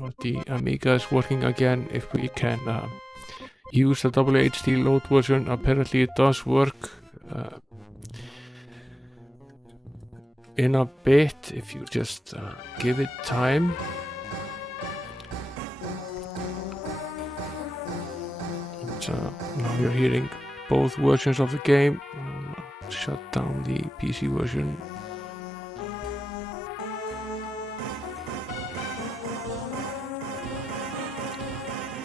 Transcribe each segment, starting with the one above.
But the Amiga is working again. If we can use the WHD load version, apparently it does work in a bit if you just give it time. So now you're hearing both versions of the game. Shut down the PC version.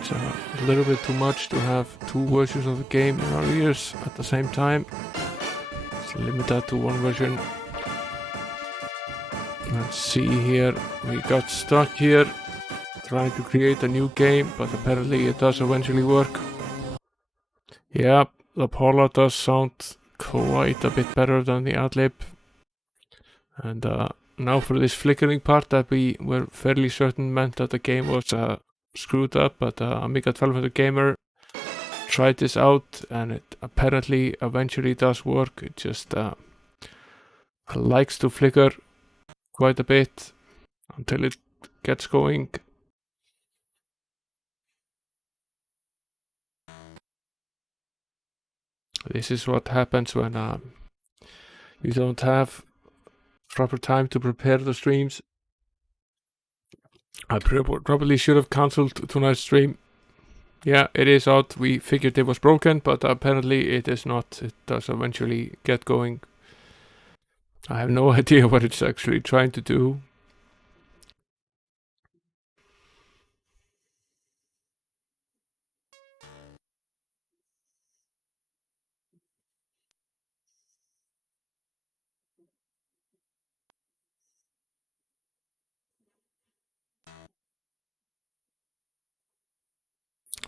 It's a little bit too much to have two versions of the game in our ears at the same time. Let's limit that to one version. Let's see here. We got stuck here trying to create a new game, but apparently it does eventually work. Yeah, the Paula does sound quite a bit better than the ad-lib. And now for this flickering part that we were fairly certain meant that the game was screwed up, but Amiga 1200 Gamer tried this out and it apparently eventually does work. It just likes to flicker quite a bit until it gets going. This is what happens when you don't have proper time to prepare the streams. I probably should have cancelled tonight's stream. Yeah, it is out. We figured it was broken, but apparently it is not. It does eventually get going. I have no idea what it's actually trying to do.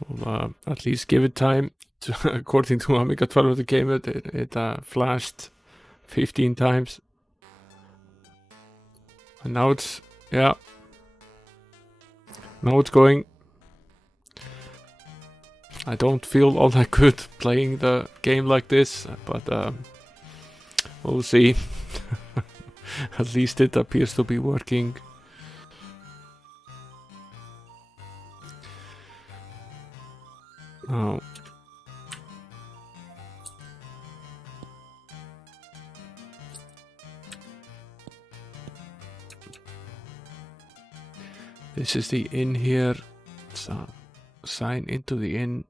We'll at least give it time. According to Amiga 1200 Gamer, it flashed 15 times. And now it's, yeah. Now it's going. I don't feel all that good playing the game like this, but we'll see. At least it appears to be working. Oh. This is the inn here. So sign into the inn.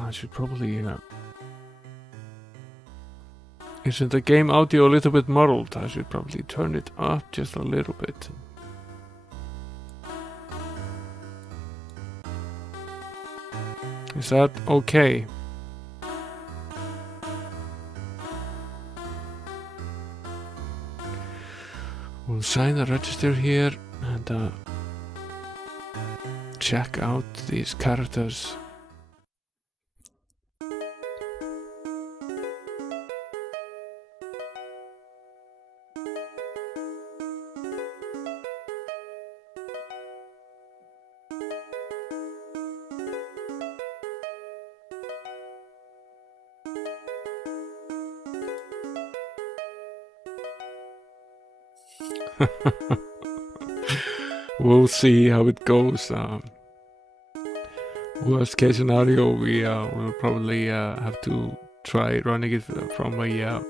I should probably isn't the game audio a little bit muddled? I should probably turn it up just a little bit. Is that okay? We'll sign the register here and check out these characters. We'll see how it goes. Worst case scenario, we will probably have to try running it from a.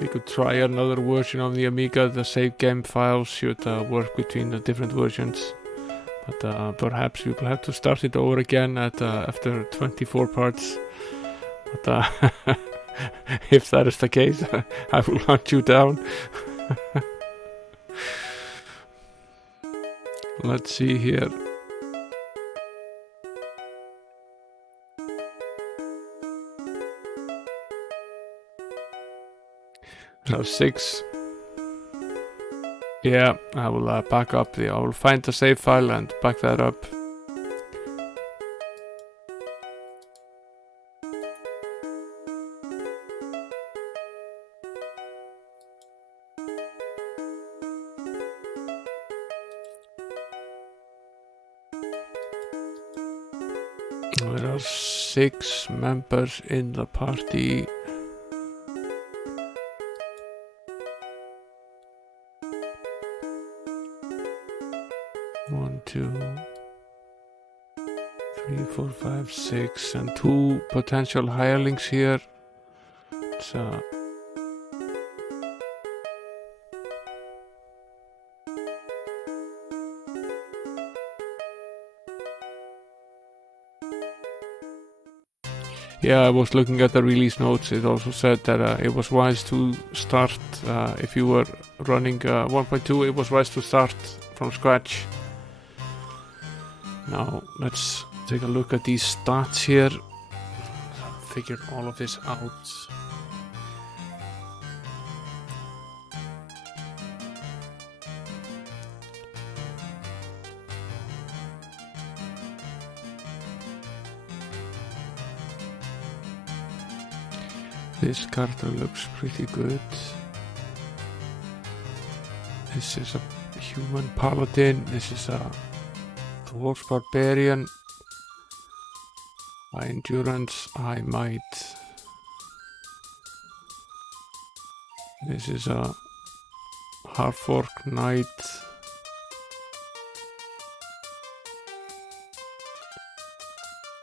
We could try another version of the Amiga. The save game files should work between the different versions, but perhaps we will have to start it over again after 24 parts. But if that is the case, I will hunt you down. Let's see here. There are 6. Yeah, I will back up I will find the save file and back that up. There are 6 members in the party. 1, 2, 3, 4, 5, 6, and 2 potential hirelings here. It's yeah, I was looking at the release notes. It also said that it was wise to start, if you were running 1.2, it was wise to start from scratch. Now, let's take a look at these stats here. Figure all of this out. This character looks pretty good. This is a human paladin. This is a dwarf barbarian. High endurance, high might. This is a half-orc knight.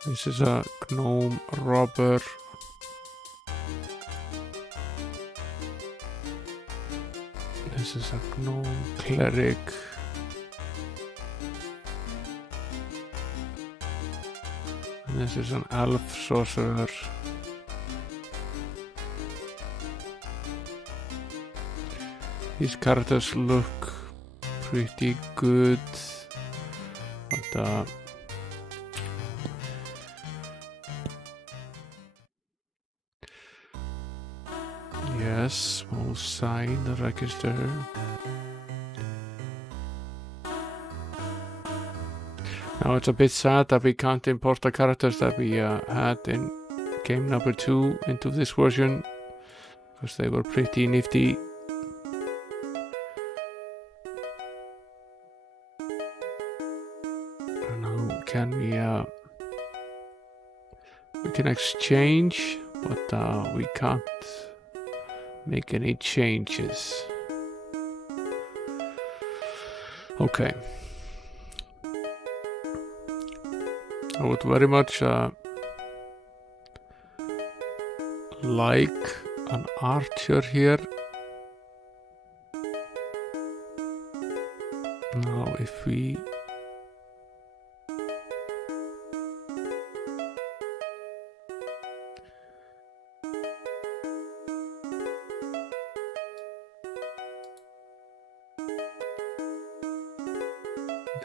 This is a gnome robber. This is a gnome cleric. And this is an elf sorcerer. These characters look pretty good, but yes, small sign register. Now it's a bit sad that we can't import the characters that we had in game number 2 into this version, because they were pretty nifty. And now can we can exchange, but we can't make any changes. Okay. I would very much like an archer here. Now if we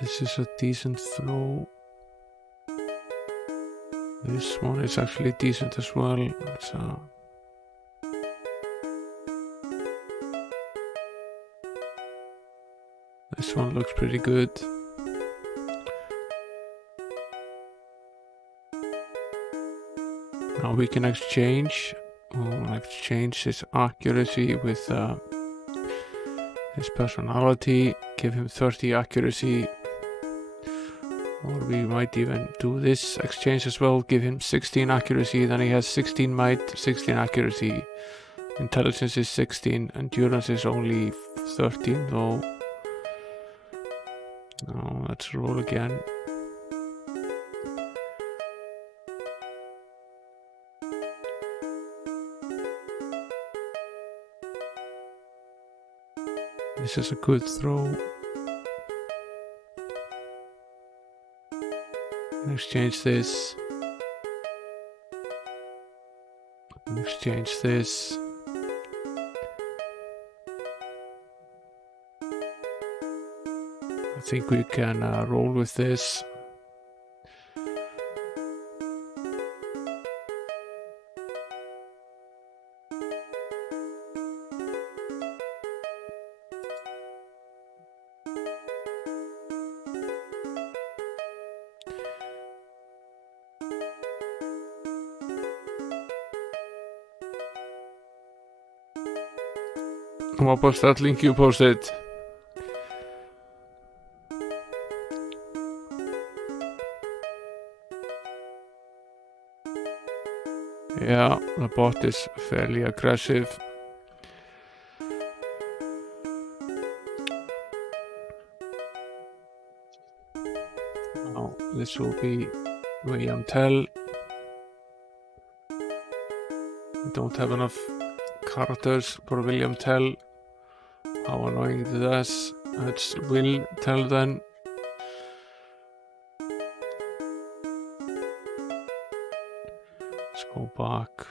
this is a decent throw. This one is actually decent as well. This one looks pretty good. Now we can exchange. We'll exchange his accuracy with his personality. Give him 30 accuracy. Or we might even do this exchange as well, give him 16 accuracy, then he has 16 might, 16 accuracy, intelligence is 16, endurance is only 13 though. Now let's roll again. This is a good throw. Exchange this. Exchange this. I think we can roll with this. I'm gonna post that link you posted. Yeah, the bot is fairly aggressive. Oh, this will be William Tell. I don't have enough characters for William Tell. How annoying is this? It's Will Tell then. Let's go back.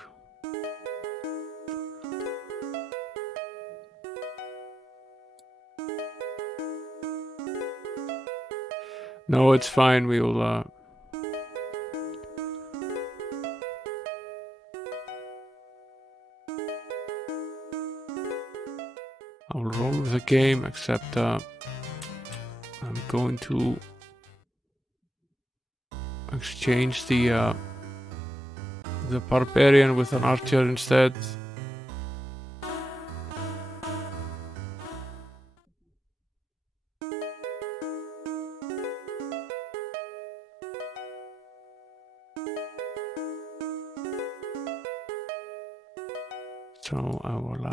No, it's fine. We will I'll roll with the game, except I'm going to exchange the barbarian with an archer instead. So I will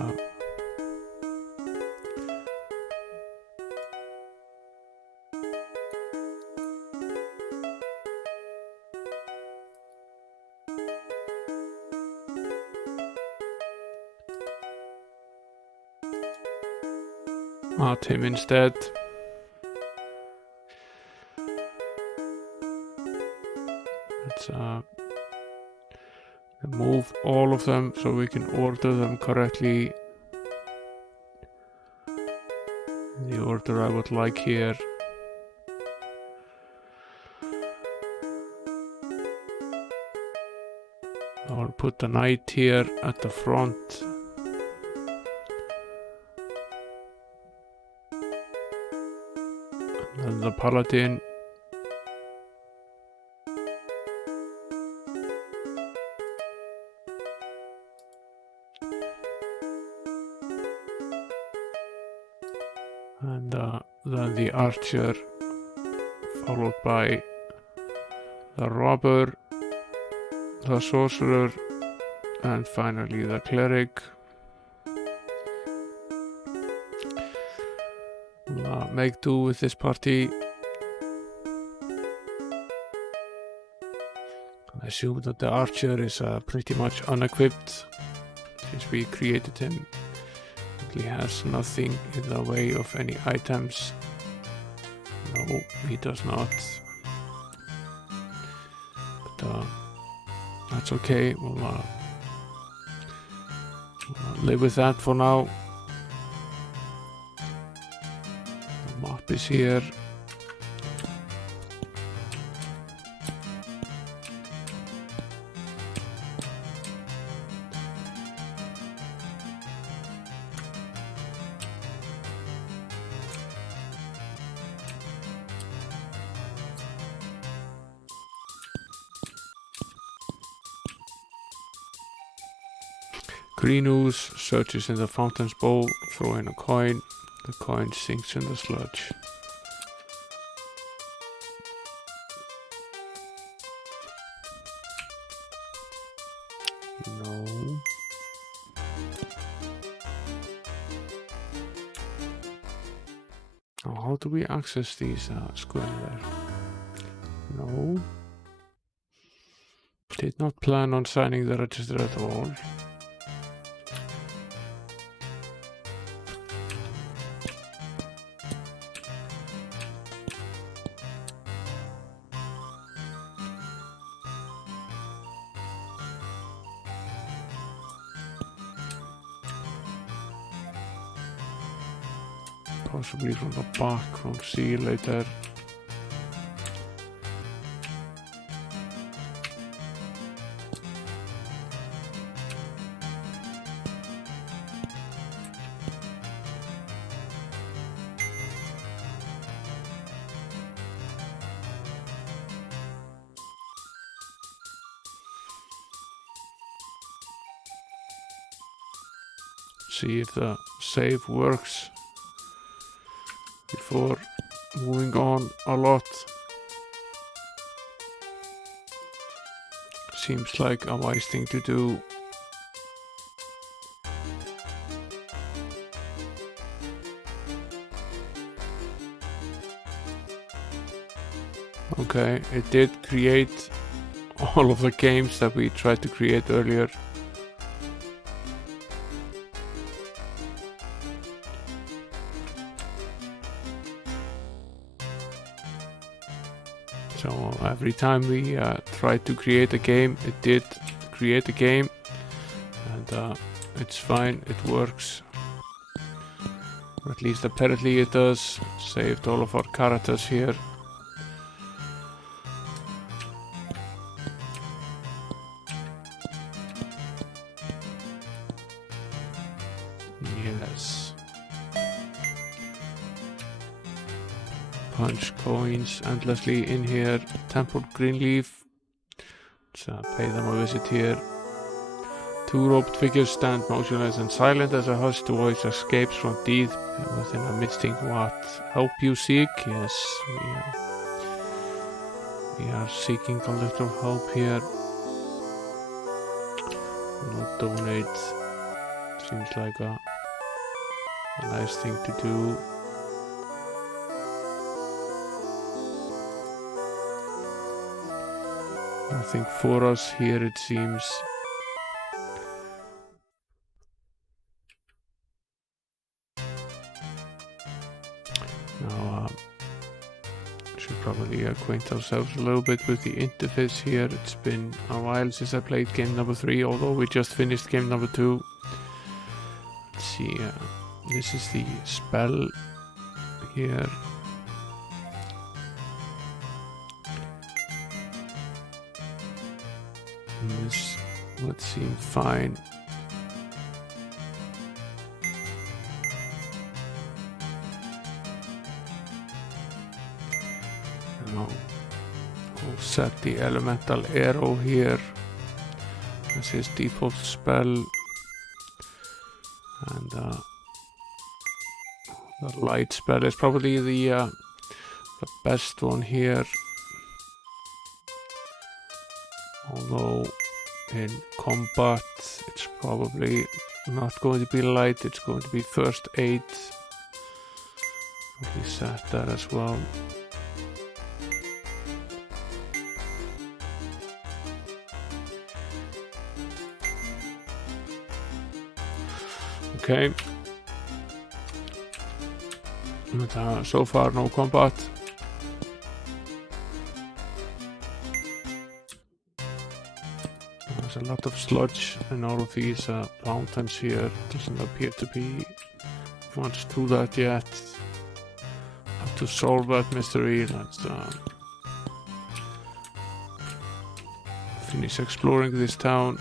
add him instead. Let's remove all of them so we can order them correctly. The order I would like here. I'll put the knight here at the front. And then the paladin. And then the archer, followed by the robber, the sorcerer, and finally the cleric. Make do with this party. I assume that the archer is pretty much unequipped since we created him. He has nothing in the way of any items. No, he does not. But that's okay. We'll live with that for now. The map is here. Green ooze searches in the fountain's bowl, throw in a coin. The coin sinks in the sludge. No. Oh, how do we access these square there? No. Did not plan on signing the register at all. Possibly from the back, we'll see later. See if the save works before moving on a lot. Seems like a wise thing to do. Okay, it did create all of the games that we tried to create earlier. So every time we tried to create a game, it did create a game, and it's fine, it works. Or at least apparently it does. Saved all of our characters here. Yes. Punch coins endlessly in here. Temple Greenleaf. Let's pay them a visit here. Two robed figures stand motionless and silent as a hushed voice escapes from deep within a misting. What help you seek? Yes, we are seeking a little help here. Not donate. Seems like a nice thing to do. Nothing for us here, it seems. Now, should probably acquaint ourselves a little bit with the interface here. It's been a while since I played game number 3, although we just finished game number 2. Let's see, this is the spell here. And this would seem fine. Now we'll set the elemental arrow here as his default spell, and the light spell is probably the best one here. Although in combat it's probably not going to be light, it's going to be first aid. We set that as well. Okay. But, so far no combat. There's a lot of sludge in all of these fountains here. Doesn't appear to be much to that yet. Have to solve that mystery. Let's finish exploring this town.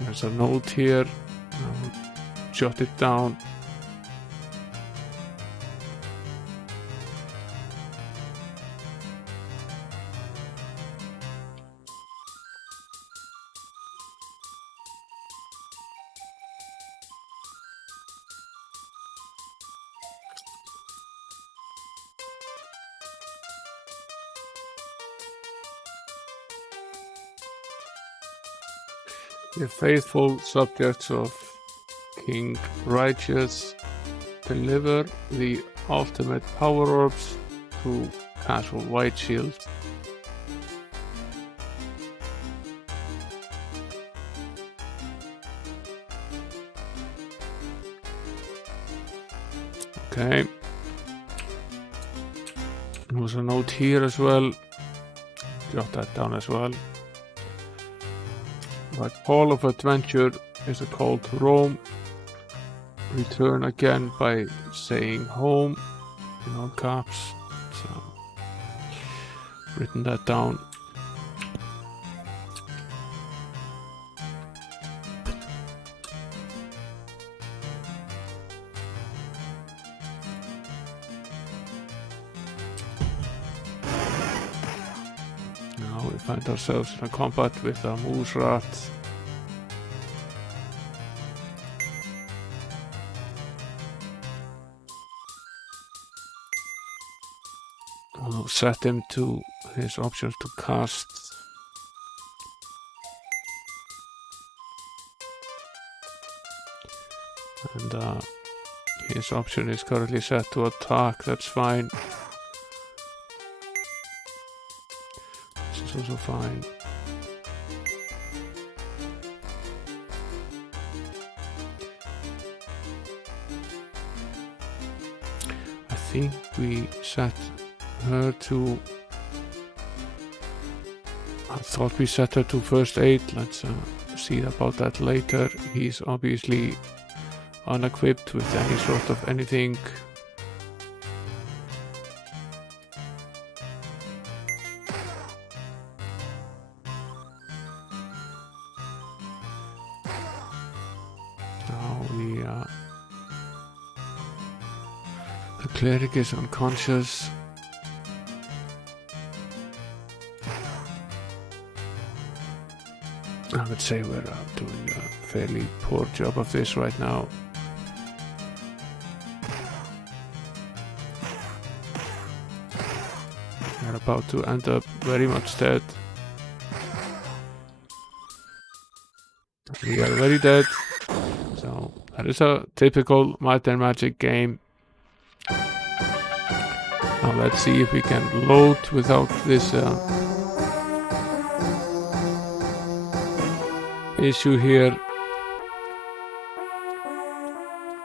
There's a note here. I'll jot it down. The faithful subjects of King Righteous deliver the ultimate power orbs to Castle Whiteshield. Okay. There was a note here as well. Jot that down as well. But call of adventure is a call to roam. Return again by saying home in all caps. So, written that down. Now we find ourselves in a combat with a moose rat. I'll set him to his options to cast And his option is currently set to attack, that's fine. This is also fine. I think we set her to... I thought we set her to first aid. Let's see about that later. He's obviously unequipped with any sort of anything. Now the cleric is unconscious. I would say we're doing a fairly poor job of this right now. We're about to end up very much dead. We are very dead. So that is a typical Might and Magic game. Now let's see if we can load without this issue here.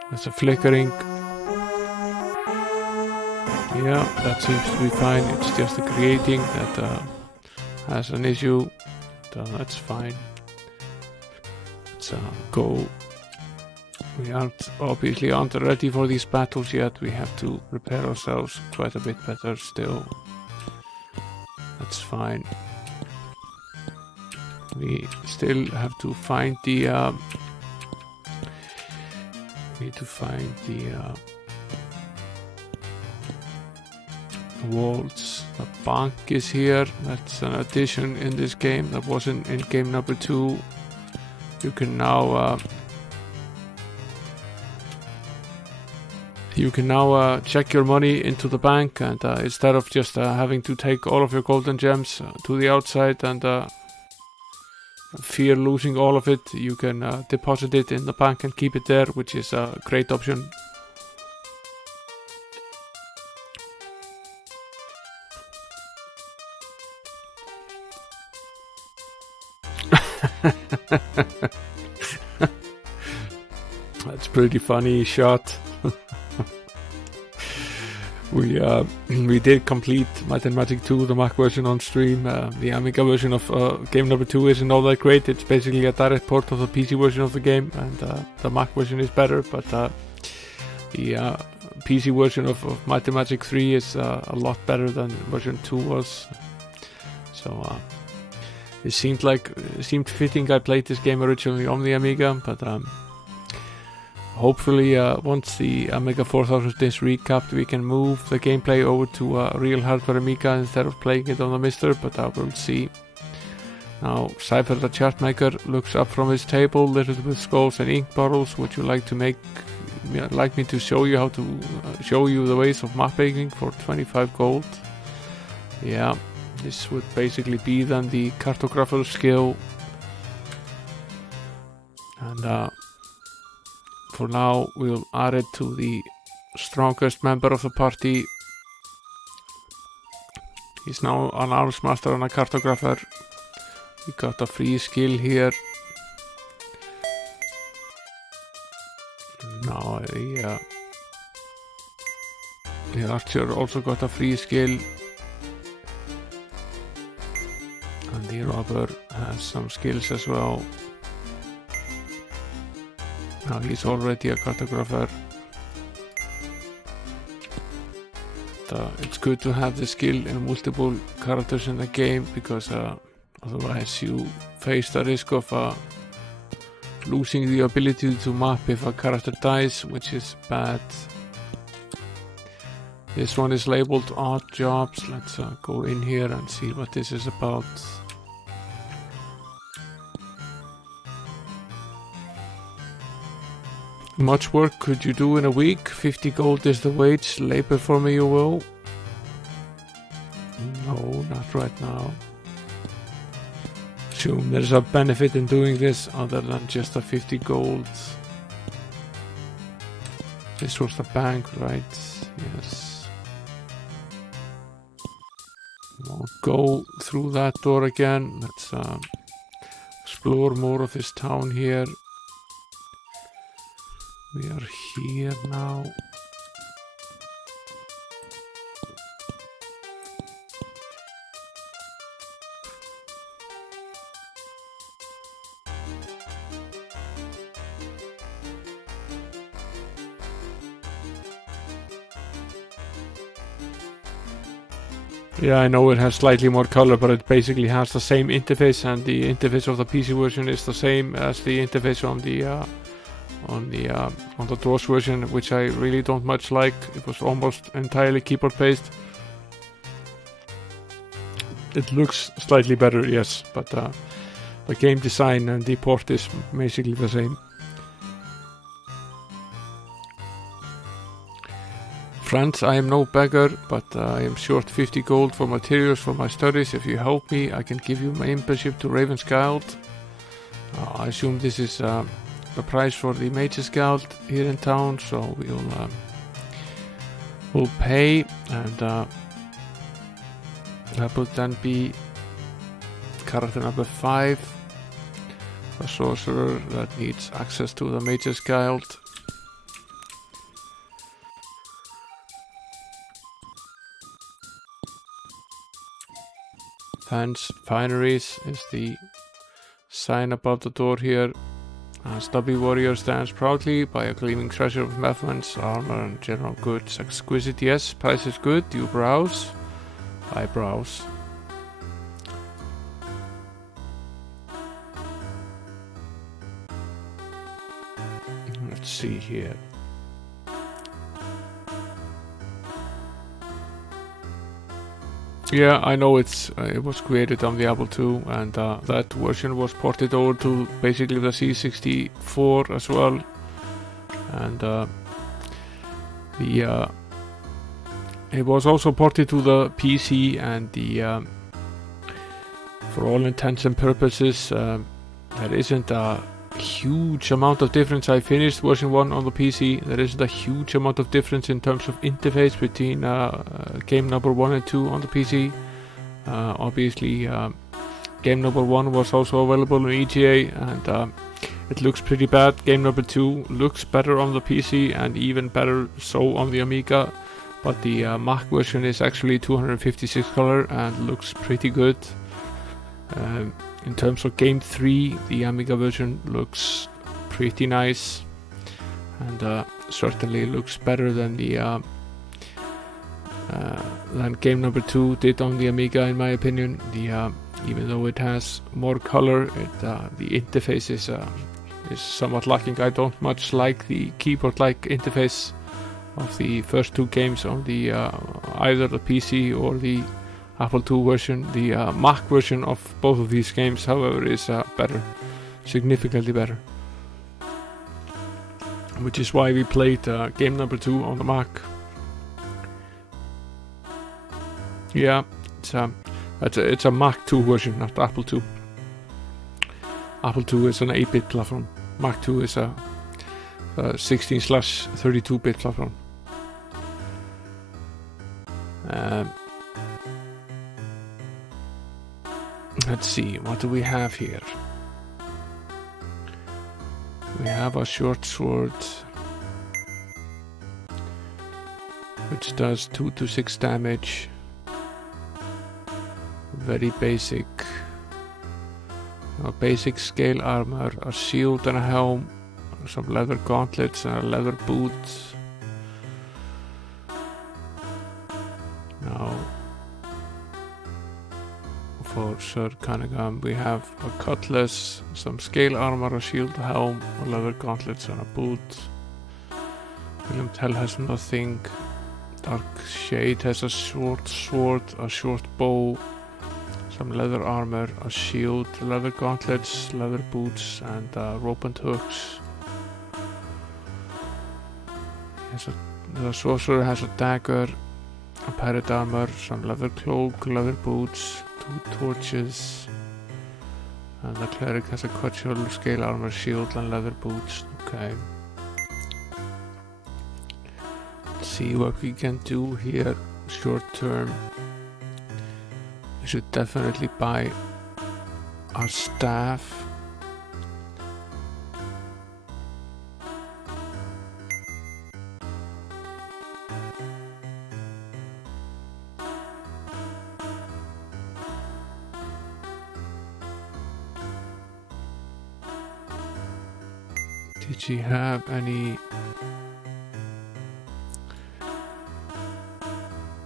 There's a flickering. Yeah, that seems to be fine. It's just the creating that has an issue. So that's fine. Let's go. We obviously aren't ready for these battles yet. We have to prepare ourselves quite a bit better still. That's fine. We still have to find the walls. The bank is here. That's an addition in this game that wasn't in game number 2. You can now check your money into the bank, and instead of just having to take all of your golden gems to the outside and fear losing all of it, you can deposit it in the bank and keep it there, which is a great option. That's pretty funny shot. We did complete Might and Magic 2, the Mac version, on stream. The Amiga version of game number 2 isn't all that great. It's basically a direct port of the PC version of the game, and the Mac version is better, but the PC version of Might and Magic 3 is a lot better than version 2 was. So it seemed fitting I played this game originally on the Amiga, but hopefully once the Amiga 4000 is recapped, we can move the gameplay over to a real hardware Amiga instead of playing it on the Mister, but I will see. Now Cypher the chart maker looks up from his table littered with skulls and ink bottles. Would you like me to show you how to show you the ways of map making for 25 gold? Yeah, this would basically be then the cartographer skill, and for now we'll add it to the strongest member of the party. He's now an arms master and a cartographer. We got a free skill here. Now the archer also got a free skill. And the robber has some skills as well. Now he's already a cartographer. It's good to have the skill in multiple characters in the game, because otherwise you face the risk of losing the ability to map if a character dies, which is bad. This one is labeled odd jobs. Let's go in here and see what this is about. Much work could you do in a week? 50 gold is the wage. Labor for me you will. No, not right now. Assume there's a benefit in doing this other than just a 50 gold. This was the bank, right? Yes. We'll go through that door again. Let's explore more of this town here. We are here now. Yeah, I know it has slightly more color, but it basically has the same interface, and the interface of the PC version is the same as the interface on the DOS version, which I really don't much like. It was almost entirely keyboard based. It looks slightly better, yes, but the game design and the port is basically the same. Friends, I am no beggar, but I am short 50 gold for materials for my studies. If you help me, I can give you my membership to Raven's Guild. I assume this is the price for the Mages Guild here in town, so we'll pay, and that would then be character number 5, a sorcerer that needs access to the Mages Guild. Fans Fineries is the sign above the door here. Stubby warrior stands proudly by a gleaming treasure of weapons, armor, and general goods. Exquisite, yes. Price is good. You browse. I browse. Let's see here. Yeah, I know it was created on the Apple II, and that version was ported over to basically the C64 as well, and it was also ported to the PC, and for all intents and purposes, there isn't a huge amount of difference. I finished version 1 on the PC. There isn't a huge amount of difference in terms of interface between game number 1 and 2 on the PC. Obviously, game number 1 was also available on EGA, and it looks pretty bad. Game number 2 looks better on the PC, and even better so on the Amiga, but the Mac version is actually 256 color and looks pretty good. In terms of game 3, the Amiga version looks pretty nice, and certainly looks better than than game number 2 did on the Amiga, in my opinion. Even though it has more color, the interface is somewhat lacking. I don't much like the keyboard-like interface of the first 2 games on the either the PC or the Apple II version. The Mac version of both of these games, however, is better, significantly better, which is why we played game number 2 on the Mac. Yeah, it's a Mac II version, not Apple II. Apple II is an 8-bit platform. Mac II is a 16/32-bit platform. Let's see, what do we have here? We have a short sword, which does 2 to 6 damage. Very basic. A basic scale armor, a shield and a helm, some leather gauntlets and a leather boot. Now, for Sir Cunningham, we have a cutlass, some scale armor, a shield, a helm, a leather gauntlets and a boot. William Tell has nothing. Dark Shade has a short sword, a short bow, some leather armor, a shield, leather gauntlets, leather boots, and rope and hooks. The sorcerer has a dagger, a pirate armor, some leather cloak, leather boots, 2 torches, and the cleric has a cudgel, scale armor, shield, and leather boots. Okay. see what we can do here short term. We should definitely buy our staff. Did she have any?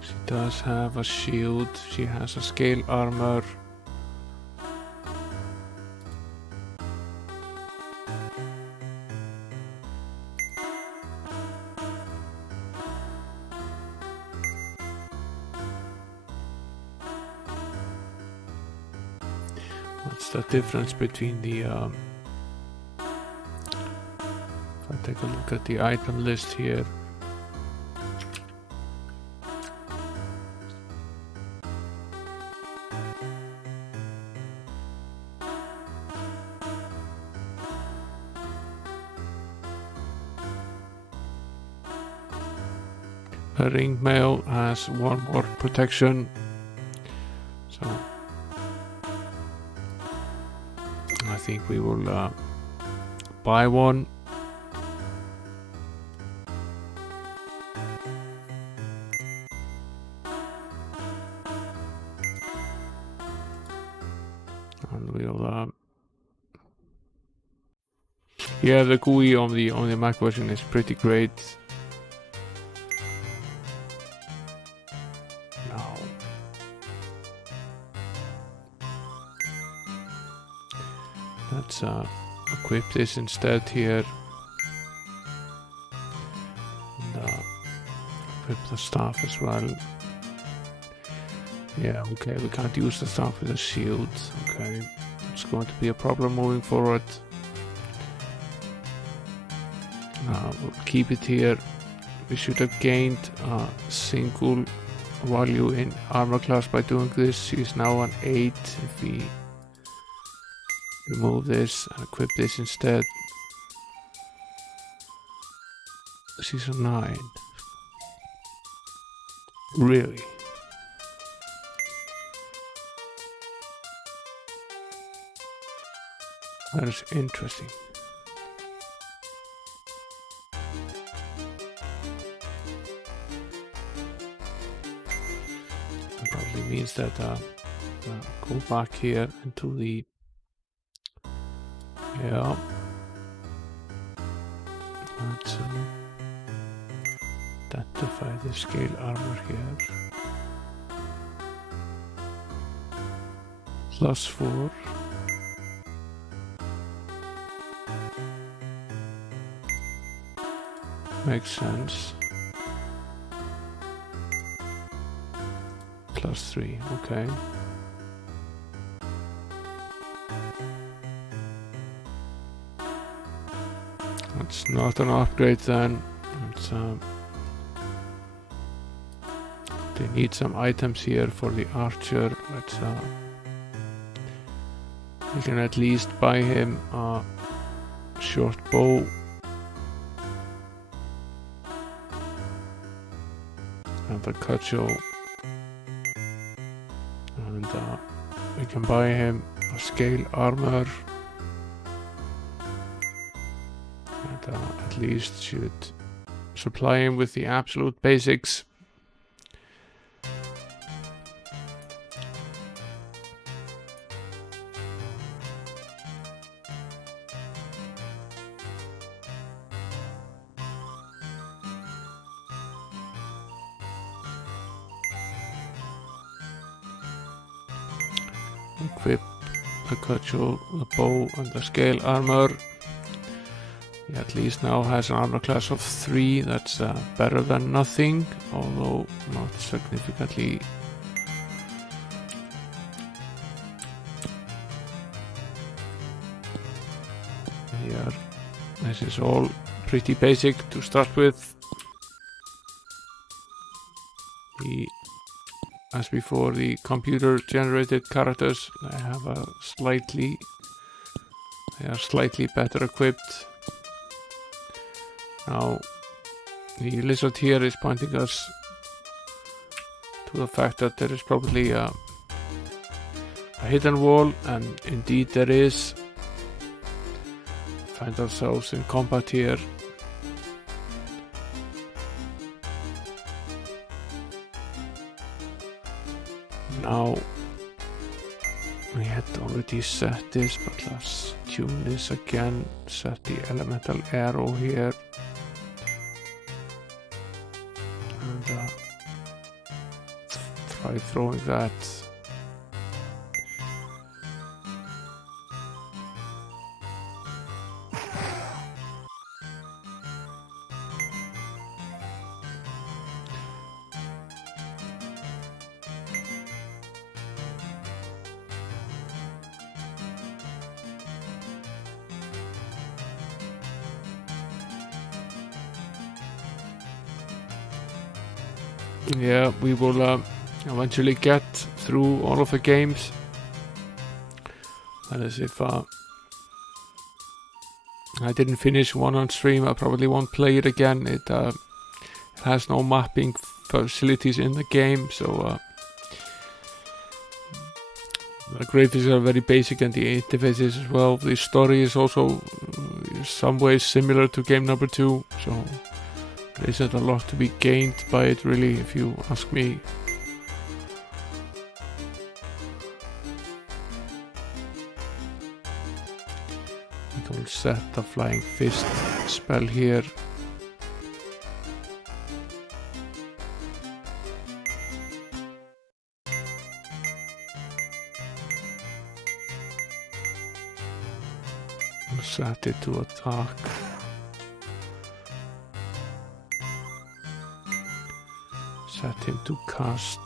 She does have a shield. She has a scale armor. What's the difference between the if I take a look at the item list here. A ring mail has 1 more protection, so I think we will buy one. And we'll yeah, the GUI on the Mac version is pretty great. Now let's equip this instead here, and equip the staff as well. Yeah, okay, we can't use the staff with a shield. Okay, it's going to be a problem moving forward. We'll keep it here. We should have gained a single value in armor class by doing this. She's now an 8. If we remove this and equip this instead, she's a 9. Really? That is interesting. That probably means that go back here into the let's identify the scale armor here. +4. Makes sense. +3, okay. That's not an upgrade then. It's, they need some items here for the archer. Let's we can at least buy him a short bow. And a cudgel, and we can buy him a scale armor, and at least should supply him with the absolute basics. Equip the cudgel, the bow, and the scale armor. He at least now has an armor class of 3. That's better than nothing, although not significantly. Here, this is all pretty basic to start with. As before, the computer-generated characters, they have they are slightly better equipped. Now, The lizard here is pointing us to the fact that there is probably a hidden wall, and indeed there is. Find ourselves in combat here. Now we had already set this, but let's tune this again. Set the elemental arrow here. And try throwing that. Yeah, we will eventually get through all of the games. That is, if I didn't finish one on stream, I probably won't play it again. It has no mapping facilities in the game, so the graphics are very basic and the interfaces as well. The story is also in some ways similar to game number 2, so there isn't a lot to be gained by it, really, if you ask me. I will set the flying fist spell here. I'll set it to attack. Set him to cast.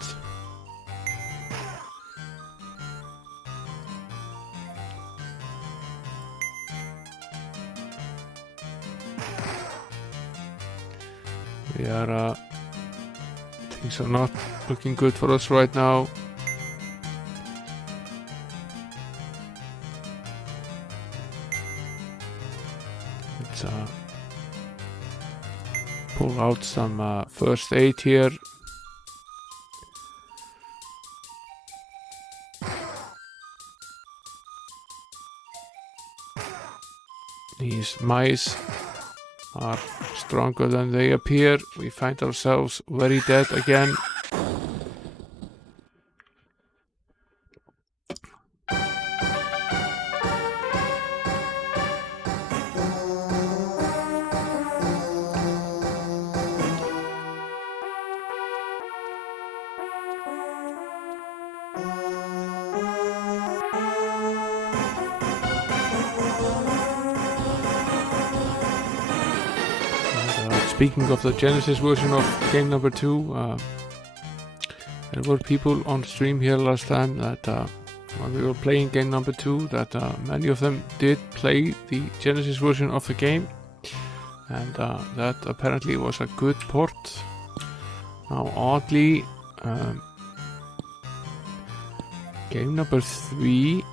We are things are not looking good for us right now. Let's pull out some first aid here. These mice are stronger than they appear. We find ourselves very dead again. Speaking of the Genesis version of game number 2, there were people on stream here last time that when we were playing game number 2, that many of them did play the Genesis version of the game, and that apparently was a good port. Now oddly, game number 3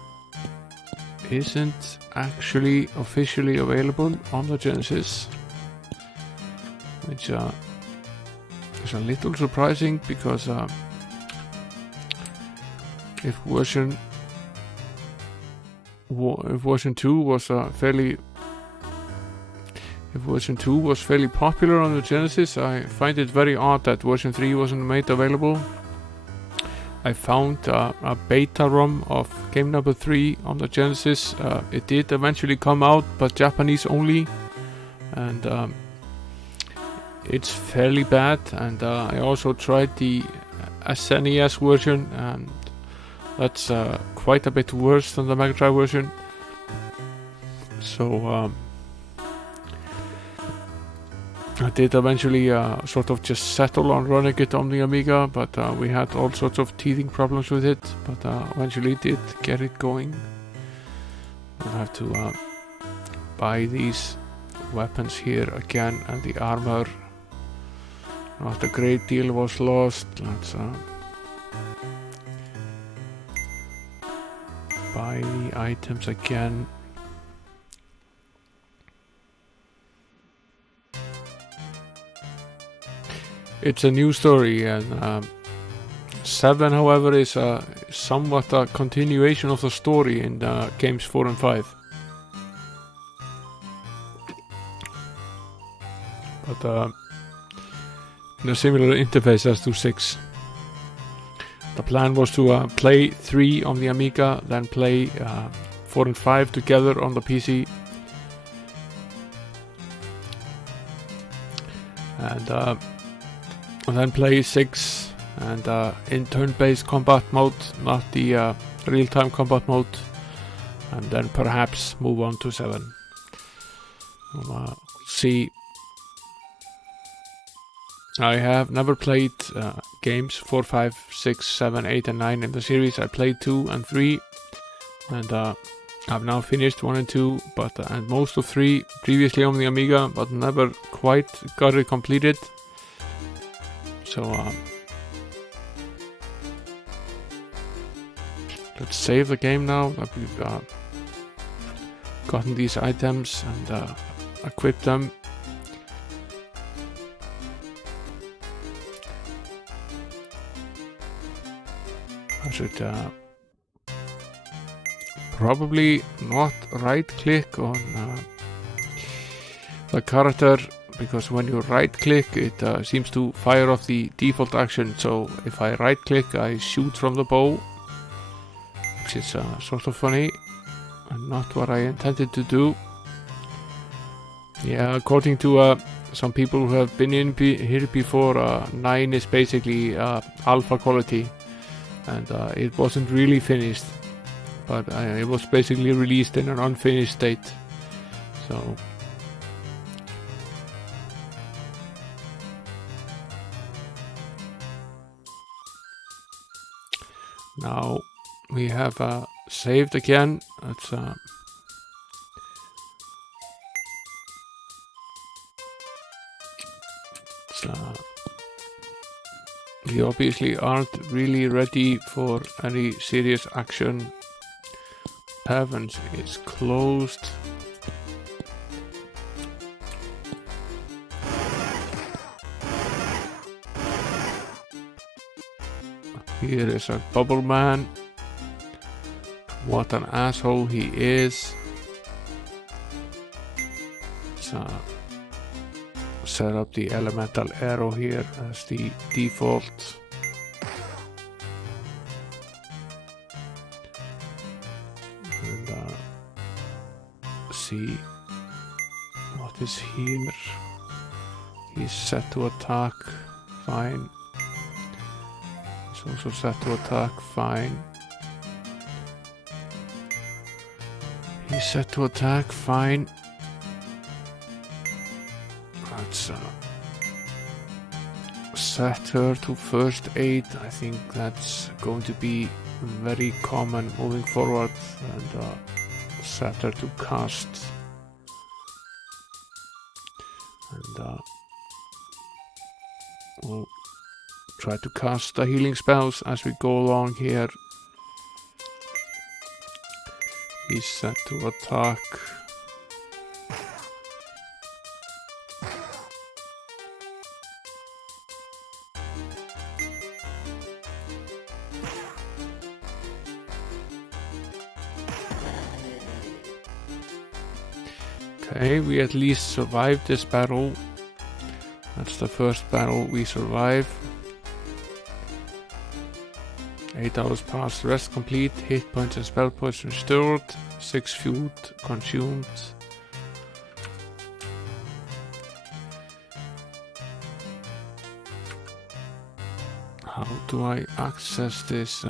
isn't actually officially available on the Genesis, which is a little surprising, because if version 2 was fairly popular on the Genesis, I find it very odd that version 3 wasn't made available. I found a beta ROM of game number 3 on the Genesis. It did eventually come out, but Japanese only, and it's fairly bad. And I also tried the SNES version, and that's quite a bit worse than the Mega Drive version. So I did eventually sort of just settle on running it on the Amiga, but we had all sorts of teething problems with it, but eventually did get it going. We'll have to buy these weapons here again, and the armor. Not a great deal was lost. Let's buy the items again. It's a new story, and 7, however, is somewhat a continuation of the story in games 4 and 5. But in a similar interface as to 6. The plan was to play 3 on the Amiga, then play 4 and 5 together on the PC. And then play 6 and in turn-based combat mode, not the real-time combat mode, and then perhaps move on to 7. We'll see. I have never played games 4, 5, 6, 7, 8 and 9 in the series. I played 2 and 3, and I've now finished 1 and 2, and most of 3 previously on the Amiga, but never quite got it completed. So let's save the game now that we've gotten these items and equipped them. I should probably not right click on the character, because when you right click it seems to fire off the default action. So if I right click, I shoot from the bow, which is sort of funny and not what I intended to do. Yeah, according to some people who have been in here before, 9 is basically alpha quality, and it wasn't really finished, but it was basically released in an unfinished state. So now we have saved again. Let's we obviously aren't really ready for any serious action. Cavern is closed. Here is a bubble man. What an asshole he is. Set up the elemental arrow here as the default. And see what is here. He's set to attack, fine. He's also set to attack, fine. He's set to attack, fine. Let's set her to first aid. I think that's going to be very common moving forward. And set her to cast. And we'll try to cast the healing spells as we go along here. He's set to attack. Okay, we at least survived this battle. That's the first battle we survive. 8 hours passed, rest complete, hit points and spell points restored, 6 food consumed. How do I access this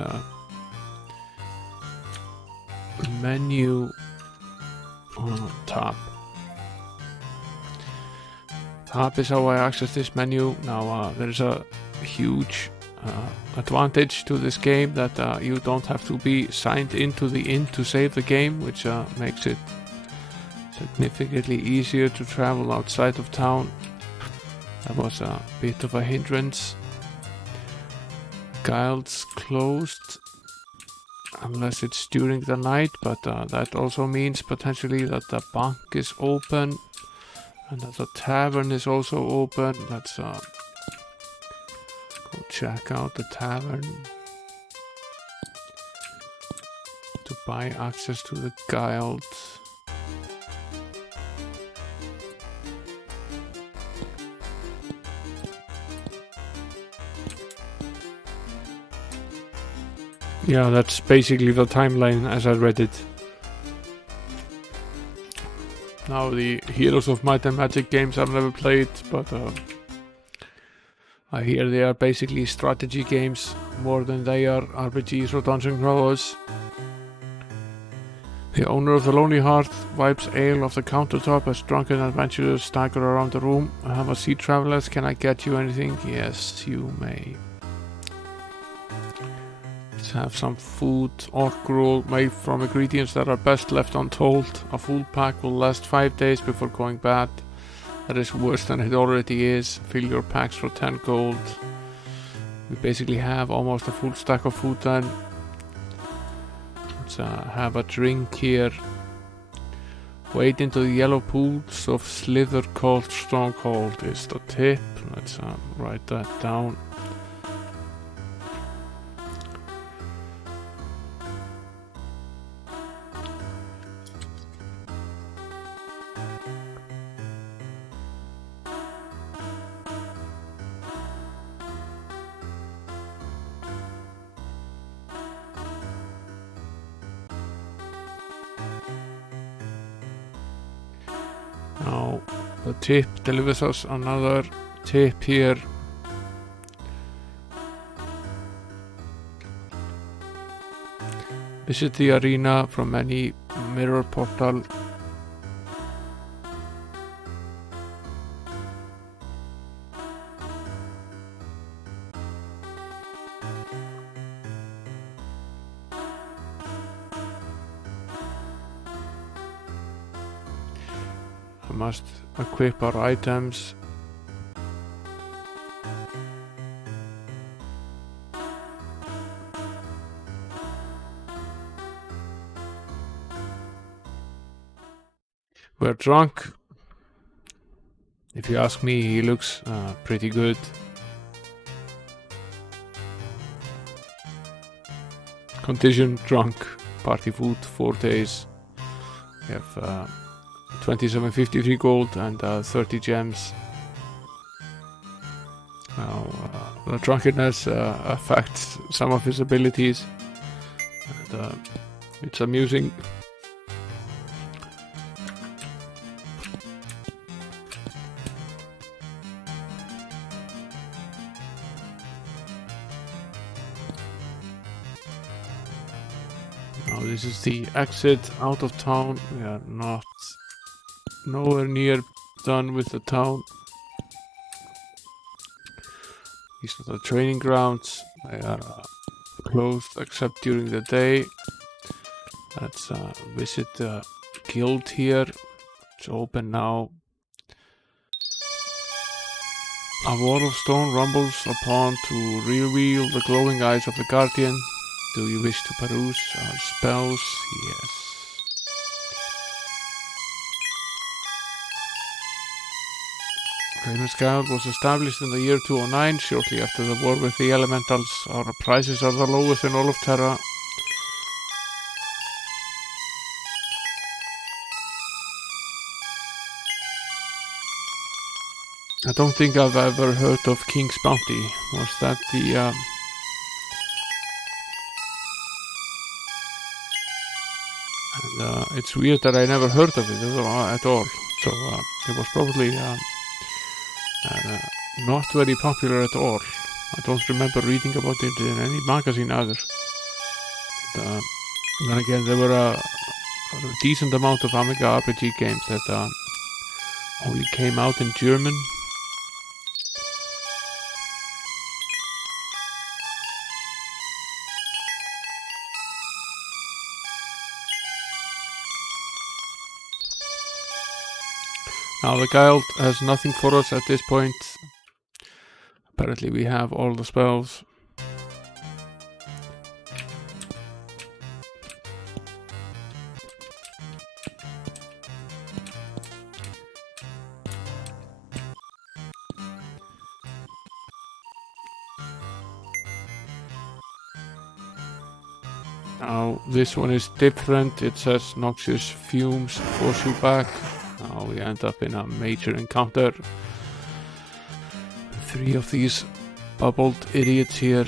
menu? Tab. Tab is how I access this menu. Now there's a huge advantage to this game that you don't have to be signed into the inn to save the game, which makes it significantly easier to travel outside of town. That was a bit of a hindrance. Guilds closed unless it's during the night, but that also means potentially that the bank is open and that the tavern is also open. That's Go check out the tavern to buy access to the guild. Yeah, that's basically the timeline as I read it. Now the Heroes of Might and Magic games I've never played, but I hear they are basically strategy games more than they are RPGs or dungeon crawlers. The owner of the Lonely Heart wipes ale off the countertop as drunken adventurers stagger around the room. Have a seat, travelers. Can I get you anything? Yes, you may. Let's have some food. Orc gruel made from ingredients that are best left untold. A full pack will last 5 days before going bad. That is worse than it already is. Fill your packs for 10 gold. We basically have almost a full stack of food then. Let's have a drink here. Wade into the yellow pools of slither called Stronghold is the tip. Let's write that down. Now the tip delivers us another tip here. Visit the arena from any mirror portal. I must equip our items. We're drunk. If you ask me, he looks pretty good. Condition drunk. Party food 4 days. We have 2753 gold and 30 gems. Now the drunkenness affects some of his abilities, and it's amusing. Now this is the exit out of town. We are nowhere near done with the town. These are the training grounds. They are closed except during the day. Let's visit the guild here. It's open now. A wall of stone rumbles upon to reveal the glowing eyes of the guardian. Do you wish to peruse our spells? Yes. Raven's Guild was established in the year 209, shortly after the war with the elementals. Our prices are the lowest in all of Terra. I don't think I've ever heard of King's Bounty. Was that the... And it's weird that I never heard of it at all. So it was probably not very popular at all. I don't remember reading about it in any magazine either. But, then again, there were a decent amount of Amiga RPG games that only came out in German. Now the guild has nothing for us at this point. Apparently we have all the spells. Now this one is different. It says noxious fumes force you back. Now we end up in a major encounter. 3 of these bubbled idiots here.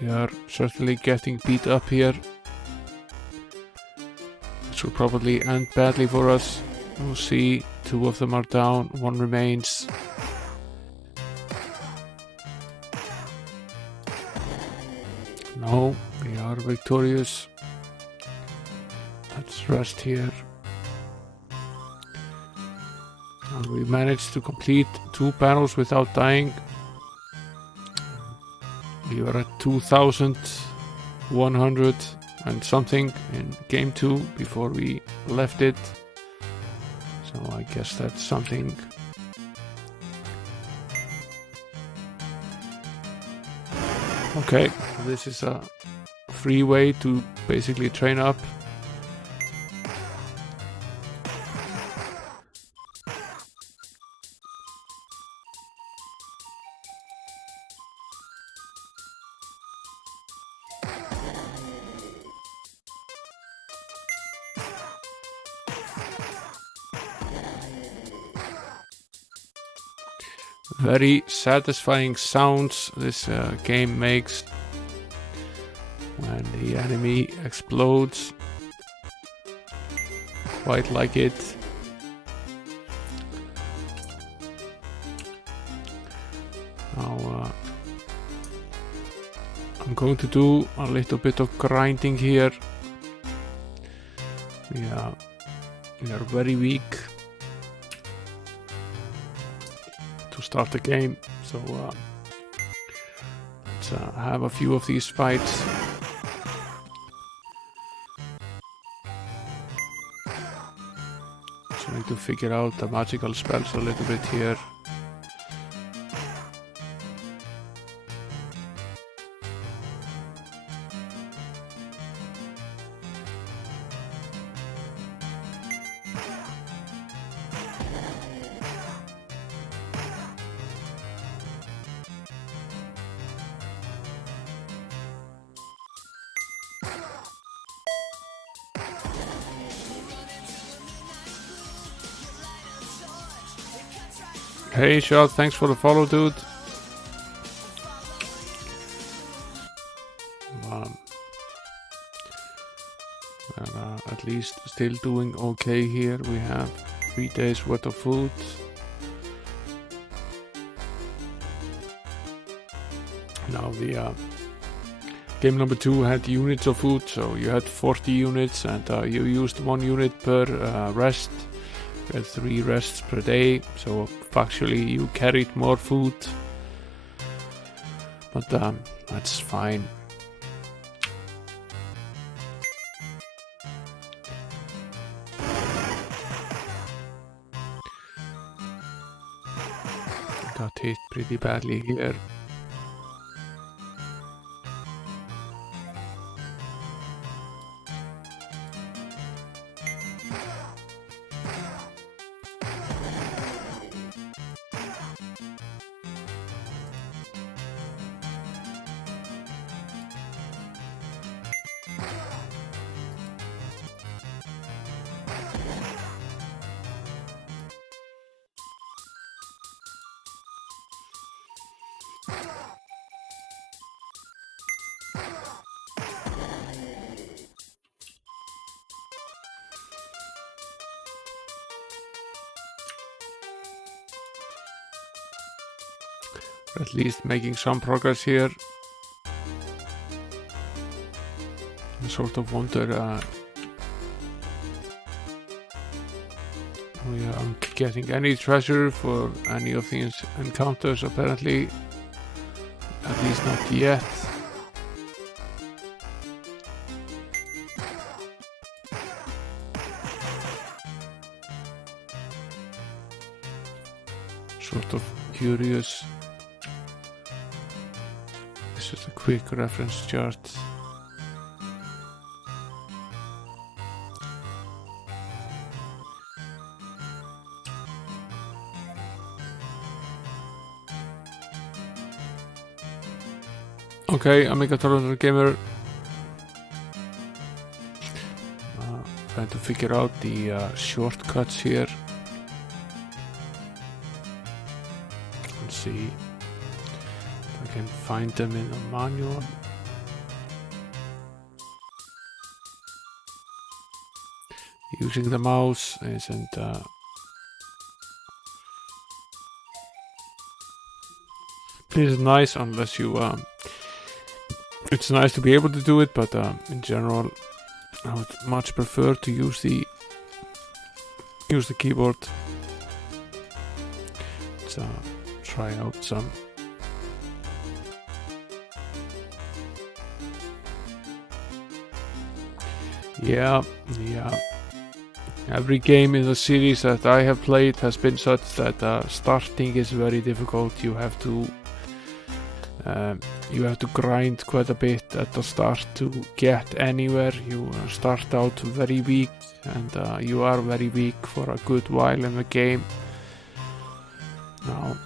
We are certainly getting beat up here. This will probably end badly for us. We'll see. 2 of them are down, 1 remains. No, we are victorious. Let's rest here. And we managed to complete 2 battles without dying. We were at 2,100 and something in game 2 before we left it. So I guess that's something. Okay, this is a free way to basically train up. Very satisfying sounds this game makes when the enemy explodes. Quite like it. Now I'm going to do a little bit of grinding here. We are very weak to start the game, so let's have a few of these fights. So I need to figure out the magical spells a little bit here. Hey Shot, thanks for the follow, dude. At least still doing okay here. We have 3 days worth of food. Now the game number 2 had units of food, so you had 40 units and you used 1 unit per rest. You had 3 rests per day, so factually you carried more food, but that's fine. Got hit pretty badly here. At least making some progress here. I sort of wonder We aren't getting any treasure for any of these encounters apparently. At least not yet. Sort of curious. This is a quick reference chart. Okay, Amiga gamer. Trying to figure out the shortcuts here. Let's see if I can find them in the manual. Using the mouse isn't nice unless you it's nice to be able to do it, but in general I would much prefer to use the keyboard. Let's try out some. Yeah. Every game in the series that I have played has been such that starting is very difficult. You have to grind quite a bit at the start to get anywhere. You start out very weak, and you are very weak for a good while in the game. Now,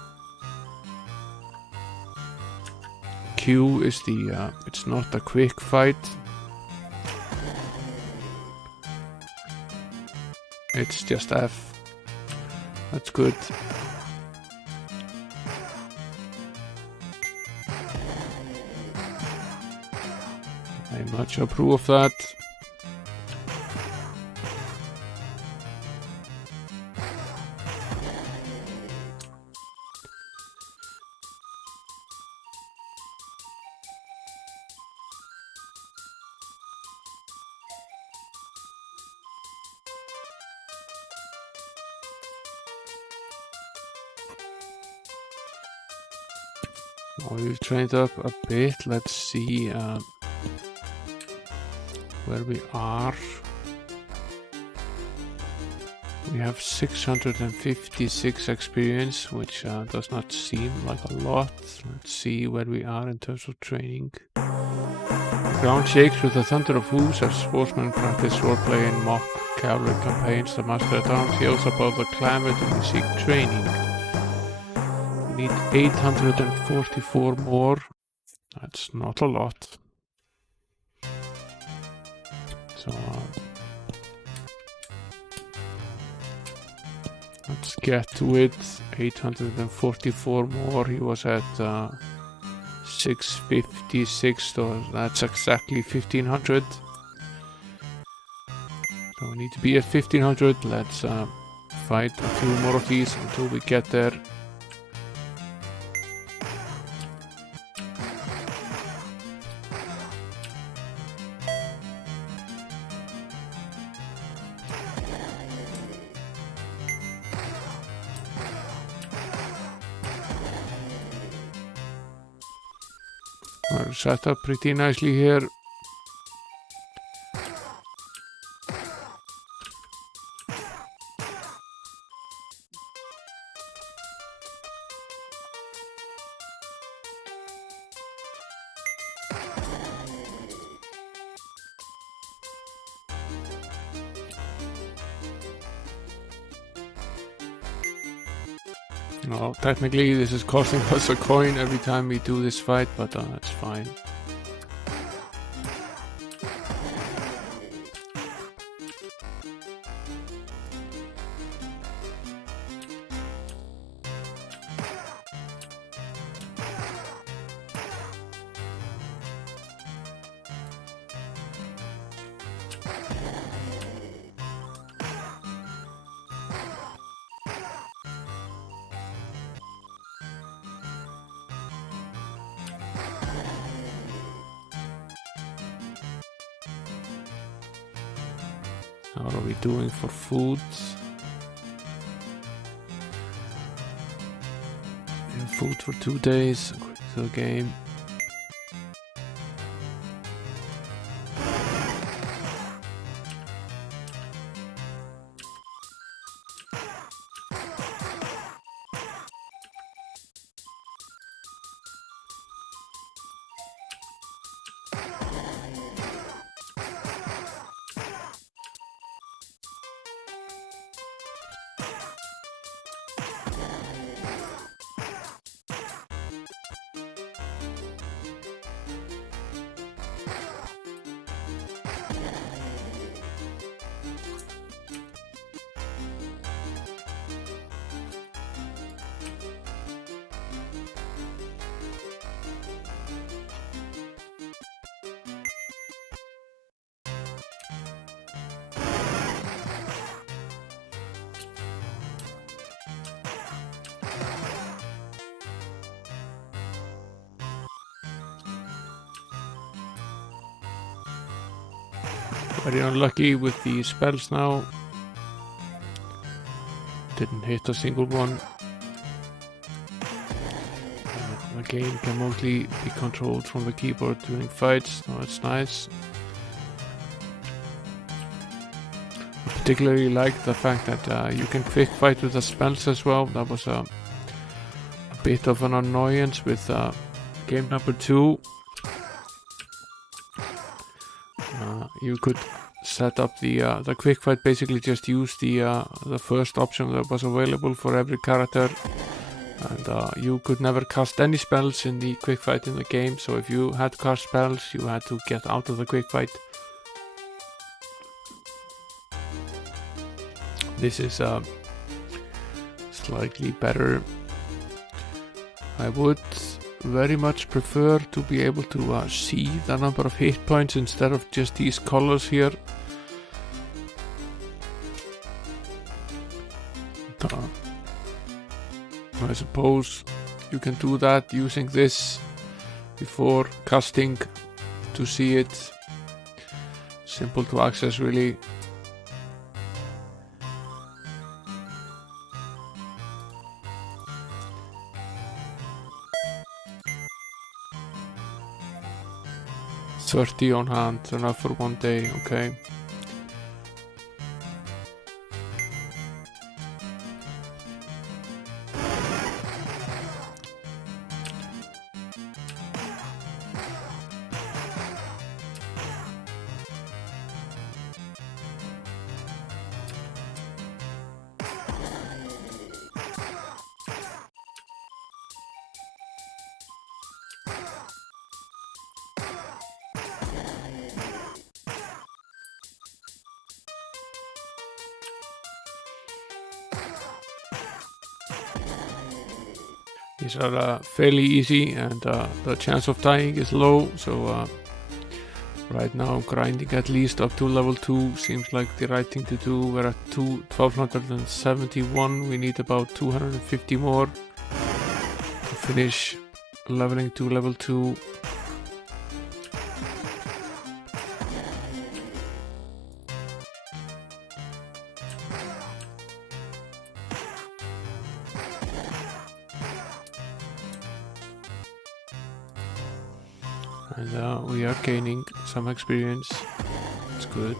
Q is it's not a quick fight. It's just F. That's good. I much approve of that. We've trained up a bit. Let's see where we are. We have 656 experience, which does not seem like a lot. Let's see where we are in terms of training. The ground shakes with the thunder of hooves as sportsmen practice swordplay and mock cavalry campaigns. The master at arms yells above the clamor to seek training. We need 844 more. That's not a lot. So let's get to it. 844 more. He was at 656, so that's exactly 1500. So we need to be at 1500. Let's fight a few more of these until we get there. We're set up pretty nicely here. Well, technically this is costing us a coin every time we do this fight, but that's fine. How are we doing for food? Food for 2 days. Quick to the game. Very unlucky with the spells now. Didn't hit a single one. The game can mostly be controlled from the keyboard during fights, so it's nice. I particularly like the fact that you can quick fight with the spells as well. That was a bit of an annoyance with game number 2. You could set up the quick fight, basically just use the first option that was available for every character, and you could never cast any spells in the quick fight in the game. So if you had to cast spells, you had to get out of the quick fight. This is slightly better. I would very much prefer to be able to see the number of hit points instead of just these colors here. I suppose you can do that using this before casting to see it. Simple to access, really. $30 on hand, enough for 1 day, okay. These are fairly easy, and the chance of dying is low, so right now grinding at least up to level 2 seems like the right thing to do. We're at 1271, we need about 250 more to finish leveling to level 2. And we are gaining some experience. It's good.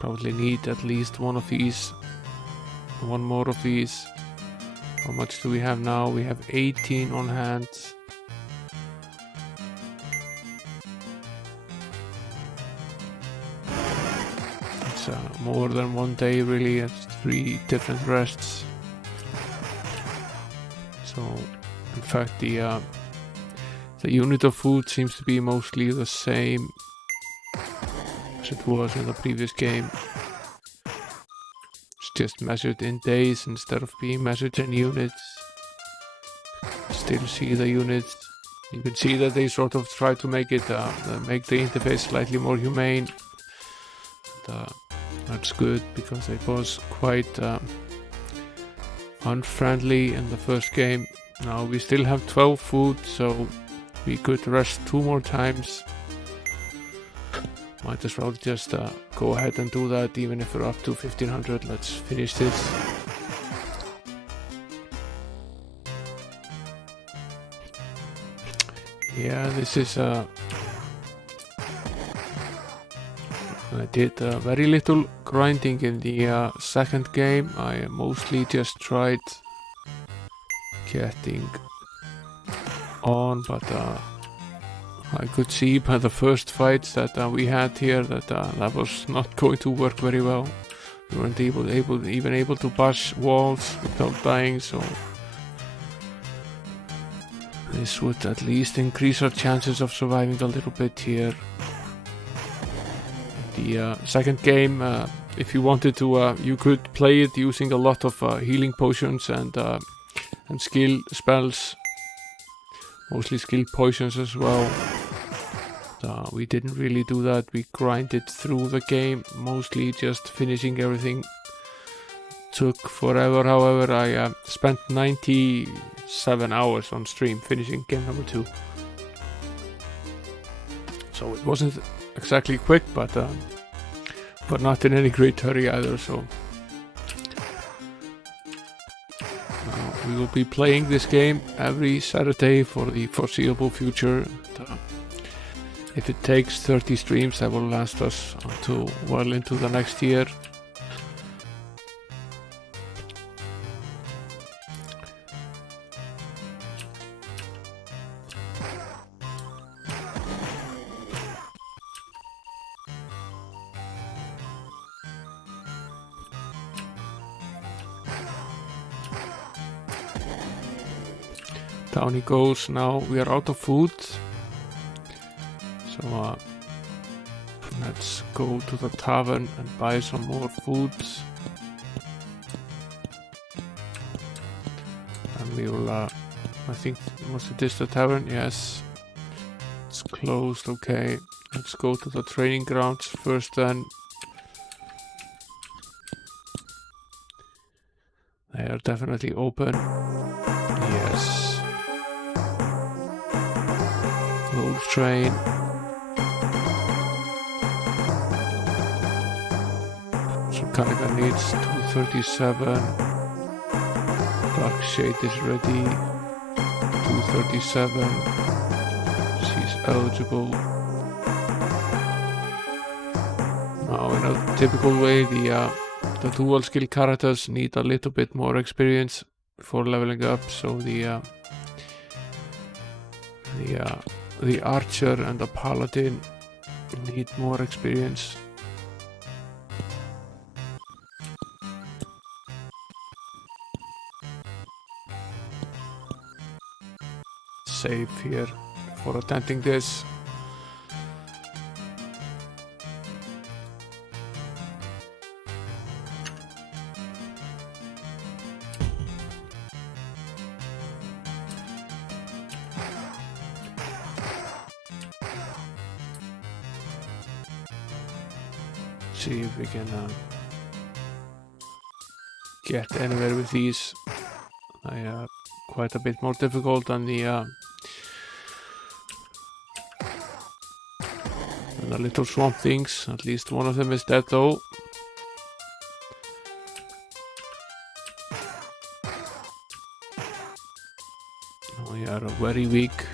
Probably need at least one of these. One more of these. How much do we have now? We have 18 on hand. It's more than 1 day, really. It's 3 different rests. So, in fact, the unit of food seems to be mostly the same as it was in the previous game. It's just measured in days instead of being measured in units. Still see the units. You can see that they sort of try to make it make the interface slightly more humane. And, that's good, because it was quite unfriendly in the first game. Now we still have 12 food, so we could rest 2 more times. Might as well just go ahead and do that, even if we're up to 1500. Let's finish this. Yeah, this is I did very little grinding in the second game. I mostly just tried getting on, but I could see by the first fights that we had here that that was not going to work very well. We weren't even able to bash walls without dying, so this would at least increase our chances of surviving a little bit here. The second game, if you wanted to, you could play it using a lot of healing potions and skill spells, mostly skill potions as well. We didn't really do that. We grinded through the game, mostly just finishing everything. Took forever. However, I spent 97 hours on stream finishing game number 2. So it wasn't exactly quick, but not in any great hurry either. So we will be playing this game every Saturday for the foreseeable future. If it takes 30 streams, that will last us until well into the next year. Down he goes. Now we are out of food. So let's go to the tavern and buy some more food. And we will, I think, was it this the tavern? Yes. It's closed, okay. Let's go to the training grounds first then. They are definitely open. Yes. Load train. Cavern needs 237. Dark Shade is ready. 237. She's eligible. Now, in a typical way, the dual skill characters need a little bit more experience before leveling up. So the archer and the paladin need more experience. Save here for attempting this. See if we can get anywhere with these. Quite a bit more difficult than the little swamp things. At least one of them is dead though. We are very weak.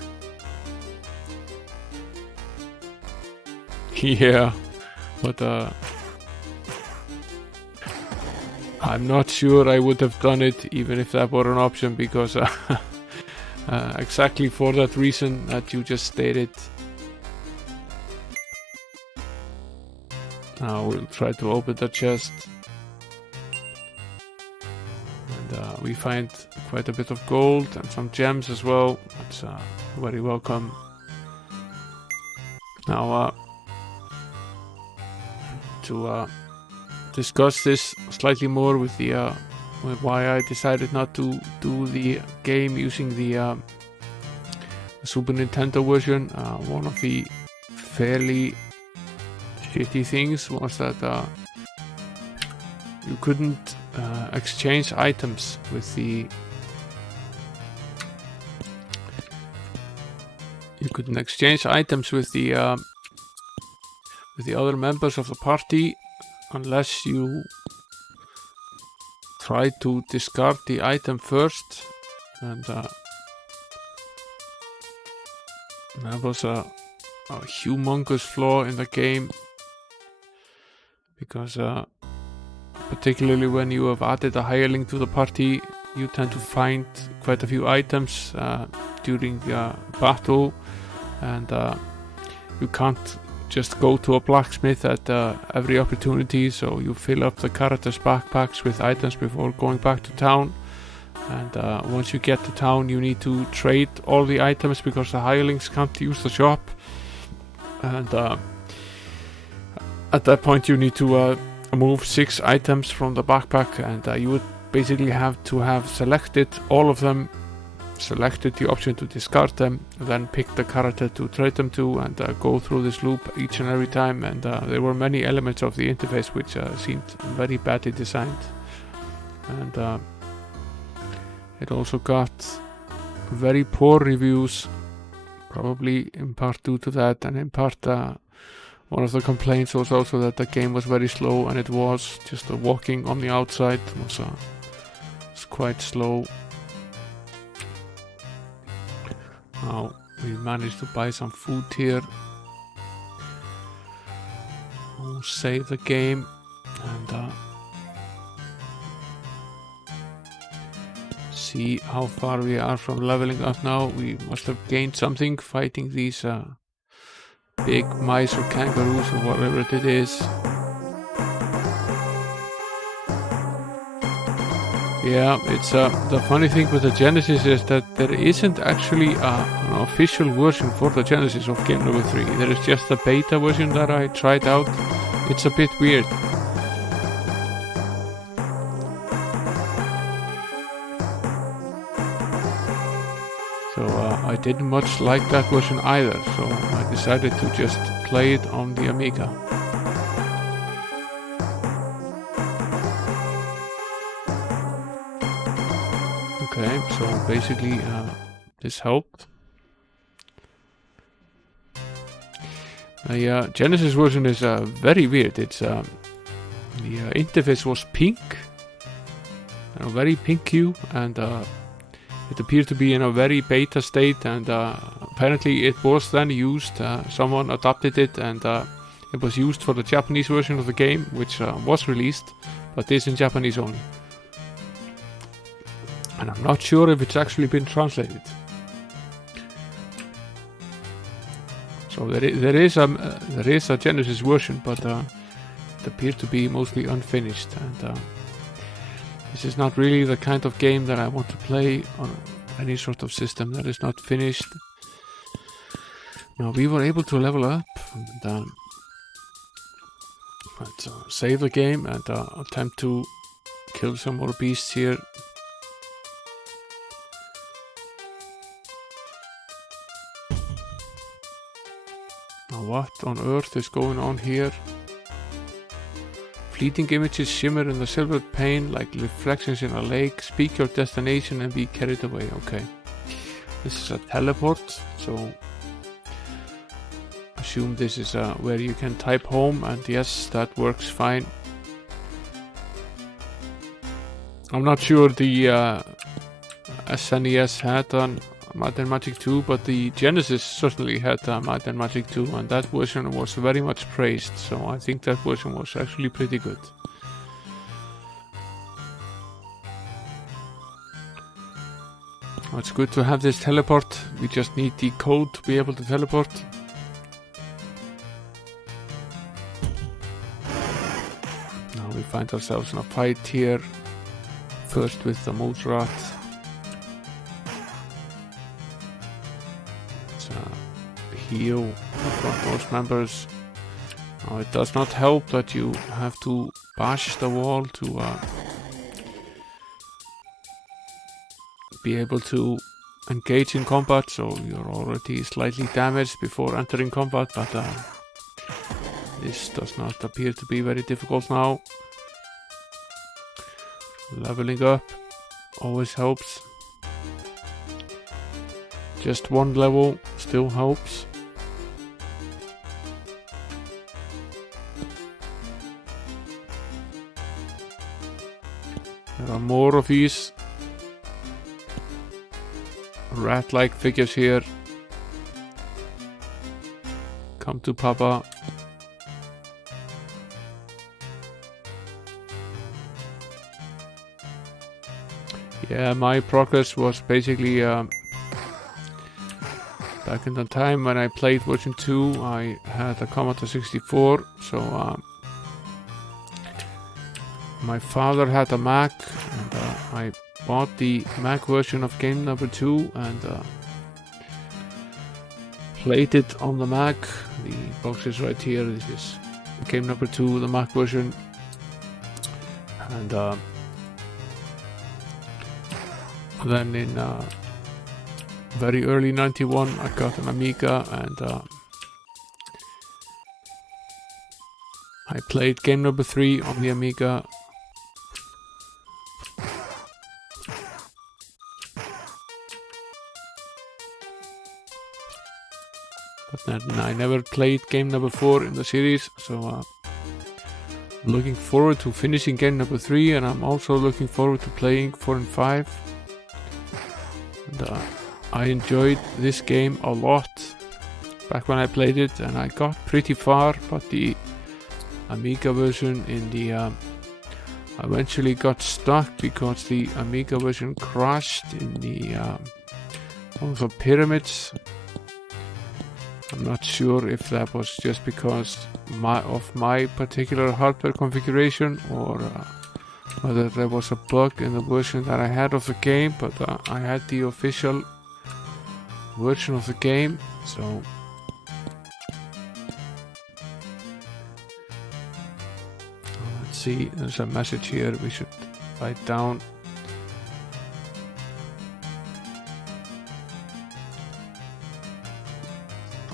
Yeah, but I'm not sure I would have done it even if that were an option, because exactly for that reason that you just stated. Now we'll try to open the chest, and we find quite a bit of gold and some gems as well. That's very welcome. Now to discuss this slightly more with the with why I decided not to do the game using the Super Nintendo version. One of the fairly shitty things was that you couldn't exchange items with the other members of the party unless you try to discard the item first. And That was a humongous flaw in the game, because particularly when you have added a hireling to the party, you tend to find quite a few items during battle, and you can't just go to a blacksmith at every opportunity, so you fill up the characters' backpacks with items before going back to town. And once you get to town, you need to trade all the items because the hirelings can't use the shop. And at that point you need to move 6 items from the backpack, and you would basically have to have selected all of them, selected the option to discard them, then pick the character to trade them to, and go through this loop each and every time. And there were many elements of the interface which seemed very badly designed, and it also got very poor reviews, probably in part due to that, and in part one of the complaints was also that the game was very slow, and it was just walking on the outside was quite slow. Now we managed to buy some food here. We'll save the game and see how far we are from leveling up now. We must have gained something fighting these big mice or kangaroos or whatever it is. Yeah, it's the funny thing with the Genesis is that there isn't actually an official version for the Genesis of game number 3. There is just a beta version that I tried out. It's a bit weird. So I didn't much like that version either, so I decided to just play it on the Amiga. Okay, so basically this helped. The Genesis version is very weird. It's the interface was pink, a very pink hue, and it appeared to be in a very beta state, and apparently it was then used, someone adapted it, and it was used for the Japanese version of the game, which was released, but is in Japanese only. And I'm not sure if it's actually been translated. So there is a Genesis version, but it appears to be mostly unfinished, and this is not really the kind of game that I want to play on any sort of system that is not finished. Now we were able to level up, and let's save the game and attempt to kill some more beasts here. Now what on earth is going on here? Fleeting images shimmer in the silver pane like reflections in a lake. Speak your destination and be carried away. Okay. This is a teleport, so assume this is where you can type home, and yes, that works fine. I'm not sure the SNES had Might and Magic 2, but the Genesis certainly had Might and Magic 2, and that version was very much praised, so I think that version was actually pretty good. It's good to have this teleport. We just need the code to be able to teleport. Now we find ourselves in a fight here, first with the moose rat. Heal from those members. Now it does not help that you have to bash the wall to be able to engage in combat, so you're already slightly damaged before entering combat, but this does not appear to be very difficult now. Leveling up always helps. Just one level still helps. There are more of these rat-like figures here. Come to Papa. Yeah, my progress was basically back in the time when I played version 2, I had a Commodore 64, so my father had a Mac, and I bought the Mac version of game number 2 and played it on the Mac. The box is right here. This is game number 2, the Mac version, and then in very early 91 I got an Amiga, and I played game number 3 on the Amiga. But then I never played game number 4 in the series, so looking forward to finishing game number 3, and I'm also looking forward to playing 4 and 5. And, I enjoyed this game a lot back when I played it, and I got pretty far, but the Amiga version in the I eventually got stuck because the Amiga version crashed in the one of the pyramids. I'm not sure if that was just because of my particular hardware configuration, or whether there was a bug in the version that I had of the game, but I had the official version of the game, so let's see, there's a message here we should write down.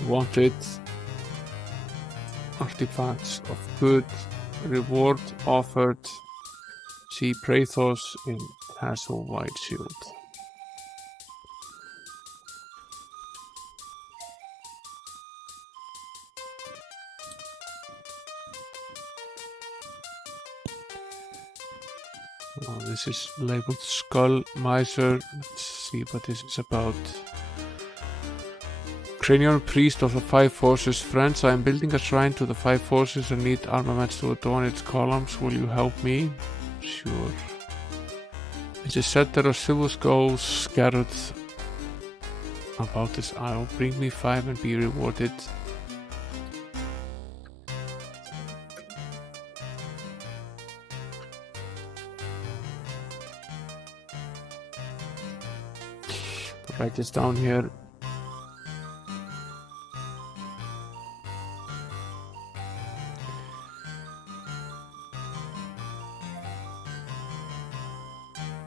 Wanted artifacts of good, reward offered, see Praethos in Castle White Shield. This is labeled Skull Miser. Let's see what this is about. Cranial Priest of the Five Forces. Friends, I am building a shrine to the Five Forces and need armaments to adorn its columns. Will you help me? Sure. It is said there are silver skulls scattered about this isle. Bring me 5 and be rewarded. Write this down here.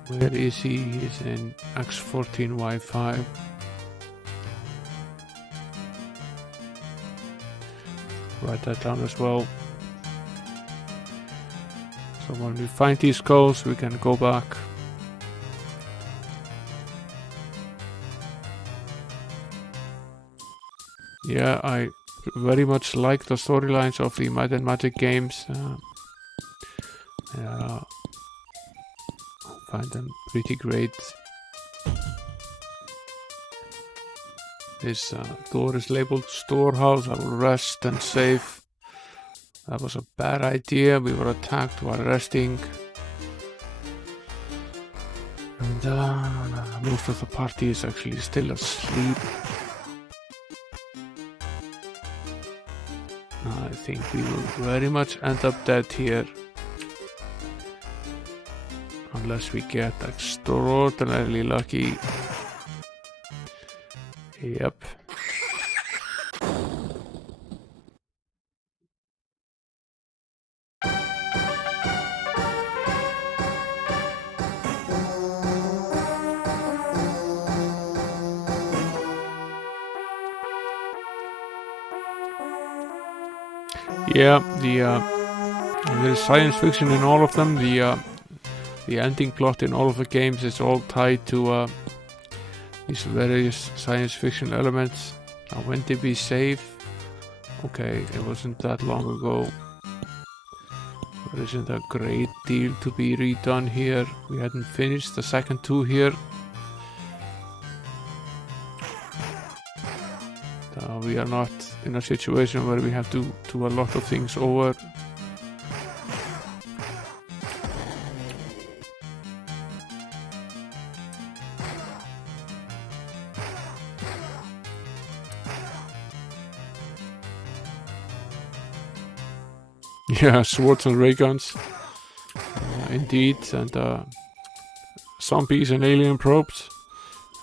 Where is he? He's in X14Y5. Write that down as well. So when we find these skulls, we can go back. Yeah, I very much like the storylines of the Might and Magic games. Yeah, I find them pretty great. This door is labeled Storehouse. I will rest and save. That was a bad idea. We were attacked while resting. And most of the party is actually still asleep. I think we will very much end up dead here. Unless we get extraordinarily lucky. Yep. Yeah, there's science fiction in all of them. The ending plot in all of the games is all tied to these various science fiction elements. Now, when did we save? Okay, it wasn't that long ago. There isn't a great deal to be redone here. We hadn't finished the second 2 here. We are not in a situation where we have to do a lot of things over. Yeah, swords and ray guns. Indeed, and zombies and alien probes,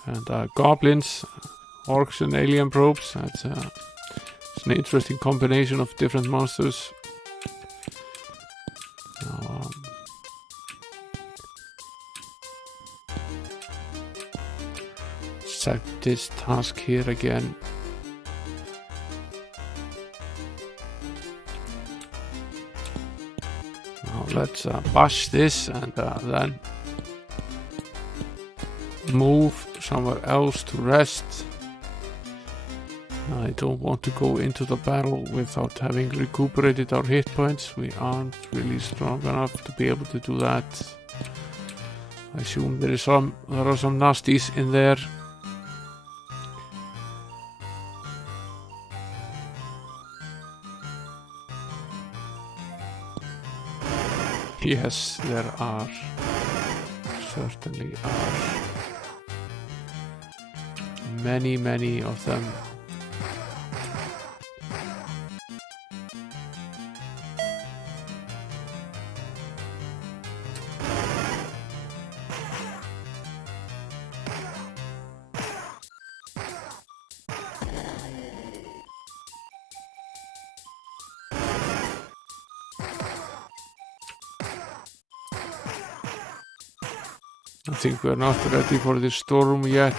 and goblins, orcs and alien probes. It's an interesting combination of different monsters. Set this task here again. Now let's bash this and then move somewhere else to rest. I don't want to go into the battle without having recuperated our hit points. We aren't really strong enough to be able to do that. I assume there are some nasties in there. Yes, there are. Certainly are. Many of them. I think we're not ready for the storm yet.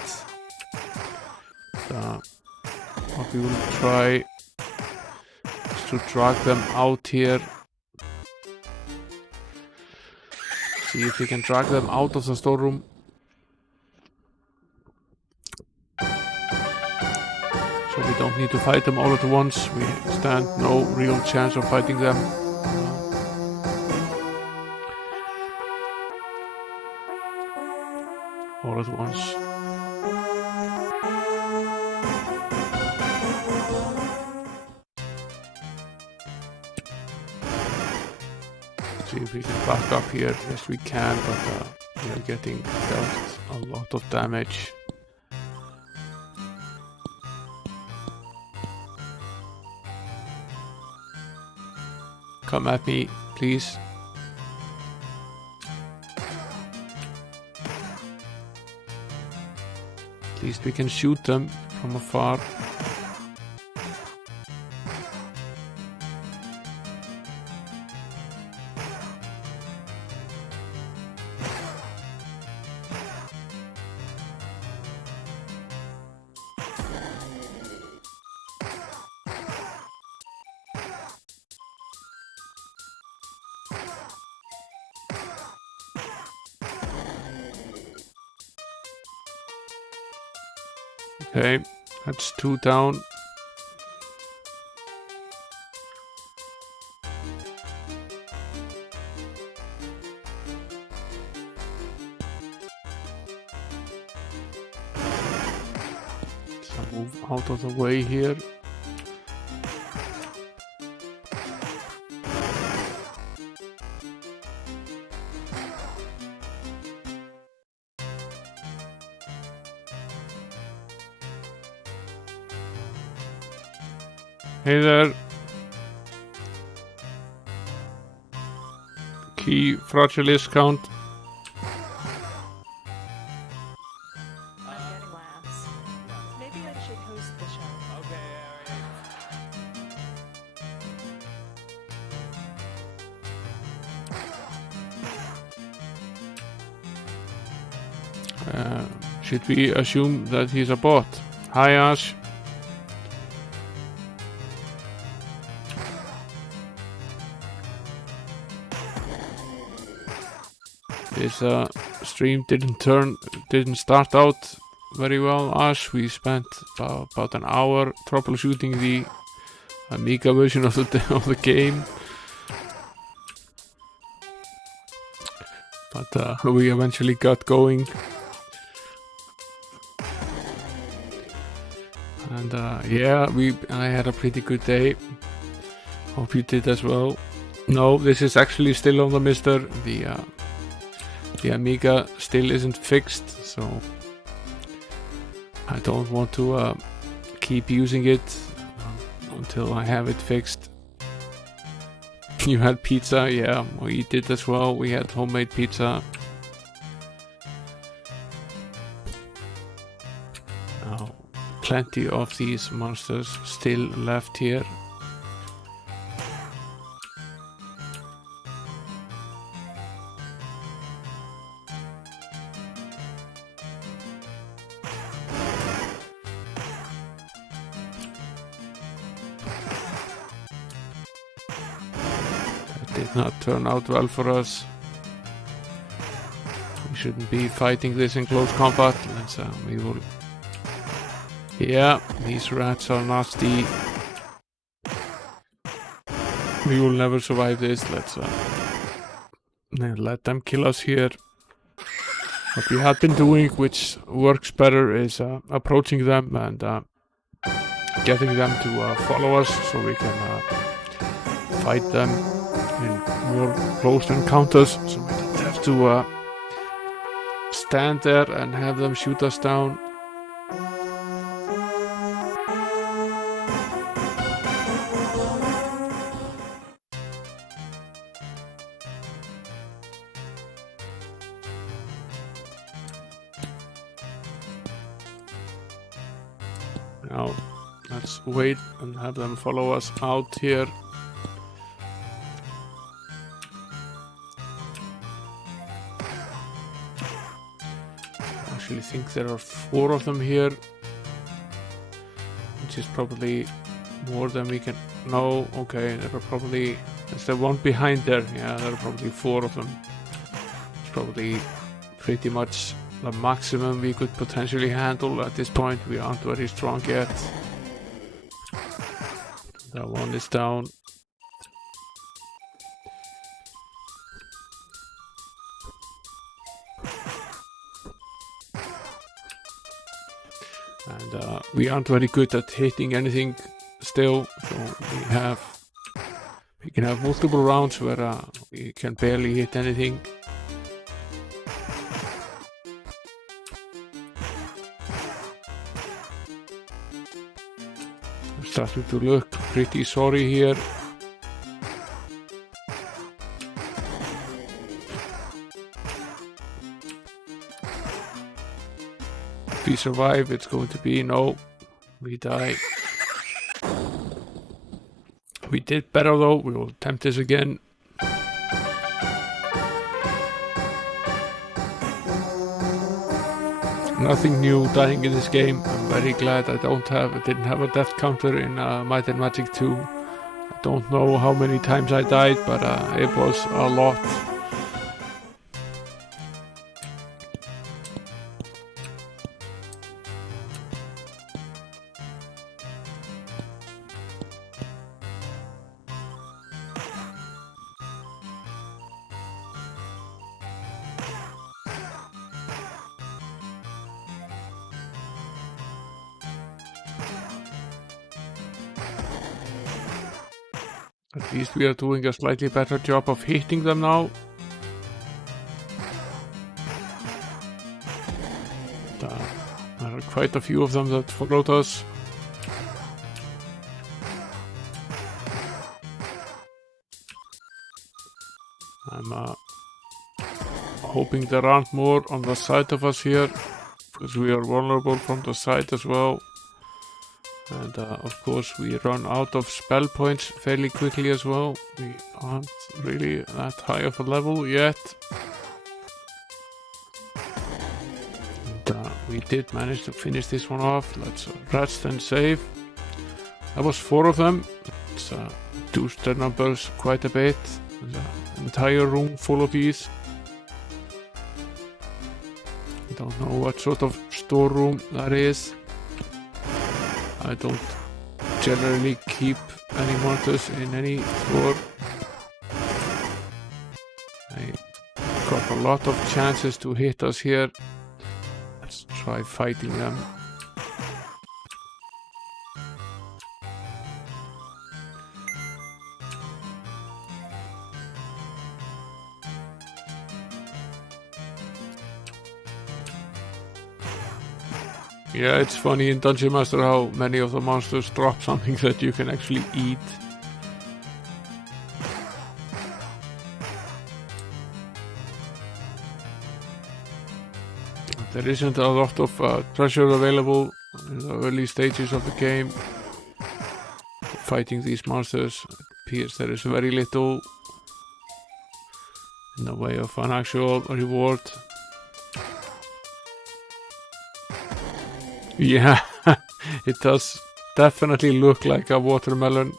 What we will try is to drag them out here. See if we can drag them out of the storeroom. So we don't need to fight them all at once. We stand no real chance of fighting them. All at once. See if we can back up here. Yes, we can, but we are getting dealt a lot of damage. Come at me, please. At least we can shoot them from afar. Okay, that's 2 down. So move out of the way here. Hey there. Key Fragilis count. I'm getting laughs. Maybe I should host the show. Okay. Should we assume that he's a bot? Hi Ash. This stream didn't start out very well, Ash. We spent about an hour troubleshooting the Amiga version of the game, but we eventually got going. And yeah, I had a pretty good day. Hope you did as well. No, this is actually still on the mister. The Amiga still isn't fixed, so I don't want to keep using it until I have it fixed. You had pizza? Yeah, we did as well. We had homemade pizza. Now, plenty of these monsters still left here. Did not turn out well for us. We shouldn't be fighting this in close combat. We will. Yeah, these rats are nasty. We will never survive this. Let's let them kill us here. What we had been doing, which works better, is approaching them and getting them to follow us, so we can fight them in more close encounters, so we don't have to stand there and have them shoot us down. Now let's wait and have them follow us out here. I actually think there are 4 of them here, which is probably more than we can. No, okay, there are probably. Is there one behind there? Yeah, there are probably 4 of them. It's probably pretty much the maximum we could potentially handle at this point. We aren't very strong yet. That one is down. And we aren't very good at hitting anything still, so we can have multiple rounds where we can barely hit anything. I'm starting to look pretty sorry here. If we survive, it's going to be no, we die. We did better though. We will attempt this again. Nothing new dying in this game. I'm very glad I didn't have a death counter in Might and Magic 2. I don't know how many times I died, but it was a lot. At least we are doing a slightly better job of hitting them now. There are quite a few of them that followed us. I'm hoping there aren't more on the side of us here, because we are vulnerable from the side as well. And of course we run out of spell points fairly quickly as well. We aren't really that high of a level yet. And we did manage to finish this one off. Let's rest and save. That was 4 of them. Let's reduce the numbers quite a bit. There's an entire room full of these. I don't know what sort of storeroom that is. I don't generally keep any monsters in any store. I got a lot of chances to hit us here. Let's try fighting them. Yeah, it's funny in Dungeon Master how many of the monsters drop something that you can actually eat. There isn't a lot of treasure available in the early stages of the game. Fighting these monsters, it appears there is very little in the way of an actual reward. Yeah, it does definitely look like a watermelon.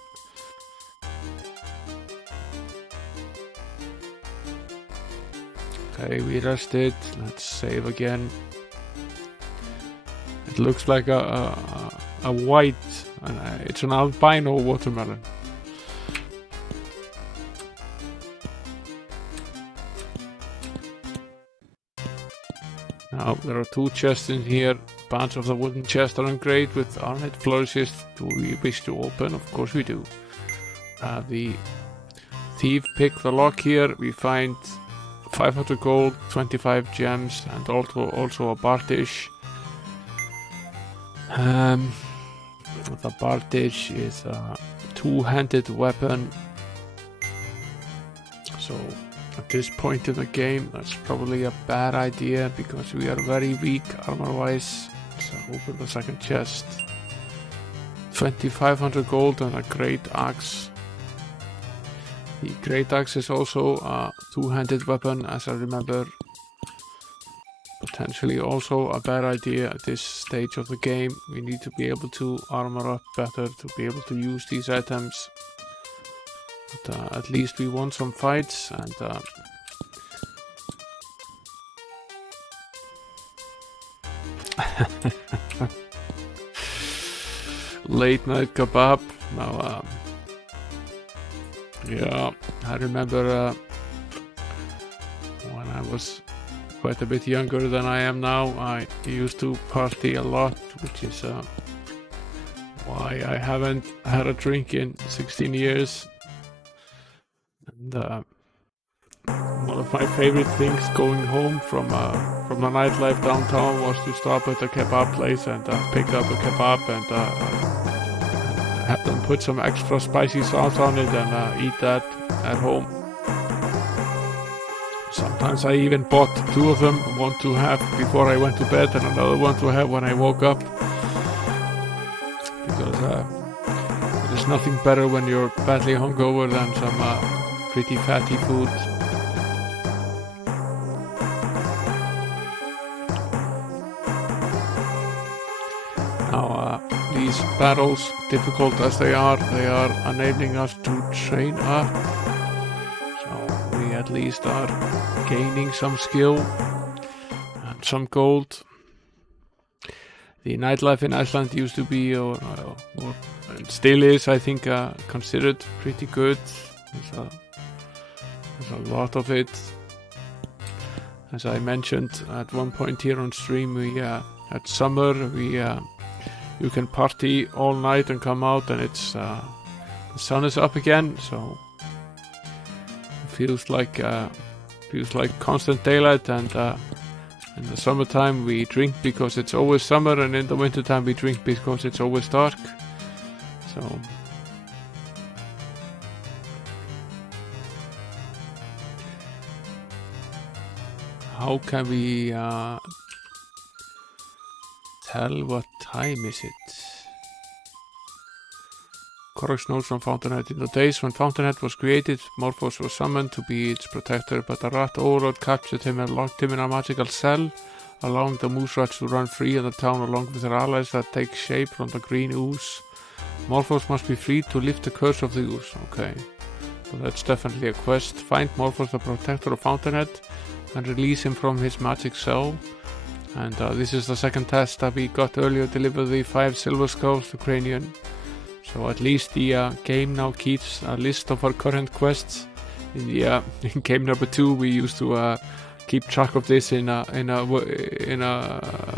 Okay, we rested. Let's save again. It looks like a white, it's an albino watermelon. Now there are 2 chests in here. Parts of the wooden chest are engraved with ornate flourishes. Do we wish to open? Of course we do. The thief picked the lock here. We find 500 gold, 25 gems, and also a bar dish. The bar dish is a 2-handed weapon. So at this point in the game, that's probably a bad idea because we are very weak armor-wise. So open the second chest. 2500 gold and a great axe. The great axe is also a 2-handed weapon, as I remember. Potentially also a bad idea at this stage of the game. We need to be able to armor up better to be able to use these items. But at least we won some fights, and late night kebab. Now, yeah, I remember when I was quite a bit younger than I am now, I used to party a lot, which is why I haven't had a drink in 16 years. And one of my favorite things going home from the nightlife downtown was to stop at a kebab place and pick up a kebab and have them put some extra spicy sauce on it and eat that at home. Sometimes I even bought 2 of them, one to have before I went to bed and another one to have when I woke up. Because there's nothing better when you're badly hungover than some pretty fatty food. Now these battles, difficult as they are enabling us to train up. So we at least are gaining some skill and some gold. The nightlife in Iceland used to be, or still is, I think, considered pretty good. There's a lot of it. As I mentioned at one point here on stream, we at summer you can party all night and come out and it's the sun is up again, so it feels like constant daylight. And in the summertime we drink because it's always summer, and in the wintertime we drink because it's always dark. So how can we tell what time is it? Corrux notes from Fountainhead. In the days when Fountainhead was created, Morphos was summoned to be its protector, but a rat overlord captured him and locked him in a magical cell, allowing the moose rats to run free in the town along with their allies that take shape from the green ooze. Morphos must be freed to lift the curse of the ooze. Okay, so that's definitely a quest. Find Morphos, the protector of Fountainhead, and release him from his magic cell. And this is the second test that we got earlier. Deliver the 5 silver skulls to Cranion. So at least the game now keeps a list of our current quests. In the in game number 2, we used to keep track of this in a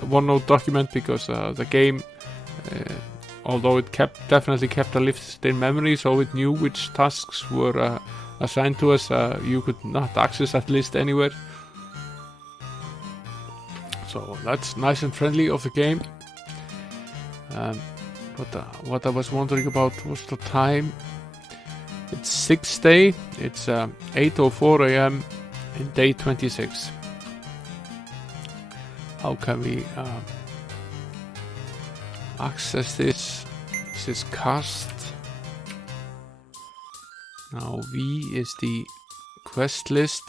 OneNote document, because the game, although it definitely kept a list in memory, so it knew which tasks were assigned to us. You could not access that list anywhere. So that's nice and friendly of the game. But what I was wondering about was the time. It's 6th day. It's 8:04 a.m. in day 26. How can we access this? This is cast. Now V is the quest list.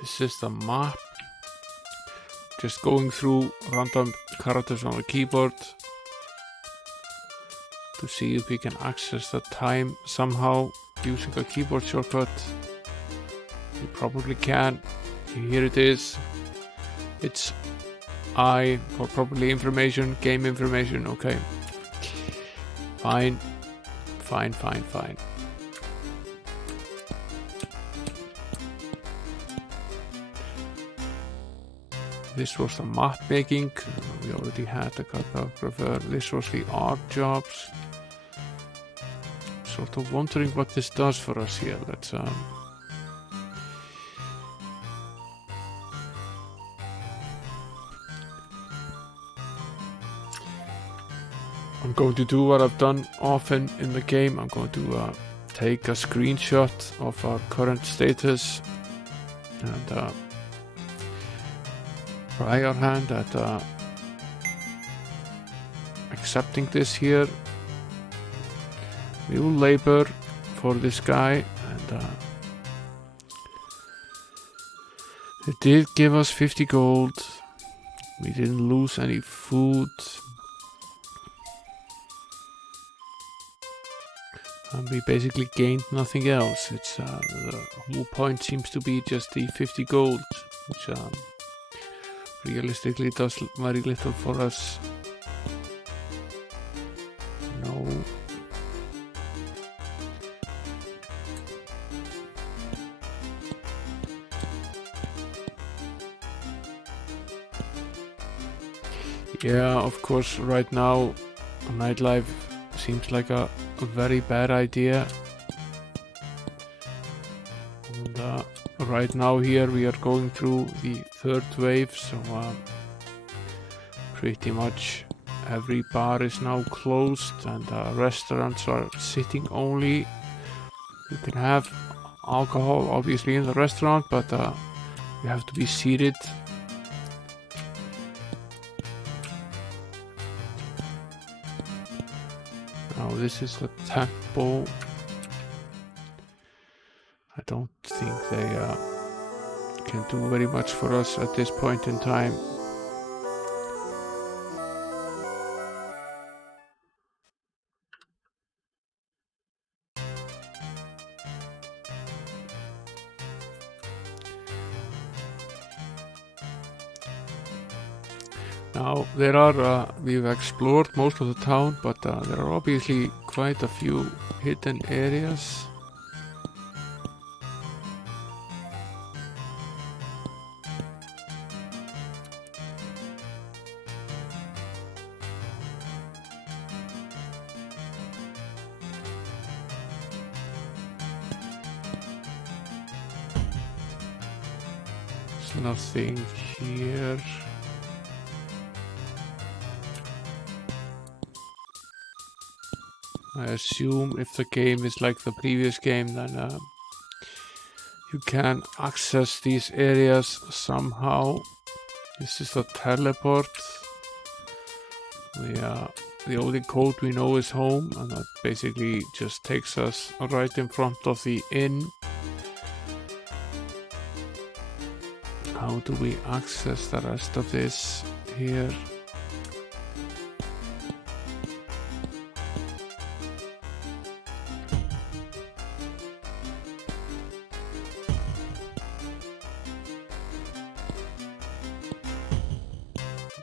This is the map. Just going through random characters on the keyboard to see if we can access the time somehow using a keyboard shortcut. You probably can. Here it is. It's I for probably information, game information. Okay. Fine. Fine. This was the map making. We already had the cartographer. This was the art jobs. Sort of wondering what this does for us here. Let's I'm going to do what I've done often in the game. I'm going to take a screenshot of our current status and try our hand at accepting this here. We will labor for this guy, and it did give us 50 gold. We didn't lose any food. And we basically gained nothing else. It's the whole point seems to be just the 50 gold, which realistically does very little for us. No. Yeah, of course, right now nightlife seems like a very bad idea. And right now here we are going through the 3rd wave, so pretty much every bar is now closed and restaurants are sitting only. You can have alcohol obviously in the restaurant, but you have to be seated. Now this is the temple. I don't think they can do very much for us at this point in time. Now there are, we've explored most of the town, but there are obviously quite a few hidden areas. There's nothing here. I assume if the game is like the previous game, then you can access these areas somehow. This is the teleport. The only code we know is home, and that basically just takes us right in front of the inn. How do we access the rest of this here?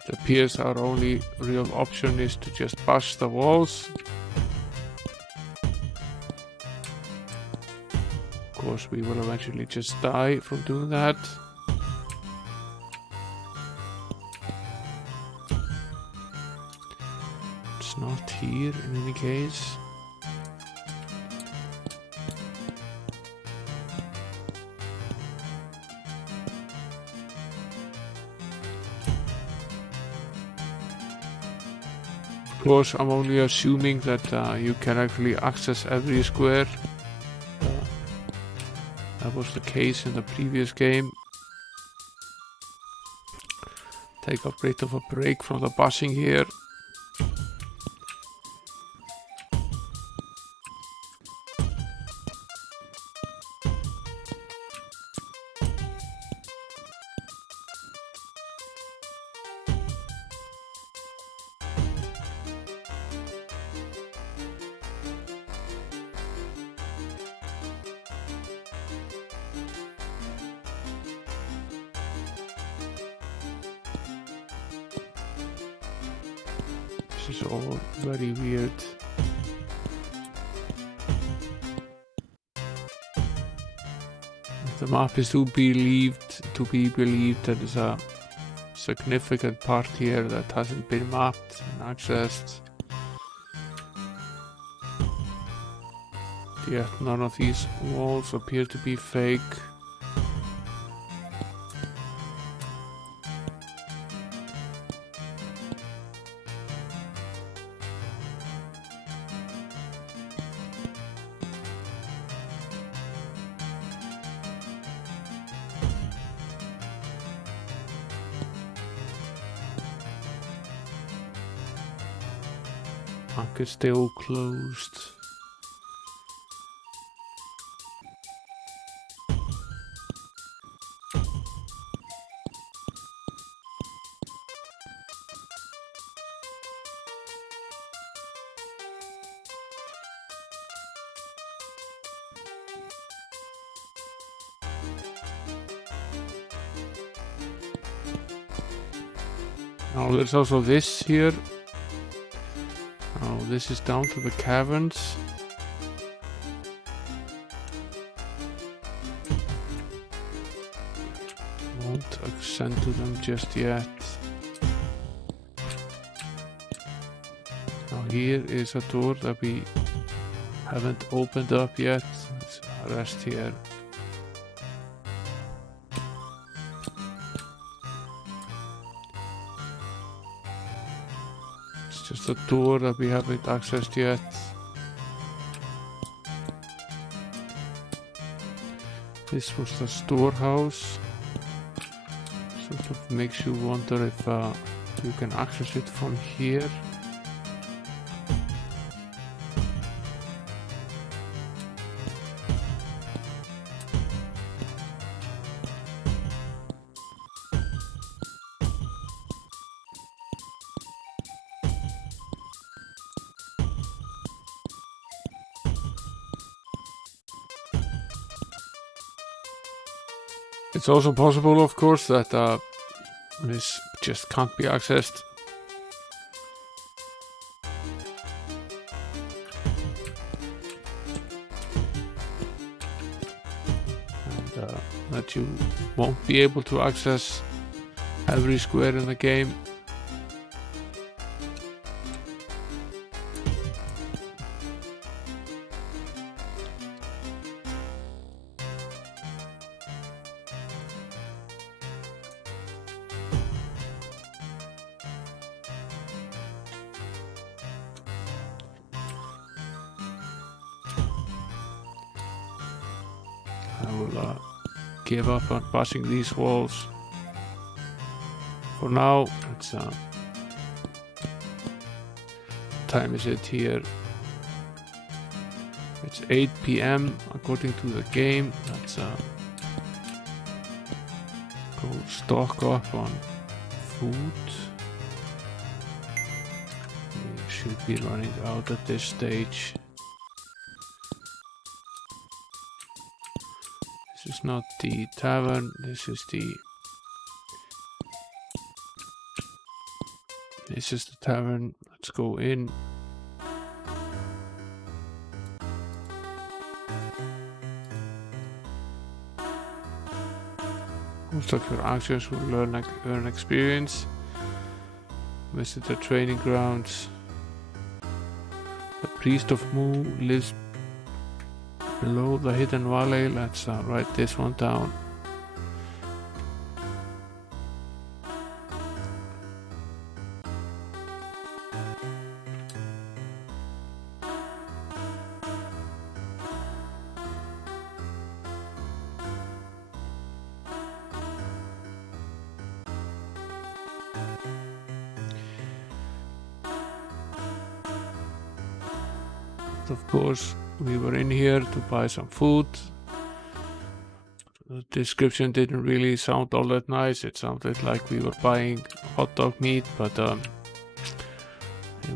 It appears our only real option is to just bash the walls. Of course, we will eventually just die from doing that. It's not here in any case. course, I'm only assuming that you can actually access every square. That was the case in the previous game. Take a bit of a break from the buzzing here. This is all very weird. The map is to be believed that there's a significant part here that hasn't been mapped and accessed. Yet none of these walls appear to be fake. Bank is still closed. Now there's also this here. Oh, this is down to the caverns. Won't ascend to them just yet. Now here is a door that we haven't opened up yet. Let's rest here. Just a door that we haven't accessed yet. This was the storehouse. Sort of makes you wonder if you can access it from here. It's also possible, of course, that this just can't be accessed. And that you won't be able to access every square in the game. I will give up on passing these walls. For now, it's time is it here? It's 8 p.m. according to the game. Let's go stock up on food. We should be running out at this stage. This is not the tavern, this is the tavern. Let's go in. Most of your actions will earn experience. Visit the training grounds. The Priest of Mu lives below the hidden valley. Let's write this one down. But of course, we were in here to buy some food. The description didn't really sound all that nice. It sounded like we were buying hot dog meat, but it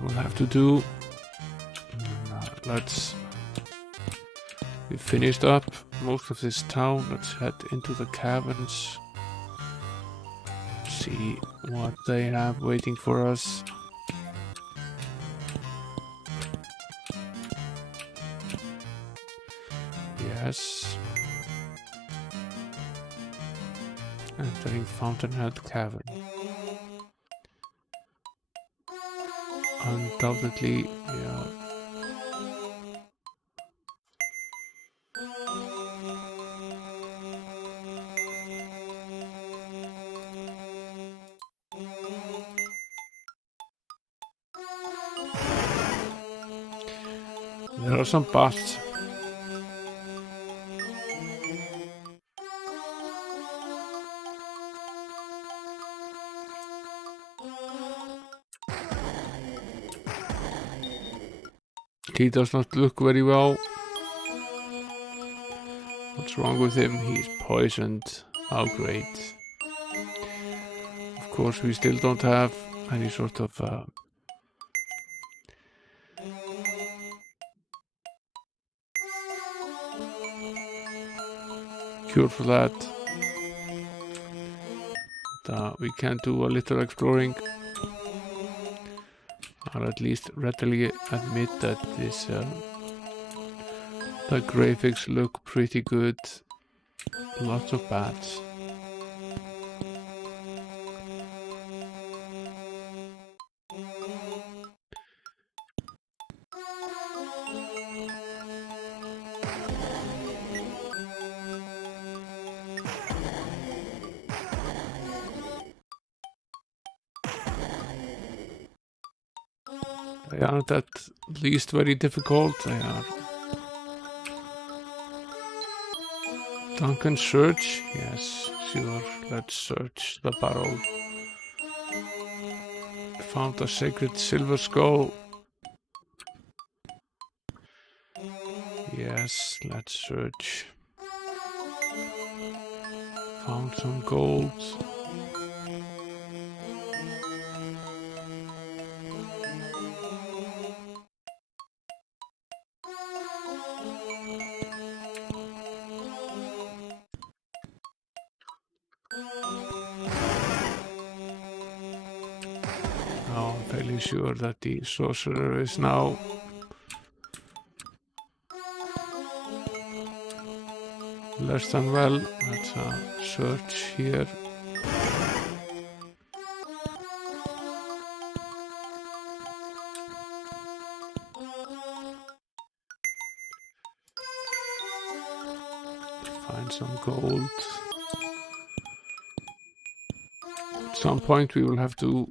will have to do. We finished up most of this town. Let's head into the caverns. See what they have waiting for us. Yes. Entering Fountainhead Cavern. Undoubtedly, yeah. There are some paths. He does not look very well. What's wrong with him? He's poisoned. How great. Of course, we still don't have any sort of cure for that. But, we can do a little exploring. I'll at least readily admit that this the graphics look pretty good. Lots of bats. They aren't at least very difficult. They are. Duncan search? Yes, sure. Let's search the barrel. Found a sacred silver skull. Yes, let's search. Found some gold. Now I'm fairly sure that the sorcerer is now less than well. Let's search here. Find some gold. At some point we will have to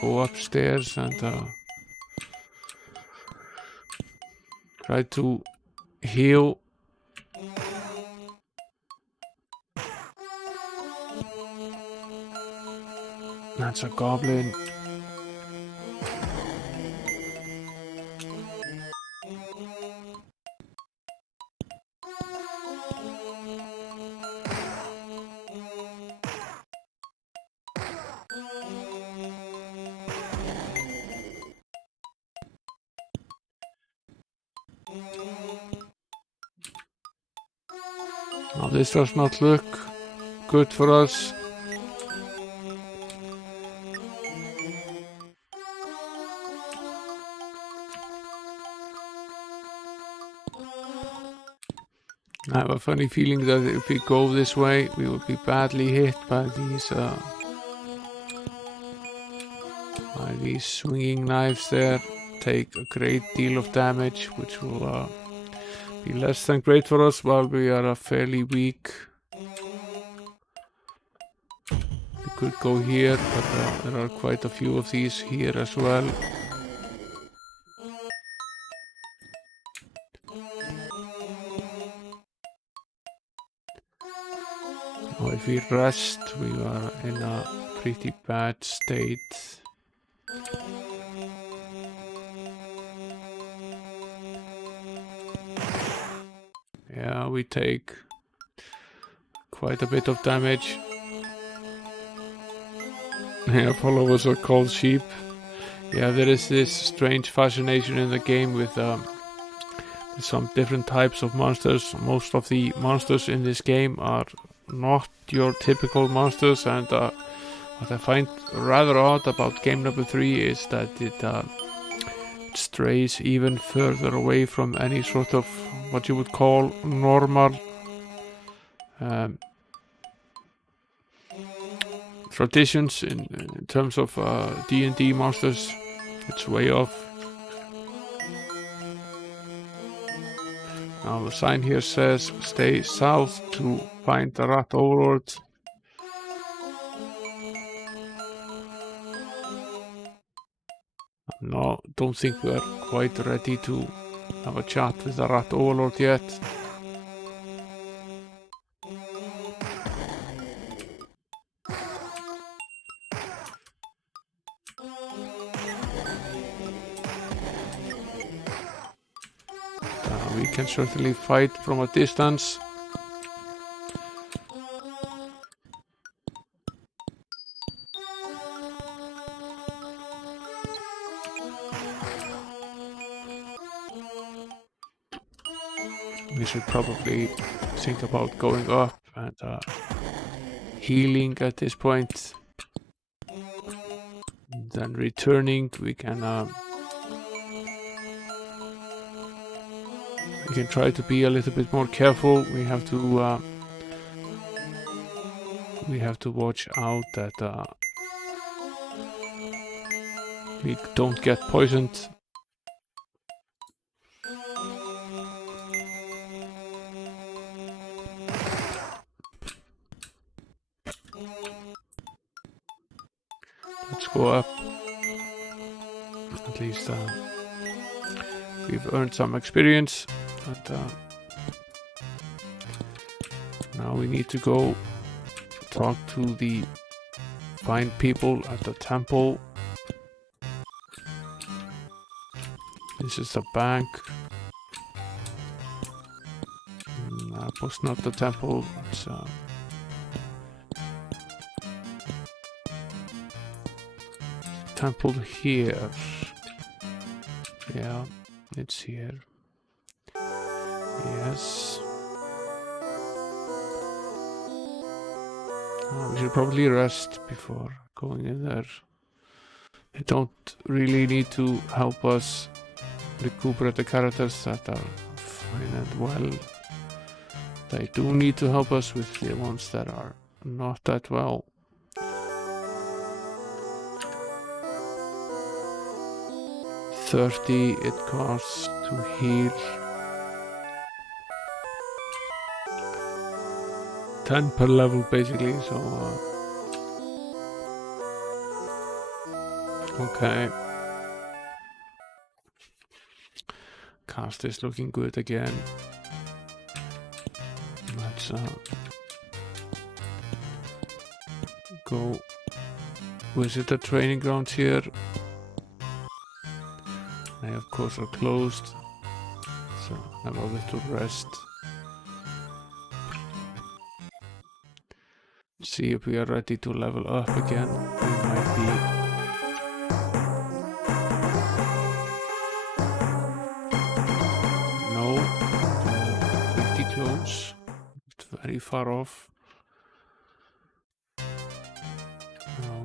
go upstairs and try to heal. That's a goblin. Now this does not look good for us. I have a funny feeling that if we go this way, we will be badly hit by these swinging knives there. Take a great deal of damage, which will be less than great for us while we are fairly weak. We could go here, but there are quite a few of these here as well. Now if we rest, we are in a pretty bad state. Yeah, we take quite a bit of damage. Yeah, followers are called sheep. Yeah, there is this strange fascination in the game with some different types of monsters. Most of the monsters in this game are not your typical monsters, and what I find rather odd about game number 3 is that it strays even further away from any sort of what you would call normal traditions in terms of D&D monsters. It's way off. Now the sign here says stay south to find the rat overlord. No, don't think we're quite ready to have a chat with the rat overlord yet. We can certainly fight from a distance. We should probably think about going up and healing at this point. Then returning, we can try to be a little bit more careful. We have to watch out that we don't get poisoned. Let's go up. At least we've earned some experience, and now we need to go talk to the fine people at the temple. This is the bank. That was not the temple. It's temple here. Yeah, it's here. Yes. We should probably rest before going in there. They don't really need to help us recuperate the characters that are fine and well. They do need to help us with the ones that are not that well. $30 it costs to heal. 10 per level basically, so okay. Cast is looking good again. Let's go visit the training grounds here. They of course are closed, so have a little rest. See if we are ready to level up again. We might be. No, pretty close. It's very far off. No.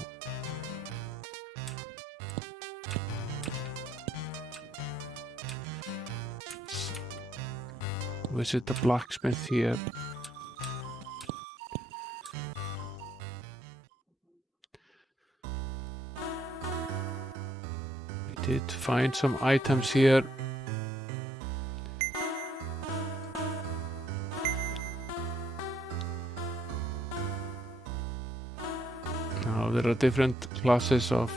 Let's visit the blacksmith here. Did find some items here. Now there are different classes of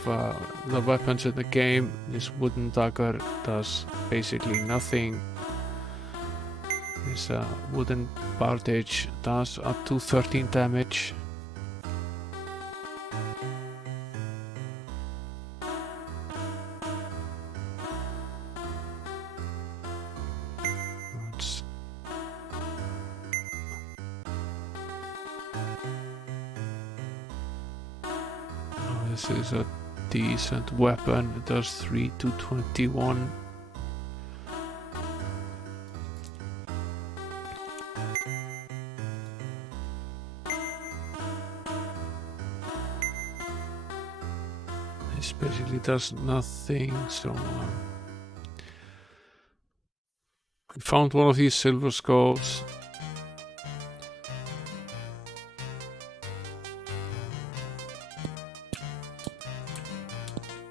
the weapons in the game. This wooden dagger does basically nothing. This wooden bardage does up to 13 damage. This is a decent weapon. It does 3 to 21. This basically does nothing, so we found one of these silver skulls.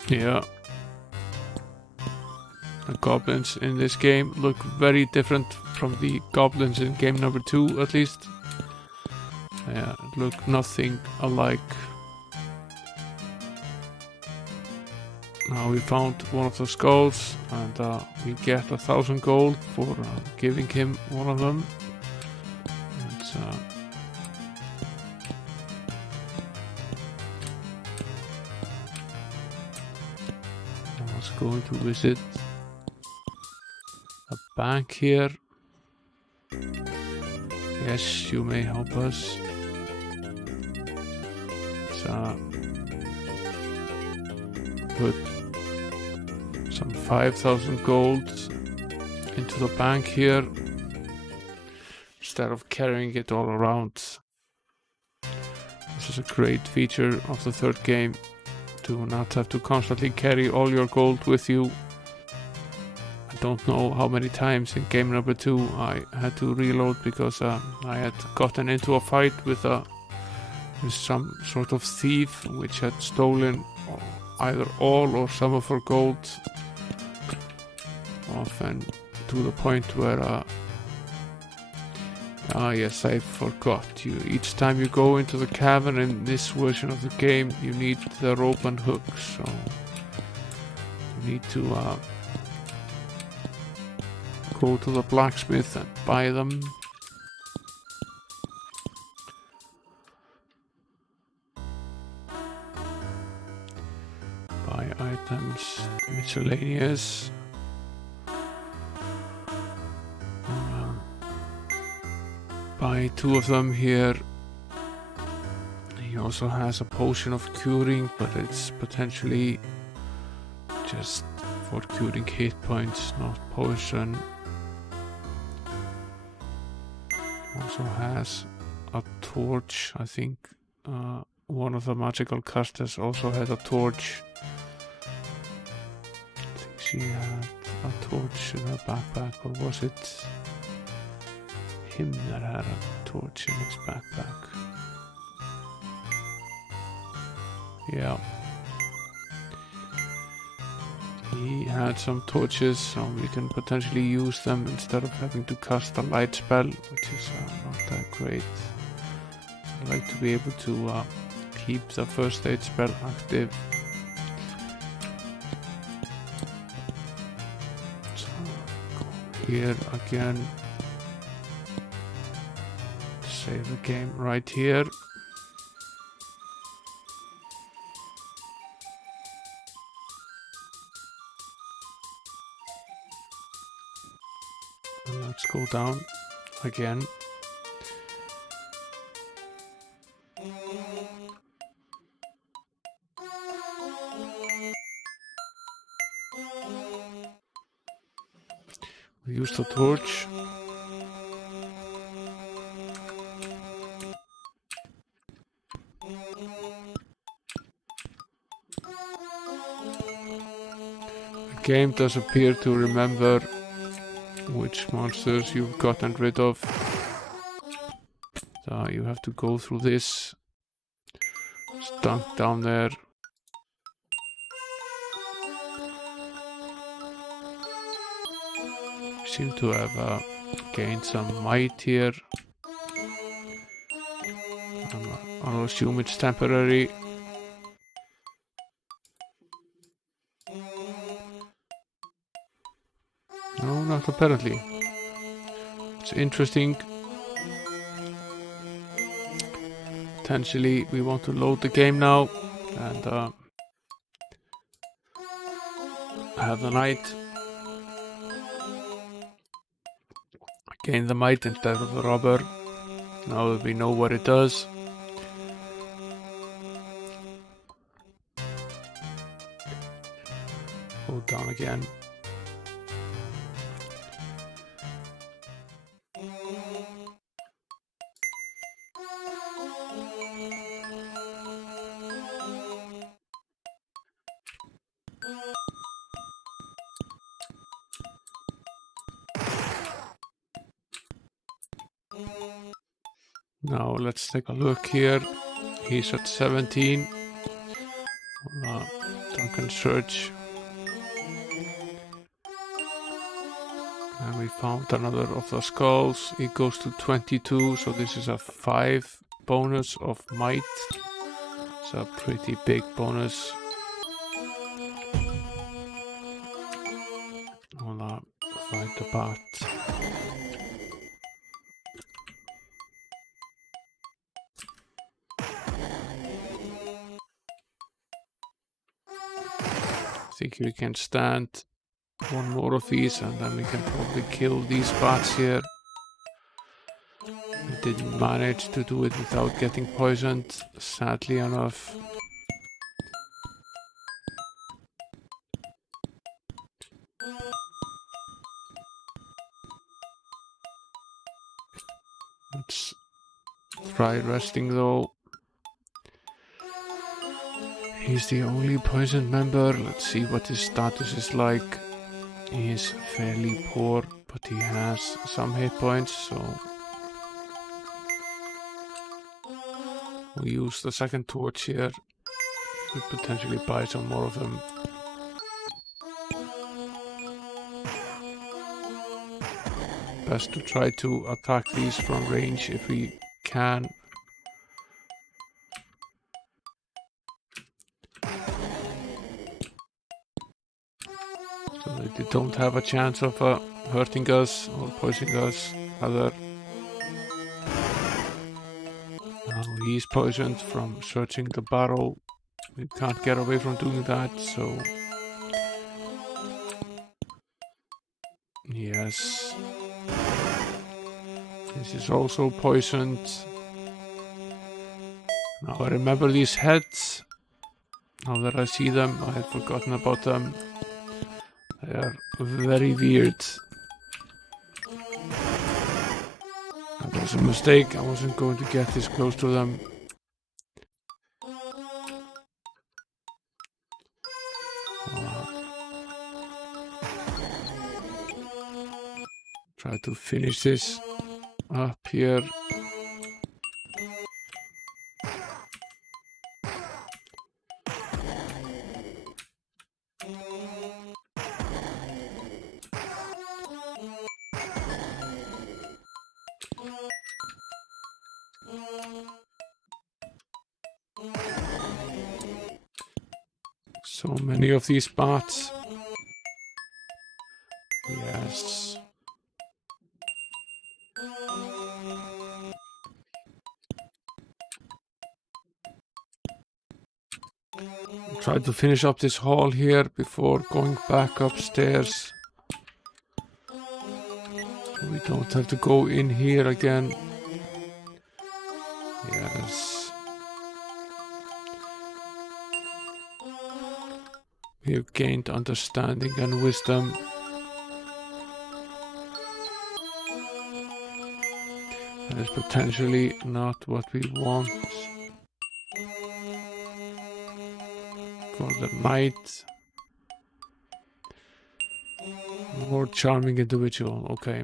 Yeah. The goblins in this game look very different from the goblins in game number 2, at least. Yeah, look nothing alike. Now we found one of the skulls, and we get 1,000 gold for giving him one of them. I was going to visit a bank here. Yes, you may help us. Put some 5,000 gold into the bank here instead of carrying it all around. This is a great feature of the third game, to not have to constantly carry all your gold with you. I don't know how many times in game number 2 I had to reload because I had gotten into a fight with some sort of thief which had stolen either all or some of our gold, often to the point where yes, I forgot. Each time you go into the cavern in this version of the game, you need the rope and hook, so you need to go to the blacksmith and buy them. Buy items, miscellaneous. Buy 2 of them here. He also has a potion of curing, but it's potentially just for curing hit points, not poison. Also has a torch. I think one of the magical casters also had a torch. I think she had a torch in her backpack, or was it him that had a torch in his backpack? Yeah. He had some torches, so we can potentially use them instead of having to cast a light spell, which is not that great. I'd like to be able to keep the first aid spell active. So go here again. Save the game right here. And let's go down again. We use the torch. The game does appear to remember which monsters you've gotten rid of. So you have to go through this. Dunk down there. Seem to have gained some might here. I'll assume it's temporary. No, not apparently. It's interesting. Potentially we want to load the game now and have the knight gain the might instead of the robber. Now that we know what it does. go down again. Now let's take a look here. He's at 17. Drunken Search. And we found another of the skulls. It goes to 22, so this is a 5 bonus of might. It's a pretty big bonus. I'll fight the bat. I think we can stand one more of these and then we can probably kill these bats here. We didn't manage to do it without getting poisoned, sadly enough. Let's try resting though. He's the only poisoned member. Let's see what his status is like. He is fairly poor, but he has some hit points, so we'll use the second torch here. Could potentially buy some more of them. Best to try to attack these from range if we can. So they don't have a chance of hurting us or poisoning us. Rather, now he's poisoned from searching the barrel. We can't get away from doing that, so yes. This is also poisoned. Now I remember these heads. Now that I see them, I had forgotten about them. They are very weird. That was a mistake. I wasn't going to get this close to them. Try to finish this up here. So many of these bats. Yes. Try to finish up this hall here before going back upstairs. So we don't have to go in here again. Yes. We have gained understanding and wisdom. That is potentially not what we want for the night. More charming individual. Okay.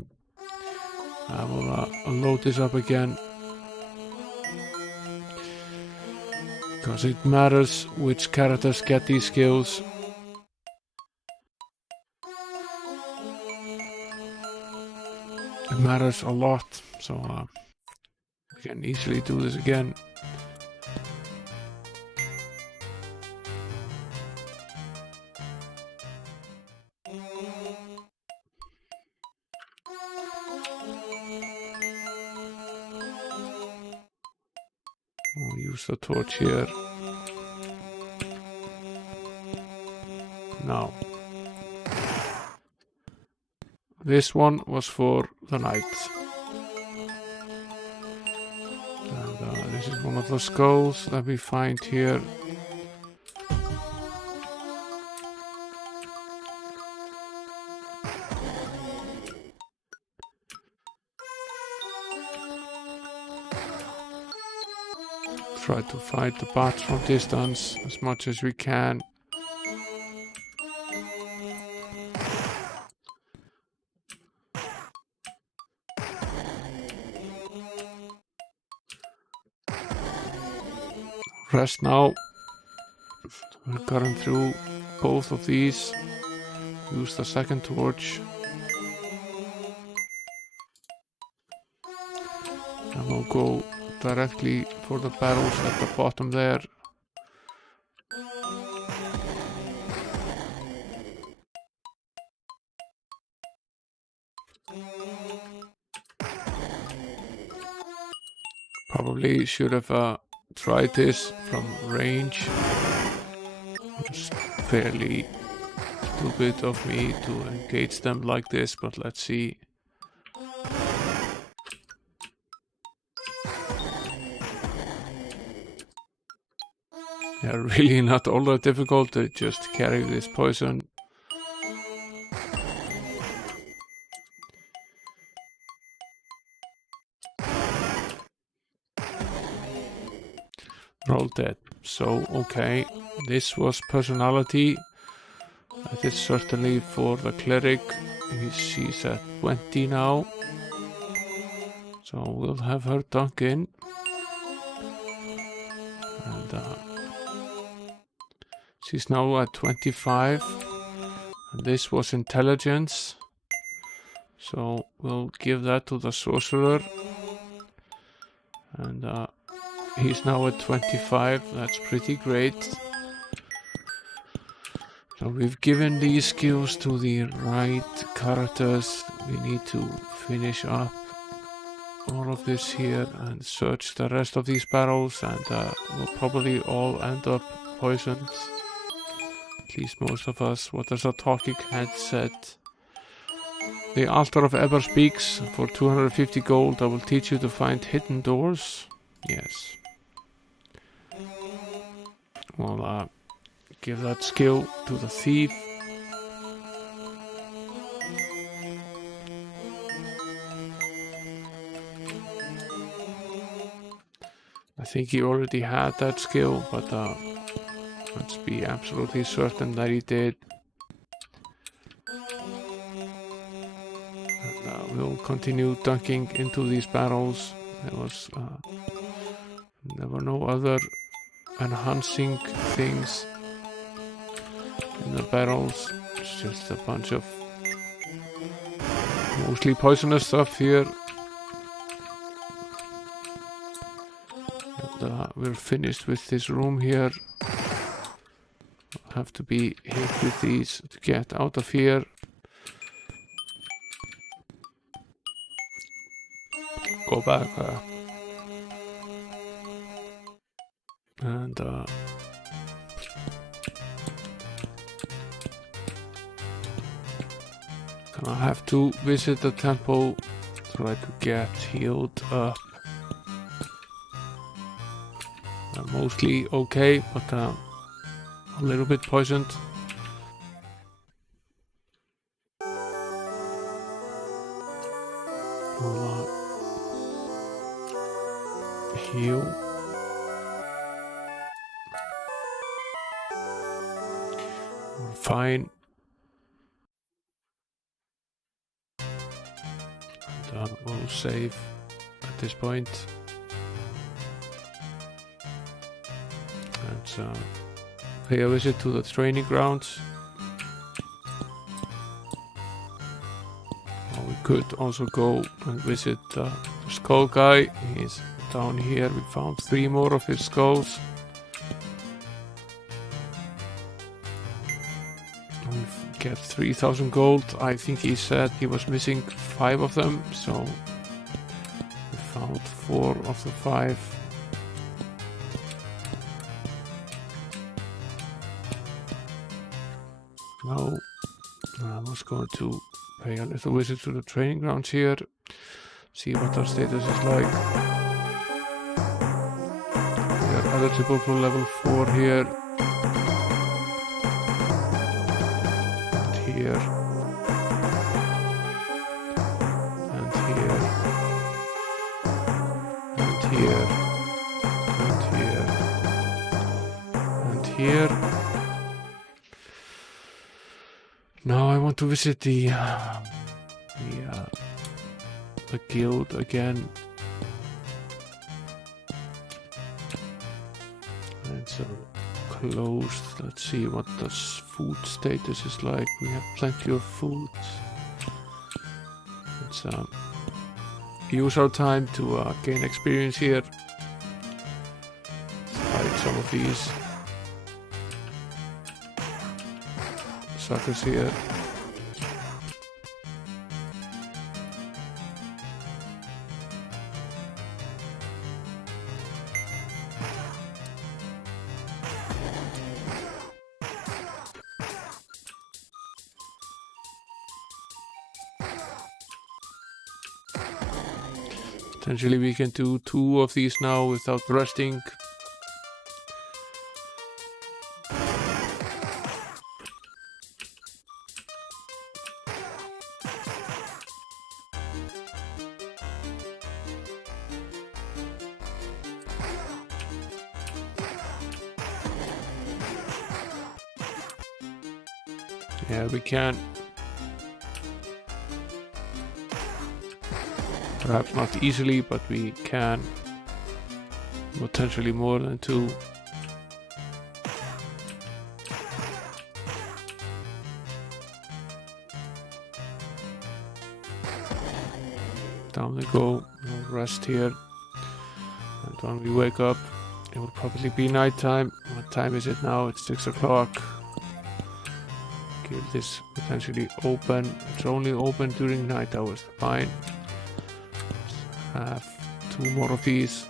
I will load this up again. Because it matters which characters get these skills. It matters a lot, so we can easily do this again. We'll use the torch here. Now, this one was for the night. And this is one of the skulls that we find here. try to fight the bats from distance as much as we can. Rest now. We're cutting through both of these. Use the second torch. And we'll go directly for the barrels at the bottom there. Probably should have tried this from range. It's fairly stupid of me to engage them like this, but let's see. They're really not all that difficult to just carry this poison. They're all dead. So, okay, this was personality. That is certainly for the cleric. She's at 20 now. So we'll have her dunk in. And she's now at 25. And this was intelligence. So we'll give that to the sorcerer. And he's now at 25. That's pretty great. So we've given these skills to the right characters. We need to finish up all of this here and search the rest of these barrels, and we'll probably all end up poisoned. At least most of us. What does a talking head said? The Altar of Eber speaks. For 250 gold I will teach you to find hidden doors. Yes. Well, give that skill to the thief. I think he already had that skill, but let's be absolutely certain that he did. And we'll continue dunking into these barrels. There were no other enhancing things in the barrels. It's just a bunch of mostly poisonous stuff here. And we're finished with this room here. Have to be hit with these to get out of here. Go back. And gonna have to visit the temple, try to get healed up. Mostly okay, but a little bit poisoned. We'll heal. We're fine. And we'll save at this point. And pay a visit to the training grounds. We could also go and visit the skull guy. He's down here. We found 3 more of his skulls. We get 3,000 gold. I think he said he was missing 5 of them, so we found 4 of the 5. Now I was going to pay a little visit to the training grounds here, see what our status is like. We are eligible for level 4 here. And here. And here. And here. And here. here. Now I want to visit the guild again. It's closed. Let's see what the food status is like. We have plenty of food. Let's use our time to gain experience here. Let's fight some of these suckers here. Potentially we can do 2 of these now without resting. Yeah, we can. Perhaps not easily, but we can. Potentially more than 2. Down we go. We'll rest here. And when we wake up, it will probably be nighttime. What time is it now? It's 6 o'clock. Guild is potentially open. It's only open during night hours. Fine. Have 2 more of these.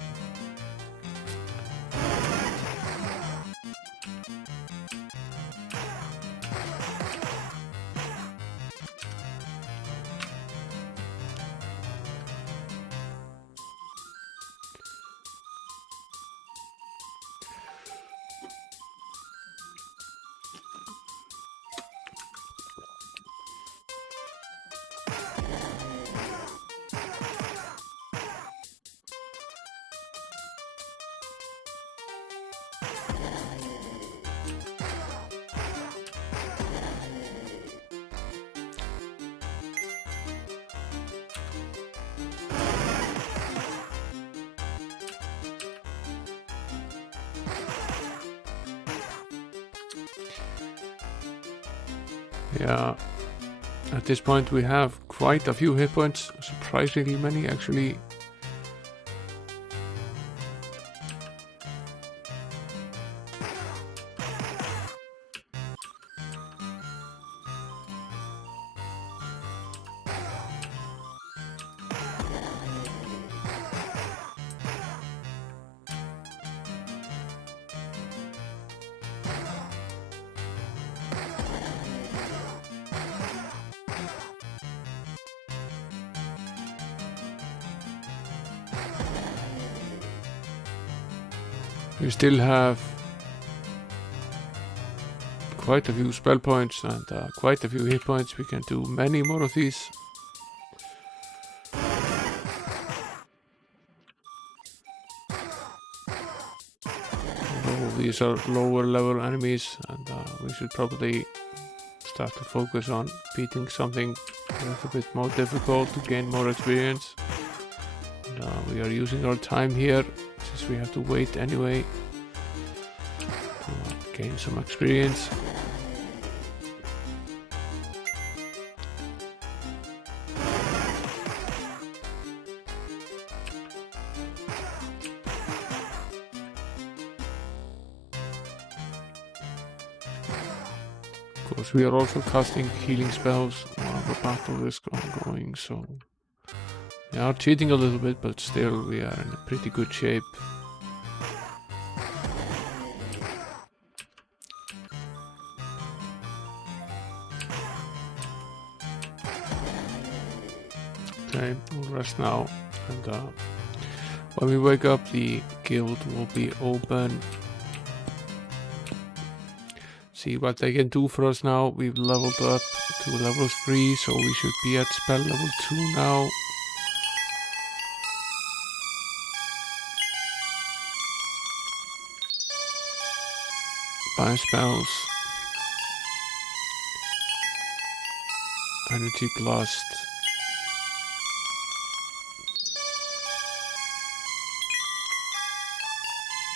Yeah, at this point we have quite a few hit points, surprisingly many actually. We still have quite a few spell points and quite a few hit points. We can do many more of these. Although these are lower level enemies, and we should probably start to focus on beating something a little bit more difficult to gain more experience. And we are using our time here since we have to wait anyway to gain some experience. Of course, we are also casting healing spells while the battle is ongoing, so we are cheating a little bit, but still we are in a pretty good shape. Okay, we'll rest now, and when we wake up the guild will be open. See what they can do for us now. We've leveled up to level 3, so we should be at spell level 2 now. Spy spells. Energy blast.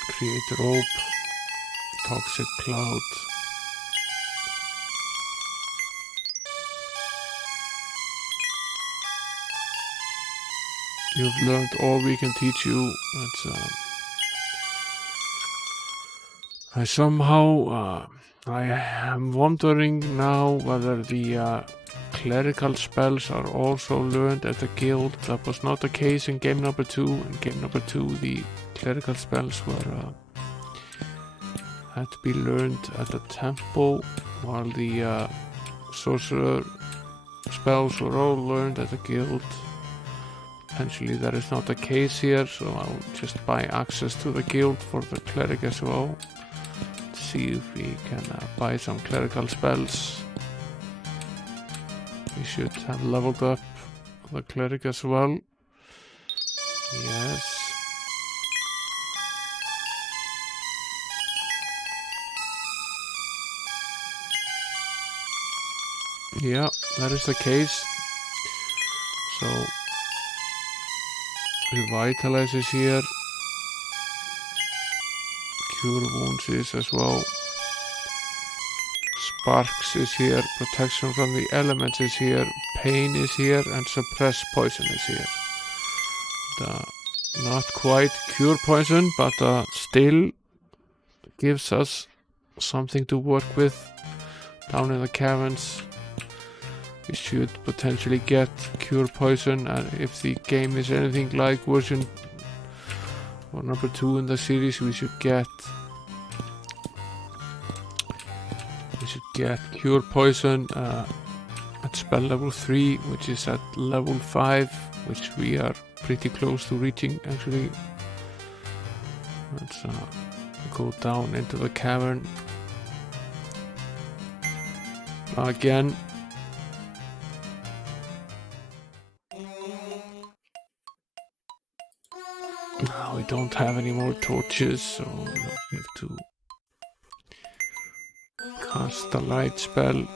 Create rope. Toxic cloud. You've learned all we can teach you. I somehow I am wondering now whether the clerical spells are also learned at the guild. That was not the case in game number 2. In game number 2 the clerical spells were had to be learned at the temple, while the sorcerer spells were all learned at the guild. Potentially that is not the case here, so I'll just buy access to the guild for the cleric as well. See if we can buy some clerical spells. We should have leveled up the cleric as well. Yes. Yeah, that is the case. So Revitalize is here. Cure wounds is as well. Sparks is here. Protection from the elements is here. Pain is here, and suppress poison is here. Not quite cure poison, but still gives us something to work with down in the caverns. We should potentially get cure poison, and if the game is anything like version or number 2 in the series, we should get cure poison at spell level 3, which is at level 5, which we are pretty close to reaching actually. Let's go down into the cavern again. Now we don't have any more torches, so we have to cast the light spell.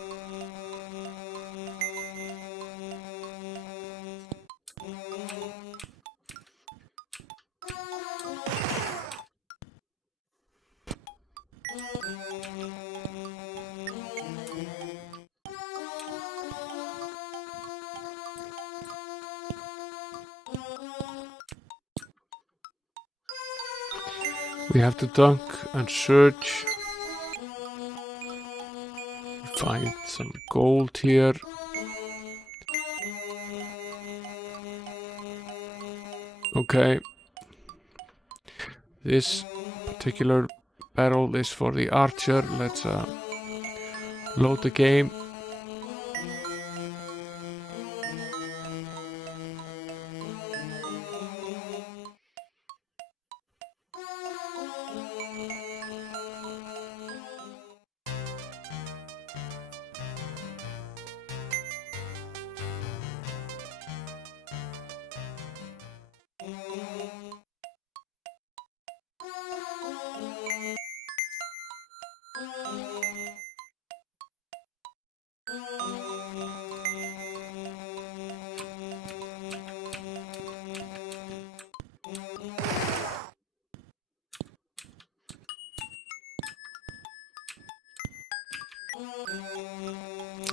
We have to dunk and search. Find some gold here. Okay. This particular barrel is for the archer. Let's load the game.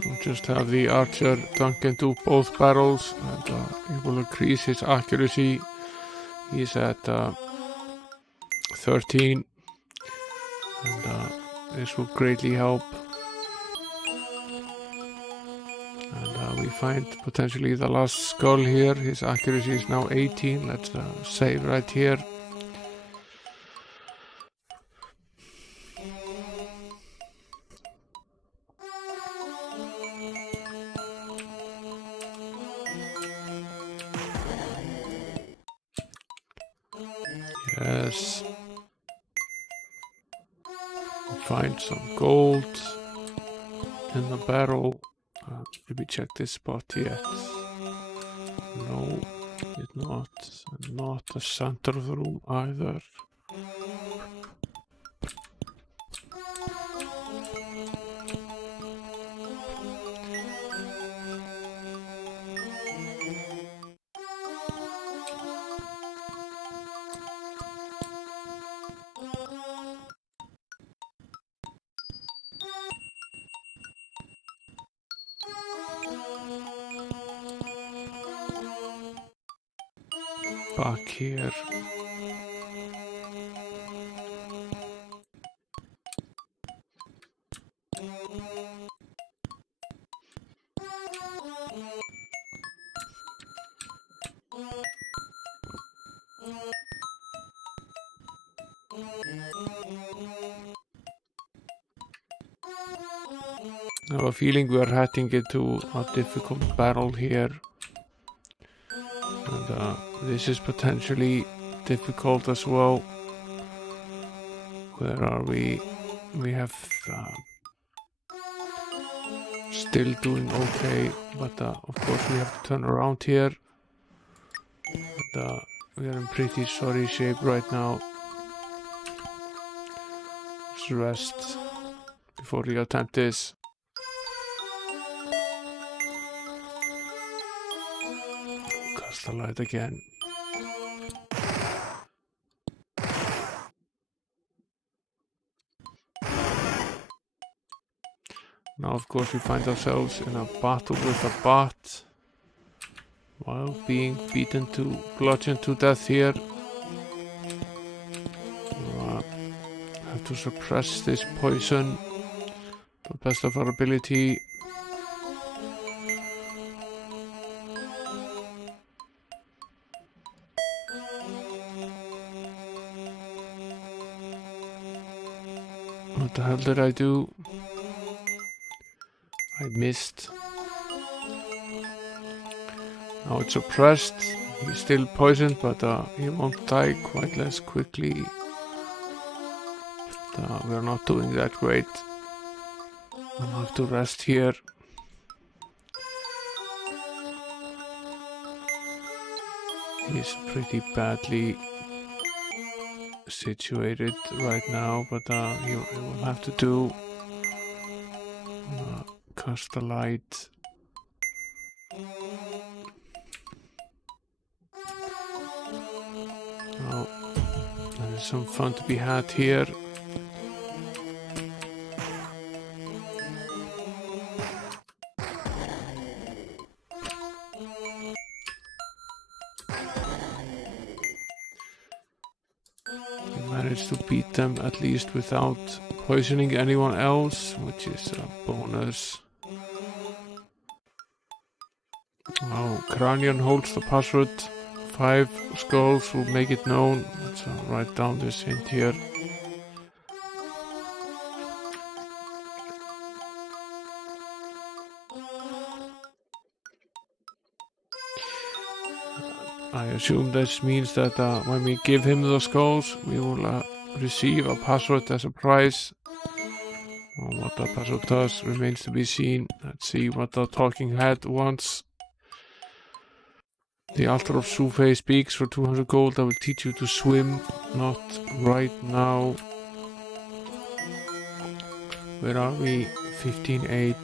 We'll just have the archer dunk into both barrels, and it will increase his accuracy. He's at 13, and this will greatly help. And we find potentially the last skull here. His accuracy is now 18. Let's save right here. Yes. Find some gold in the barrel. Did we check this spot yet? No, did not. And not the center of the room either. back here. I have a feeling we are heading into a difficult battle here. And this is potentially difficult as well. Where are we? We have still doing okay, but of course we have to turn around here. And we are in pretty sorry shape right now. Let's rest before we attempt this. Cast the light again. Now of course we find ourselves in a battle with a bat while being bludgeoned to death here. Have to suppress this poison to the best of our ability. What the hell did I do? I missed. Now it's suppressed. He's still poisoned, but he won't die quite less quickly. We're not doing that great. I'll have to rest here. He's pretty badly situated right now, but he will have to do. Cast the light. Oh, there's some fun to be had here. We managed to beat them at least without poisoning anyone else, which is a bonus. Oh, Cranion holds the password. 5 skulls will make it known. Let's write down this hint here. I assume this means that when we give him the skulls, we will receive a password as a prize. Well, what that password does remains to be seen. Let's see what the talking head wants. The altar of Sufe speaks. For 200 gold I will teach you to swim. Not right now. Where are we? 15.8.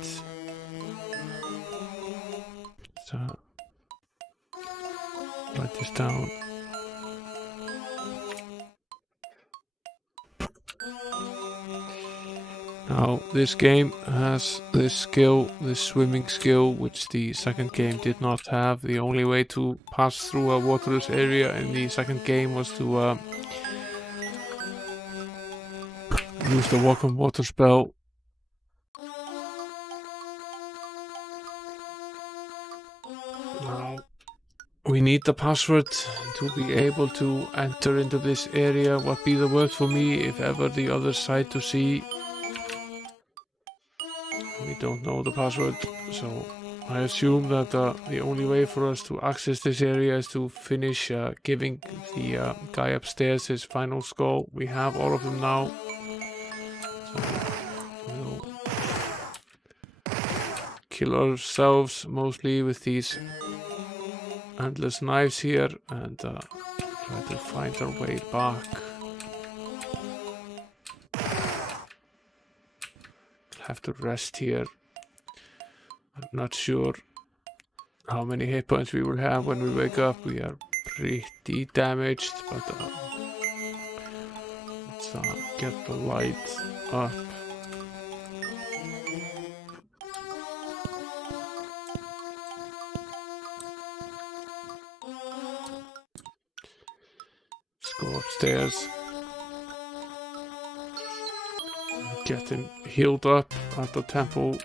So write this down. Now this game has this skill, this swimming skill, which the second game did not have. The only way to pass through a waterless area in the second game was to use the walk on water spell. Now we need the password to be able to enter into this area. What be the word for me if ever the other side to see? We don't know the password, so I assume that the only way for us to access this area is to finish giving the guy upstairs his final skull. We have all of them now. So we'll kill ourselves mostly with these endless knives here and try to find our way back. Have to rest here. I'm not sure how many hit points we will have when we wake up. We are pretty damaged, but let's get the light up. downstairs. Get him healed up at the temple.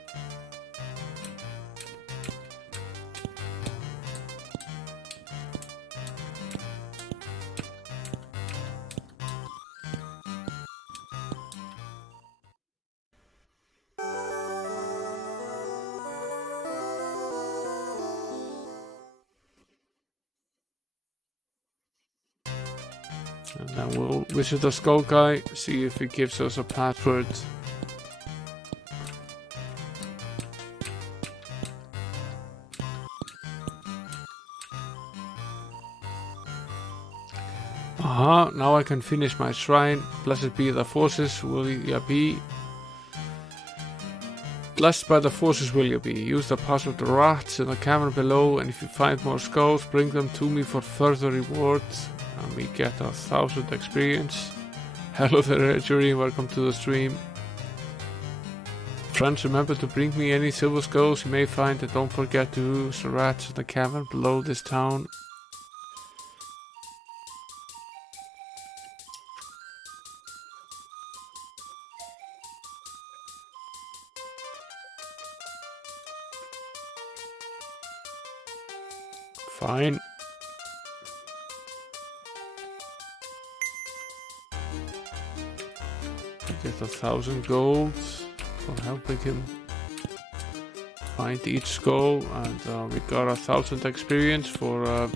And then we'll visit the skull guy, see if he gives us a password. Aha, now I can finish my shrine. Blessed be the forces, will ya be? Blessed by the forces will you be. Use the password rats in the cavern below, and if you find more skulls, bring them to me for further rewards. And we get 1,000 experience. Hello there, Jury, welcome to the stream. Friends, remember to bring me any silver skulls you may find, and don't forget to use the rats in the cavern below this town. Fine. Get 1,000 gold for helping him find each skull, and we got 1,000 experience for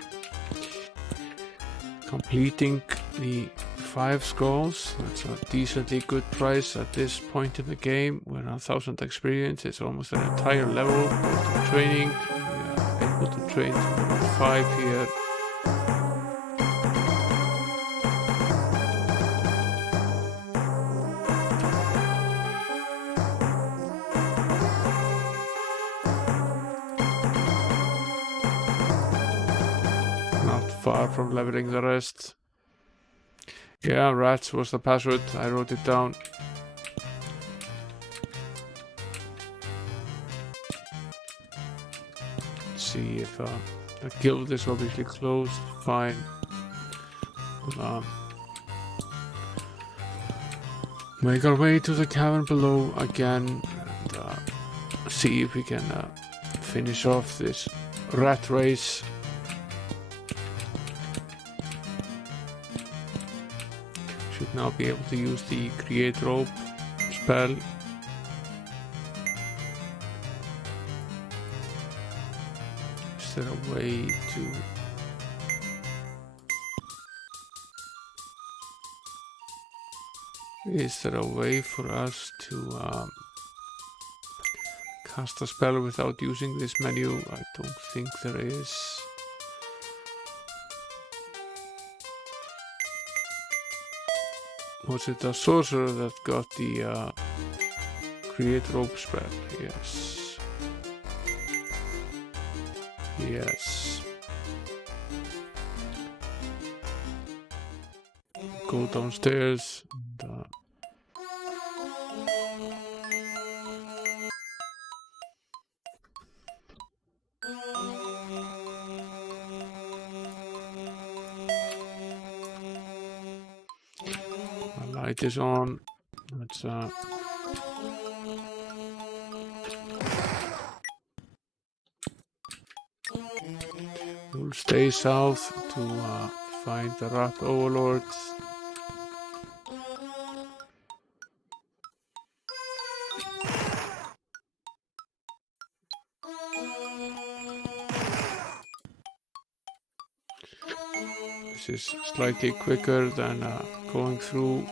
completing the 5 skulls. That's a decently good price at this point in the game. With 1,000 experience, it's almost an entire level. Go to training. We are able to train to level 5 here. Far from leveling the rest. Yeah, rats was the password. I wrote it down. Let's see if the guild is obviously closed. Fine. Make our way to the cavern below again and see if we can finish off this rat race. Should now be able to use the create rope spell. Is there a way to... Is there a way for us to cast a spell without using this menu? I don't think there is. Was it a sorcerer that got the create rope spell? Yes. Yes. Go downstairs. And, light is on. Let's we'll stay south to find the rat overlords. This is slightly quicker than going through.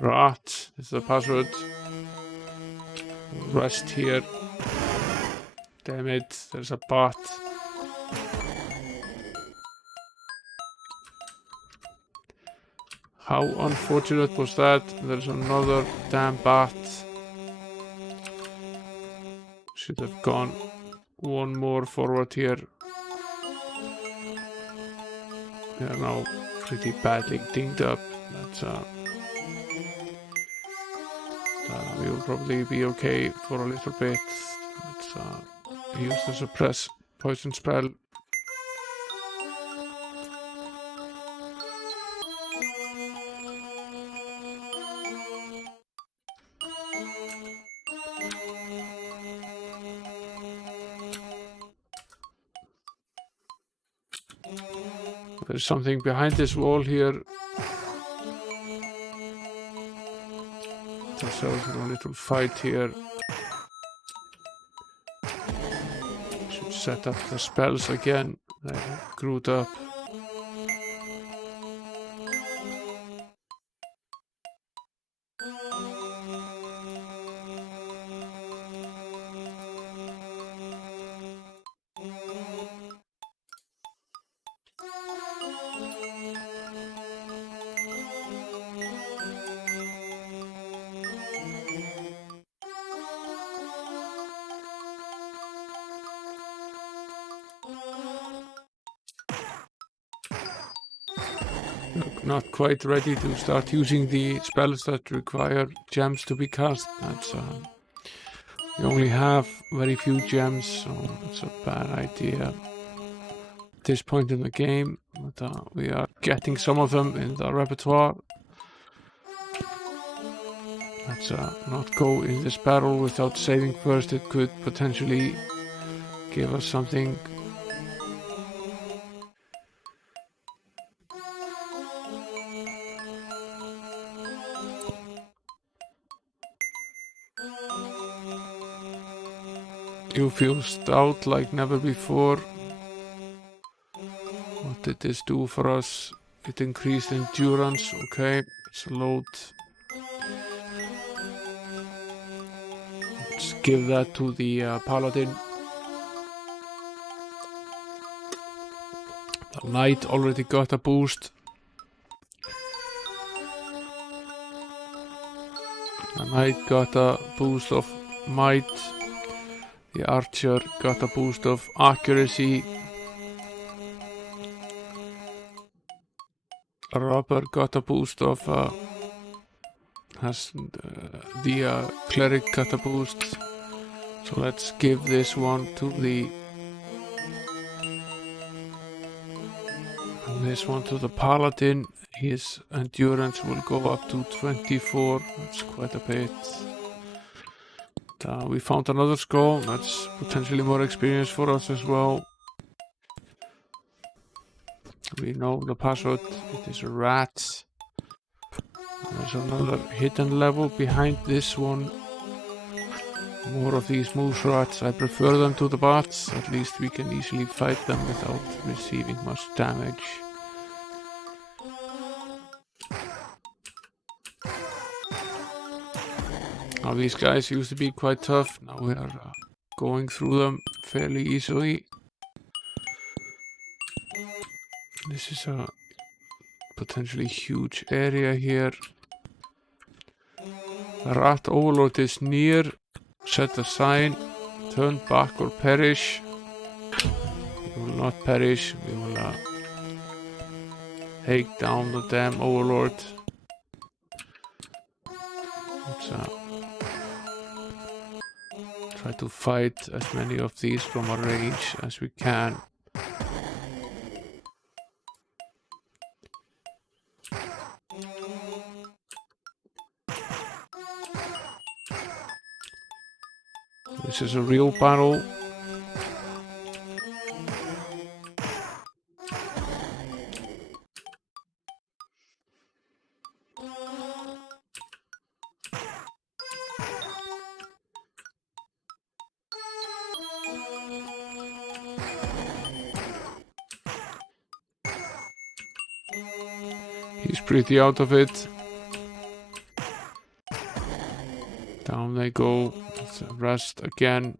Rat is the password. Rest here. Damn it, there's a bat. How unfortunate was that? There's another damn bat. Should have gone one more forward here. They are now pretty badly dinged up. Let's We will probably be okay for a little bit. Let's use the suppress poison spell. There's something behind this wall here. Ourselves in a little fight here. Should set up the spells again. They screwed up. Not quite ready to start using the spells that require gems to be cast. That's we only have very few gems, so it's a bad idea at this point in the game. But we are getting some of them in the repertoire. Let's not go in this battle without saving first. It could potentially give us something. You feel stout like never before. What did this do for us? It increased endurance. Okay, let's load. Let's give that to the paladin. The knight already got a boost. The knight got a boost of might. The archer got a boost of accuracy. A robber got a boost of the cleric got a boost. So let's give this one to the paladin. His endurance will go up to 24. That's quite a bit. We found another skull. That's potentially more experience for us as well. We know the password. It is rats. There's another hidden level behind this one. More of these moose rats. I prefer them to the bots. At least we can easily fight them without receiving much damage. Now these guys used to be quite tough. Now we are going through them fairly easily. This is a potentially huge area here. The rat overlord is near. Set a sign. Turn back or perish. We will not perish. We will take down the damn overlord. Let's try to fight as many of these from a range as we can. This is a real battle. He's pretty out of it. Down they go. Let's rest again.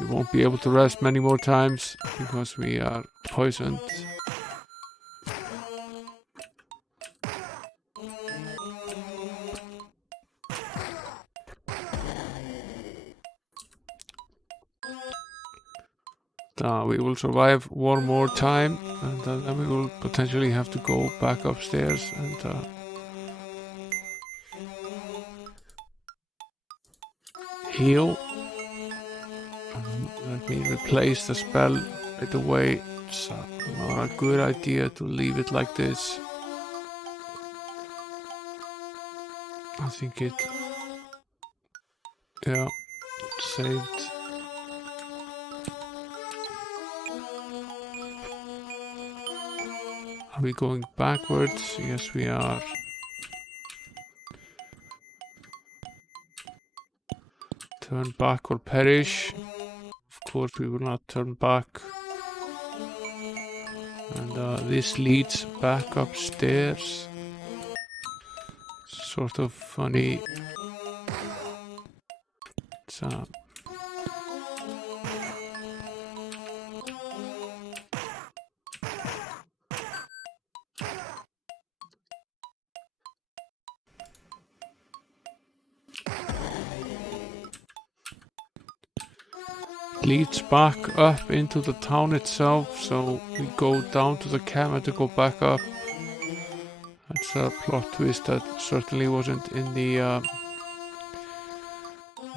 We won't be able to rest many more times because we are poisoned. We will survive one more time, and then we will potentially have to go back upstairs and heal. Let me replace the spell right away. It's not a good idea to leave it like this. I think it... yeah, it's saved. Are we going backwards? Yes, we are. Turn back or perish. Of course, we will not turn back. And this leads back upstairs. Sort of funny. It's leads back up into the town itself, so we go down to the cavern to go back up. That's a plot twist that certainly wasn't in the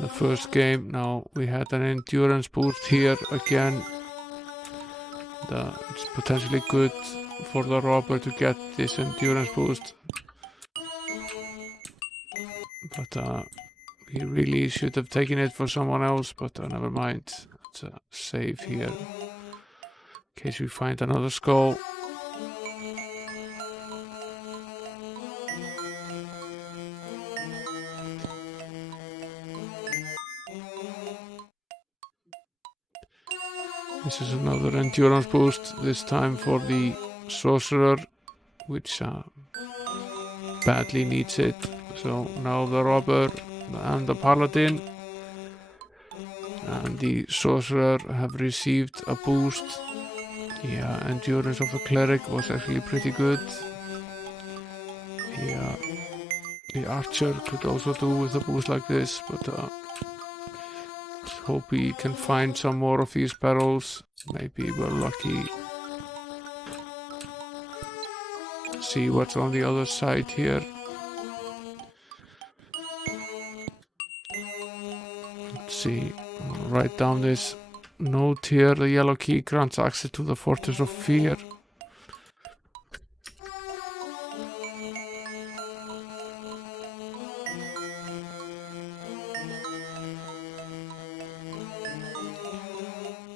first game. Now we had an endurance boost here again. It's potentially good for the robber to get this endurance boost, but he really should have taken it for someone else, but never mind. Let's save here in case we find another skull. This is another endurance boost, this time for the sorcerer, which badly needs it. So now the robber and the paladin and the sorcerer have received a boost. The endurance of the cleric was actually pretty good. The archer could also do with a boost like this, but hope we can find some more of these barrels. Maybe we're lucky. See what's on the other side here. Let's see. I'll write down this note here. The yellow key grants access to the Fortress of Fear.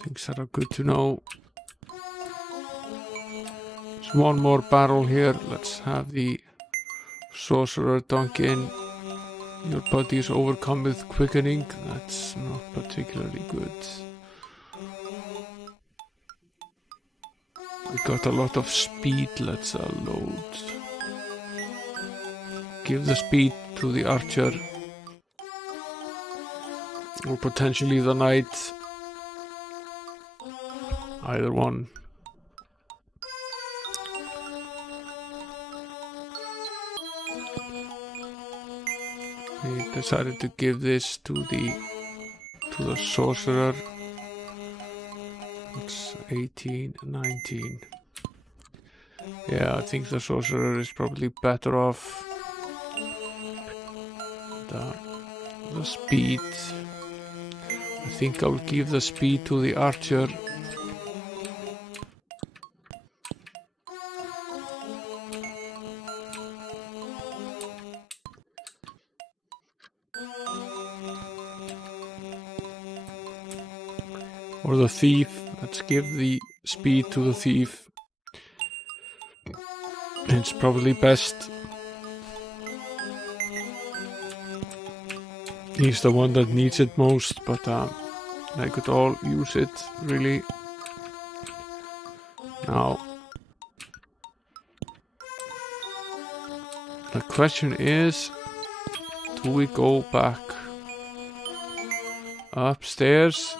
Things that are good to know. There's one more barrel here. Let's have the sorcerer dunk in. Your body is overcome with quickening. That's not particularly good. We got a lot of speed. Let's load. Give the speed to the archer. Or potentially the knight. Either one. We decided to give this to the sorcerer. It's 18, 19. Yeah, I think the sorcerer is probably better off. The speed. I think I'll give the speed to the archer. Or the thief. Let's give the speed to the thief. It's probably best. He's the one that needs it most, but they could all use it, really. Now, the question is, do we go back upstairs?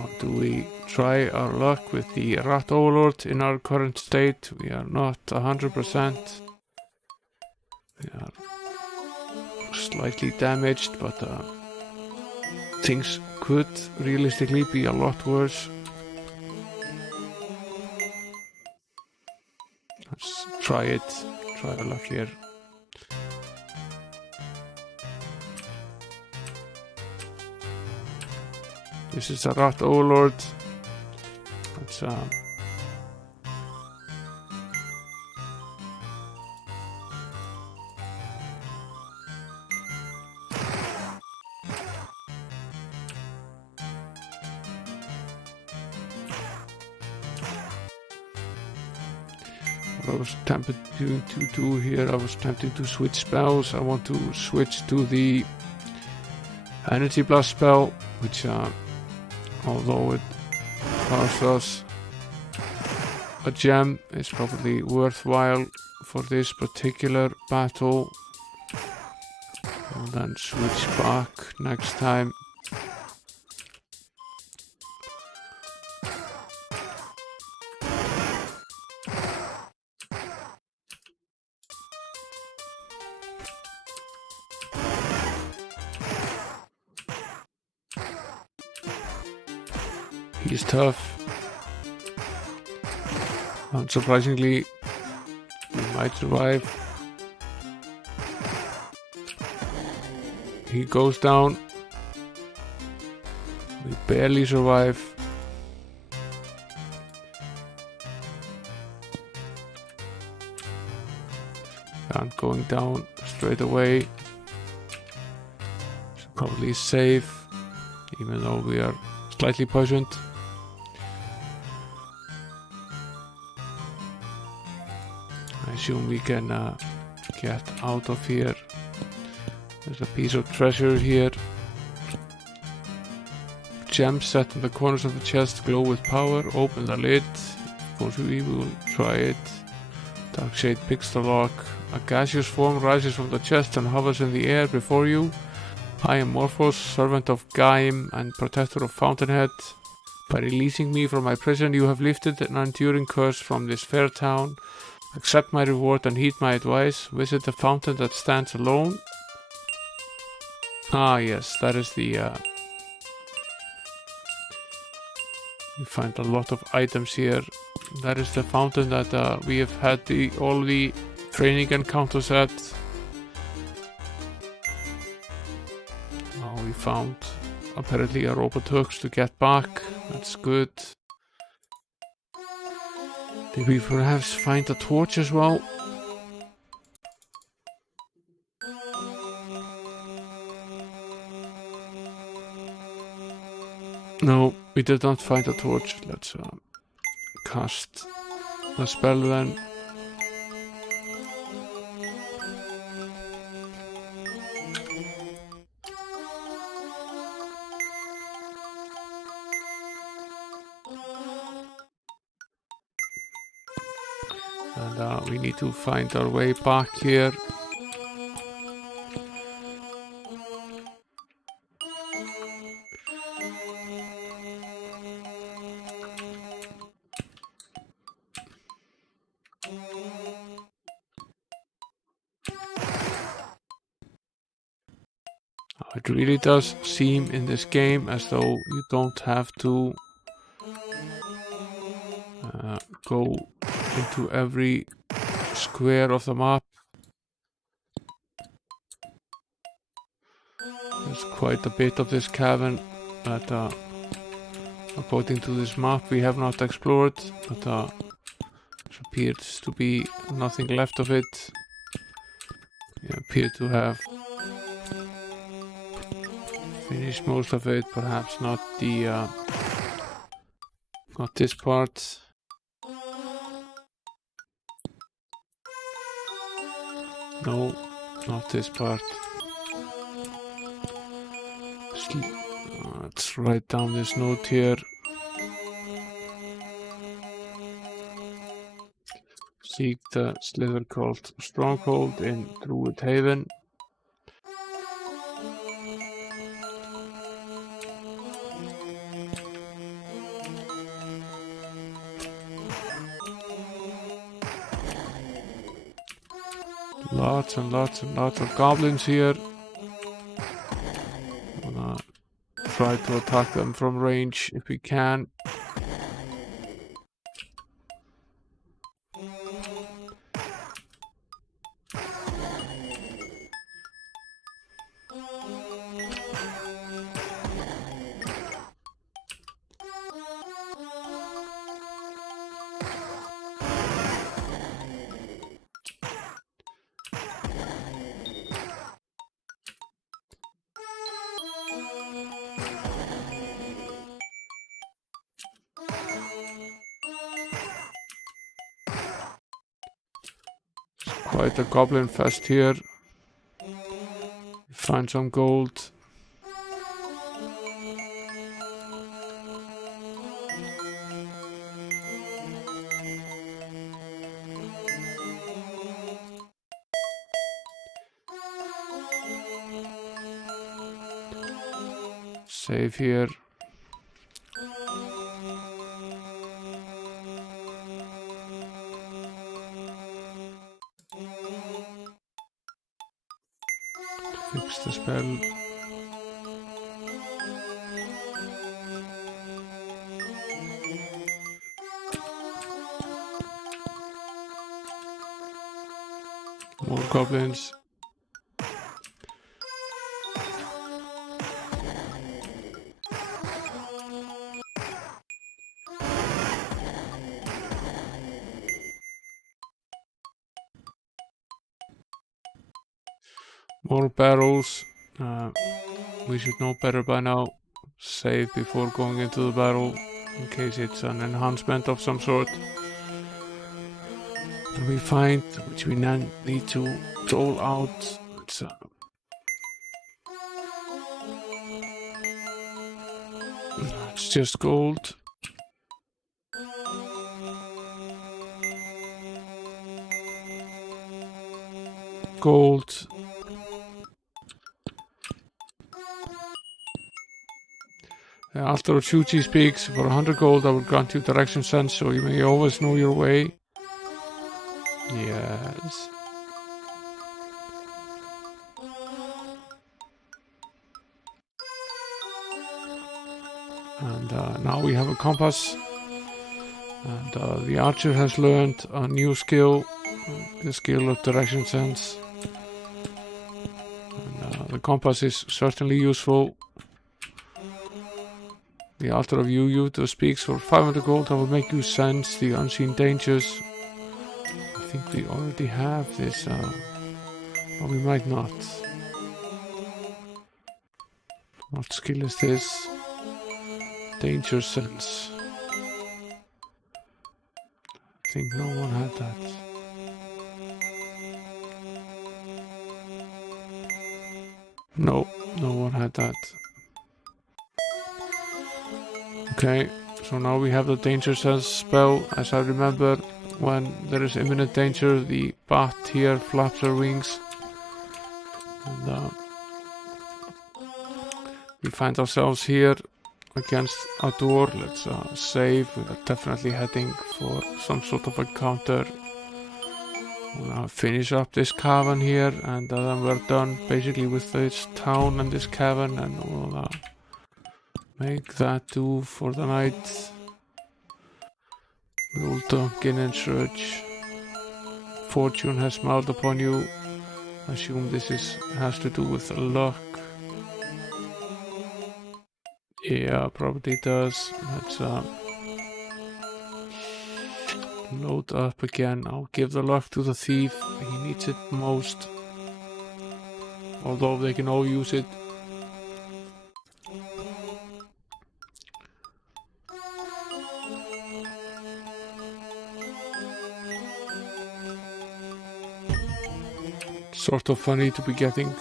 Or do we try our luck with the Rat Overlord in our current state? We are not 100%. We are slightly damaged, but things could realistically be a lot worse. Let's try it. Try our luck here. This is a rat overlord. Let's what I was tempted to do here, I was tempted to switch spells. I want to switch to the Energy Blast spell, which although it costs us a gem, it's probably worthwhile for this particular battle. And then switch back next time. He's tough. Unsurprisingly, he might survive. He goes down. We barely survive. And going down straight away. So probably safe, even though we are slightly poisoned. I assume we can get out of here. There's a piece of treasure here. Gems set in the corners of the chest glow with power. Open the lid. Of course we will try it. Darkshade picks the lock. A gaseous form rises from the chest and hovers in the air before you. I am Morphos, servant of Gaim and protector of Fountainhead. By releasing me from my prison, you have lifted an enduring curse from this fair town. Accept my reward and heed my advice. Visit the fountain that stands alone. Ah, yes, that is the... you find a lot of items here. That is the fountain that we have had all the training encounters at. We found apparently a robot hooks to get back. That's good. Did we perhaps find a torch as well? No, we did not find a torch. Let's cast the spell then. And we need to find our way back here. It really does seem in this game as though you don't have to go into every square of the map. There's quite a bit of this cavern that according to this map we have not explored, but there appears to be nothing left of it. We appear to have finished most of it, perhaps not the not this part. No, not this part. Let's write down this note here. Seek the slither called Stronghold in Druid Haven. Lots and lots and lots of goblins here. I'm gonna try to attack them from range if we can. quite a goblin fest here. Find some gold. Save here. Fix the spell. More goblins. More barrels. We should know better by now. Save before going into the barrel in case it's an enhancement of some sort. And we find, which we then need to roll out. It's just gold. Gold. After Chuchi speaks, for 100 gold I will grant you direction sense, so you may always know your way. Yes. And now we have a compass. And the archer has learned a new skill, the skill of direction sense. And the compass is certainly useful. The altar of Yu speaks for 500 gold. I will make you sense the unseen dangers. I think we already have this, or we might not. What skill is this? Danger sense. I think no one had that. No, no one had that. Okay, so now we have the danger sense spell. As I remember, when there is imminent danger, the bat here flaps her wings. And we find ourselves here against a door. Let's save. We are definitely heading for some sort of encounter. We'll finish up this cavern here, and then we're done basically with this town and this cavern, and we'll make that do for the night. We'll dunk in and search. Fortune has smiled upon you. I assume this has to do with luck. Yeah, probably does. Let's load up again. I'll give the luck to the thief. He needs it most. Although they can all use it. Sort of funny to be getting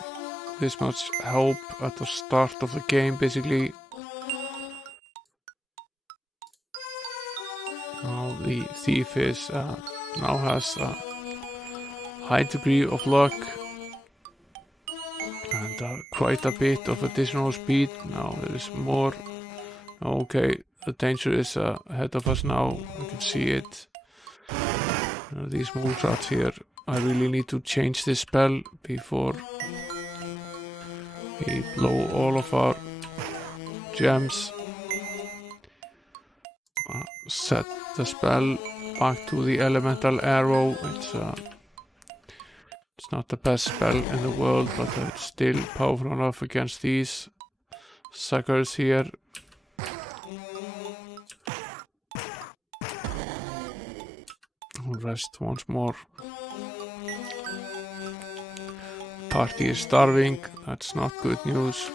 this much help at the start of the game, basically. Now the thief is now has a high degree of luck and quite a bit of additional speed. Now there is more. Okay, the danger is ahead of us now. I can see it. These moves out here. I really need to change this spell before we blow all of our gems. Set the spell back to the elemental arrow. It's not the best spell in the world, but it's still powerful enough against these suckers here. Rest once more. Party is starving. That's not good news.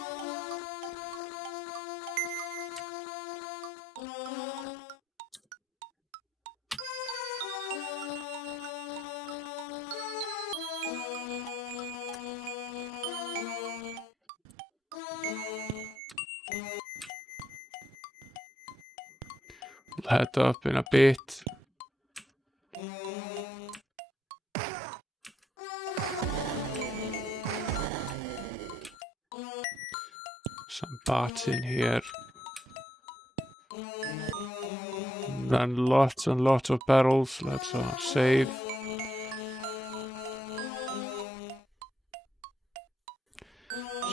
We'll head up in a bit. Some bats in here. And lots and lots of barrels. Let's save.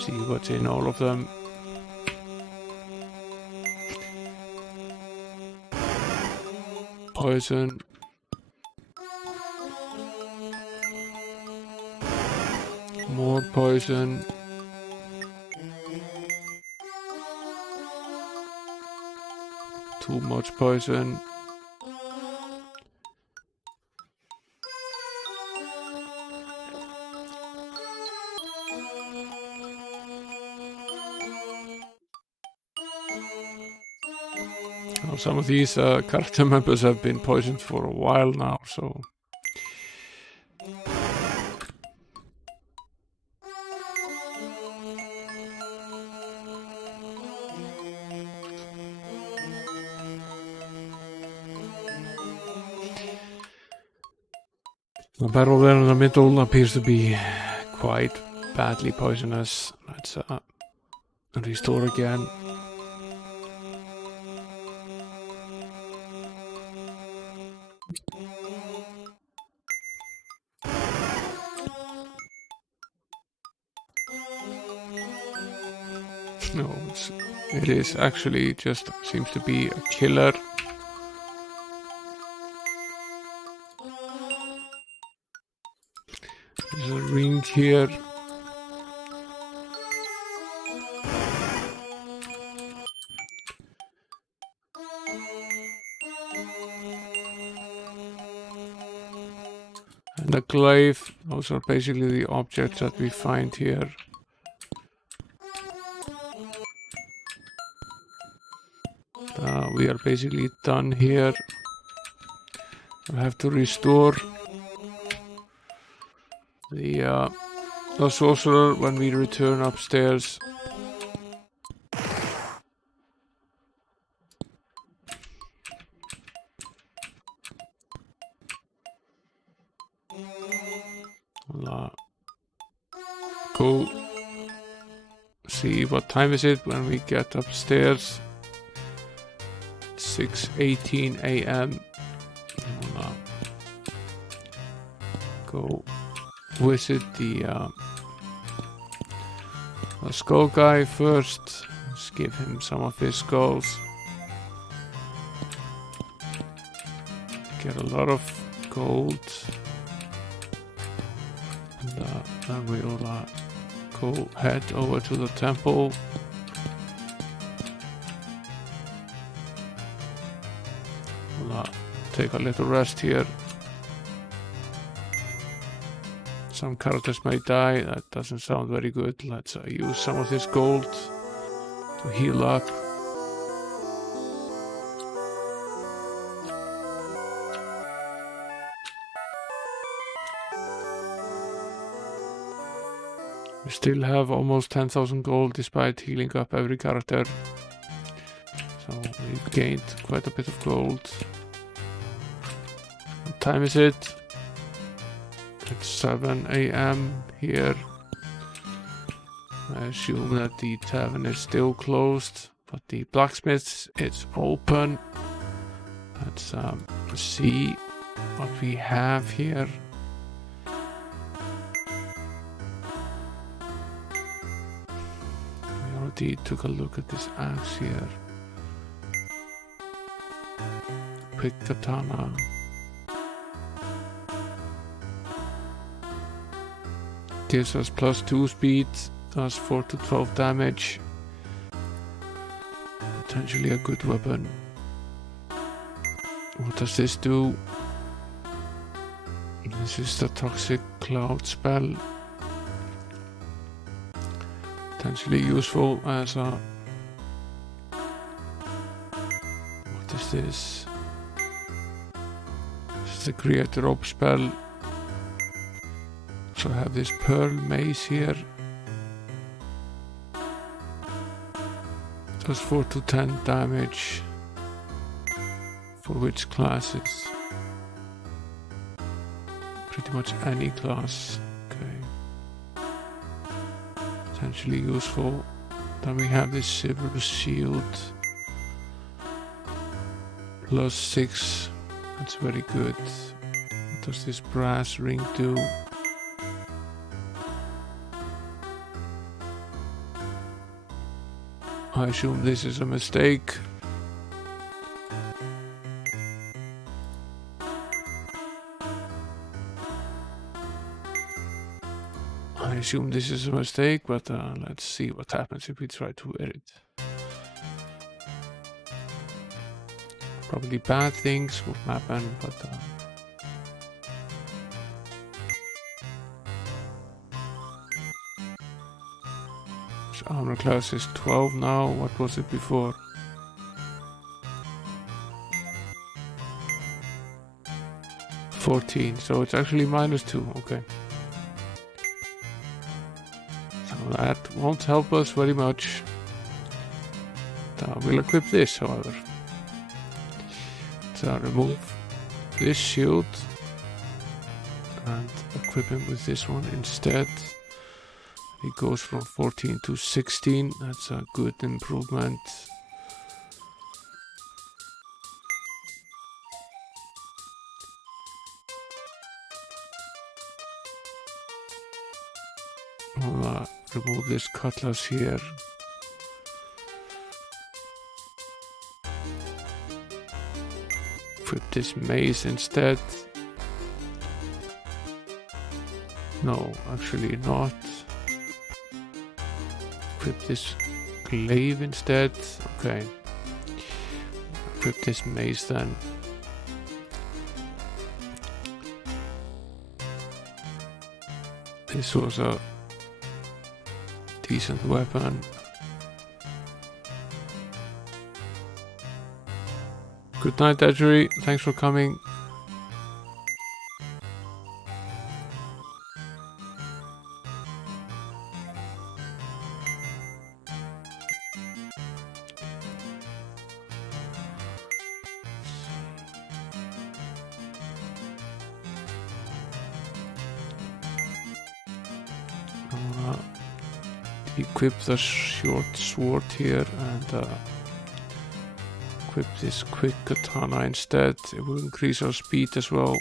See what's in all of them. Poison. More poison. Too much poison. Now, some of these character members have been poisoned for a while now, so... The barrel there in the middle appears to be quite badly poisonous. Let's restore again. No, it is actually just seems to be a killer. There's a ring here. And a glaive. Those are basically the objects that we find here. We are basically done here. We'll have to restore the sorcerer when we return upstairs. We'll go see what time is it when we get upstairs. 6:18 a.m. Go visit the skull guy first. Let's give him some of his skulls. Get a lot of gold. And then we'll go head over to the temple. We'll take a little rest here. Some characters may die. That doesn't sound very good. Let's use some of this gold to heal up. We still have almost 10,000 gold despite healing up every character. So we've gained quite a bit of gold. What time is it? It's 7 a.m. here. I assume that the tavern is still closed, but the blacksmith is open. Let's see what we have here. We already took a look at this axe here. Quick katana. Gives us +2 speed, does 4 to 12 damage. Potentially a good weapon. What does this do? This is the toxic cloud spell. Potentially useful as a... What is this? This is the create rope spell. So I have this pearl mace here. Does 4 to 10 damage. For which classes? Pretty much any class. Okay. Potentially useful. Then we have this silver shield. +6. That's very good. What does this brass ring do? I assume this is a mistake. I assume this is a mistake, but let's see what happens if we try to edit. Probably bad things will happen, but so armor class is 12 now. What was it before? 14, so it's actually -2. Okay. So that won't help us very much. We'll equip this, however. So remove this shield and equip him with this one instead. He goes from 14 to 16. That's a good improvement. I'll remove this cutlass here. Equip this mace instead. No, actually not. Equip this glaive instead. Okay. Equip this mace then. This was a decent weapon. Good night, Edgery. Thanks for coming. Equip the short sword here and equip this quick katana instead. It will increase our speed as well.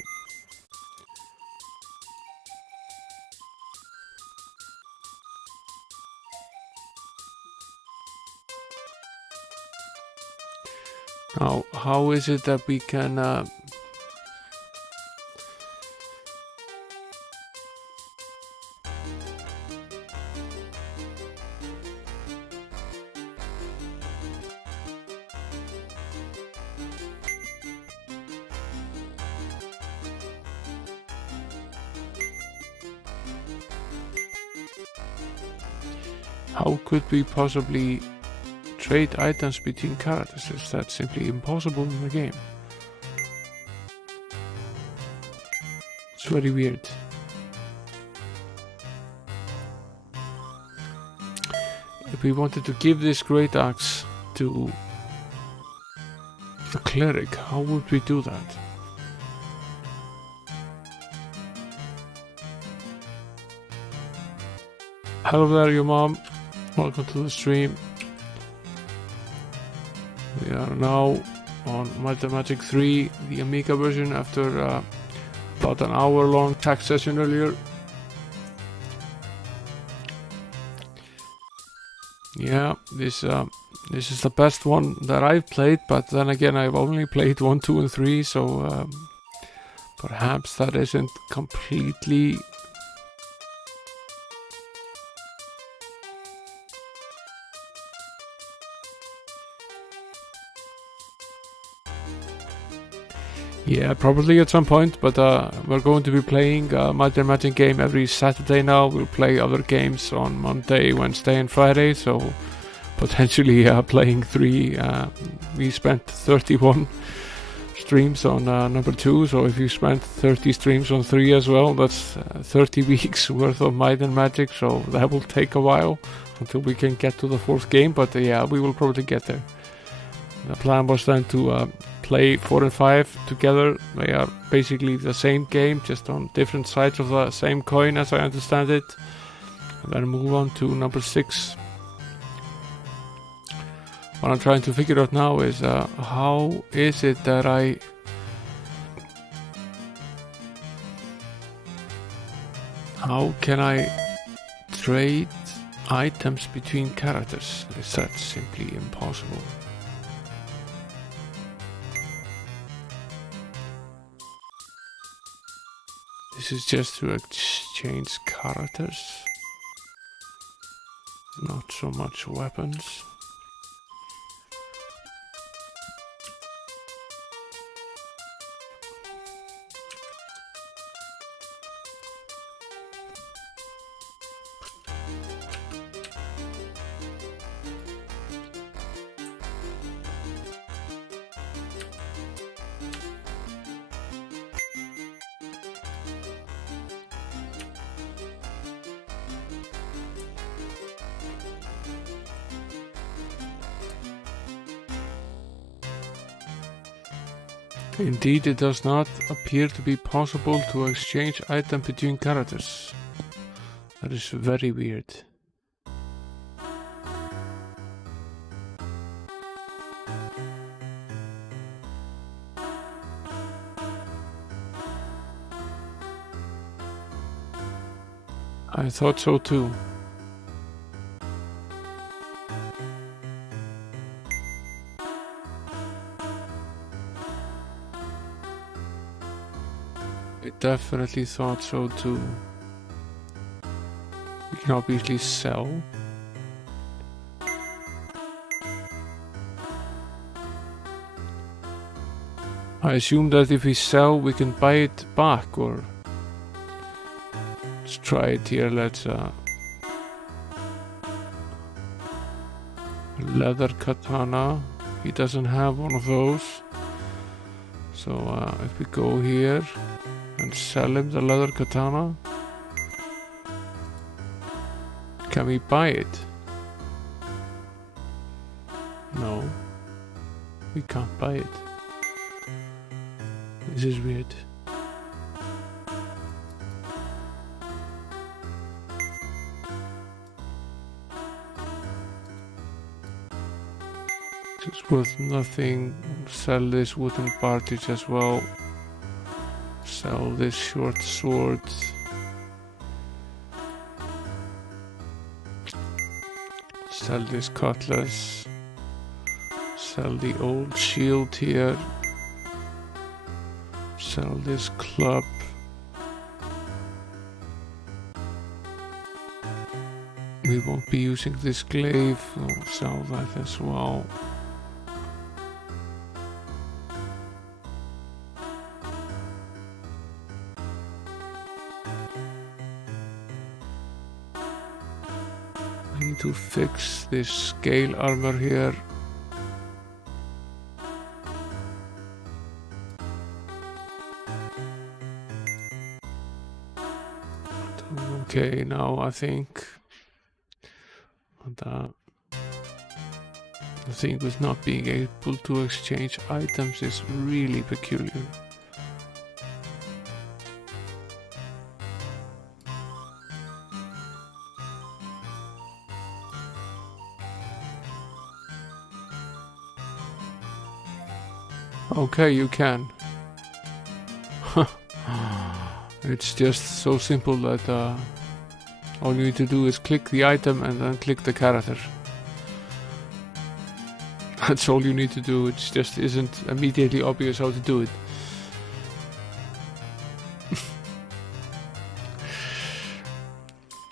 Now, how is it that we can how could we possibly trade items between characters? Is that simply impossible in the game? It's very weird. If we wanted to give this great axe to the cleric, how would we do that? Hello there, your mom. Welcome to the stream. We are now on Might and Magic 3, the Amiga version, after about an hour-long tag session earlier. Yeah, this is the best one that I've played, but then again I've only played 1, 2, and 3, so perhaps that isn't completely yeah, probably at some point, but we're going to be playing Might and Magic game every Saturday now. We'll play other games on Monday, Wednesday, and Friday, so potentially playing 3. We spent 31 streams on number 2, so if you spent 30 streams on 3 as well, that's 30 weeks worth of Might and Magic, so that will take a while until we can get to the 4th game, but yeah, we will probably get there. The plan was then to play 4 and 5 together. They are basically the same game, just on different sides of the same coin, as I understand it. And then move on to number 6. What I'm trying to figure out now is how is it that how can I trade items between characters? Is that simply impossible? This is just to exchange characters, not so much weapons. Indeed, it does not appear to be possible to exchange items between characters. That is very weird. I thought so too. I definitely thought so too. We can obviously sell. I assume that if we sell, we can buy it back, or let's try it here. Let's leather katana. He doesn't have one of those. So if we go here and sell him the leather katana, can we buy it? No, we can't buy it. This is weird. It's worth nothing. Sell this wooden partridge as well. Sell this short sword. Sell this cutlass. Sell the old shield here. Sell this club. We won't be using this glaive. We'll sell that as well. I need to fix this scale armor here. Okay, now I think the thing with not being able to exchange items is really peculiar. Okay, you can. It's just so simple that all you need to do is click the item and then click the character. That's all you need to do. It just isn't immediately obvious how to do it.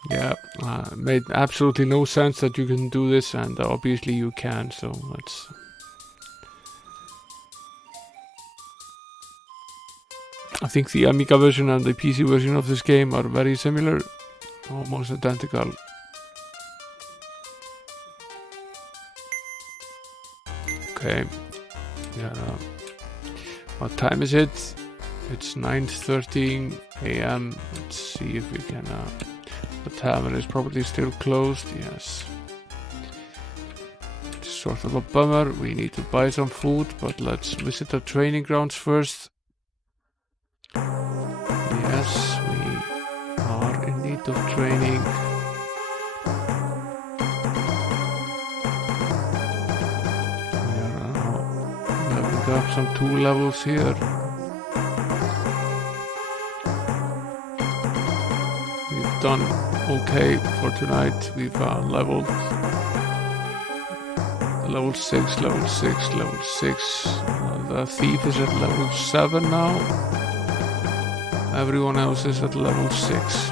Yeah, made absolutely no sense that you can do this, and obviously you can, so let's... I think the Amiga version and the PC version of this game are very similar, almost identical. Okay, yeah. What time is it? It's 9:13 AM. Let's see if we can. The tavern is probably still closed. Yes. Just sort of a bummer. We need to buy some food, but let's visit the training grounds first. Yes, we are in need of training. We are now leveling up some 2 levels here. We've done okay for tonight. We've leveled level 6, level 6, level 6. The thief is at level 7 now. Everyone else is at level 6.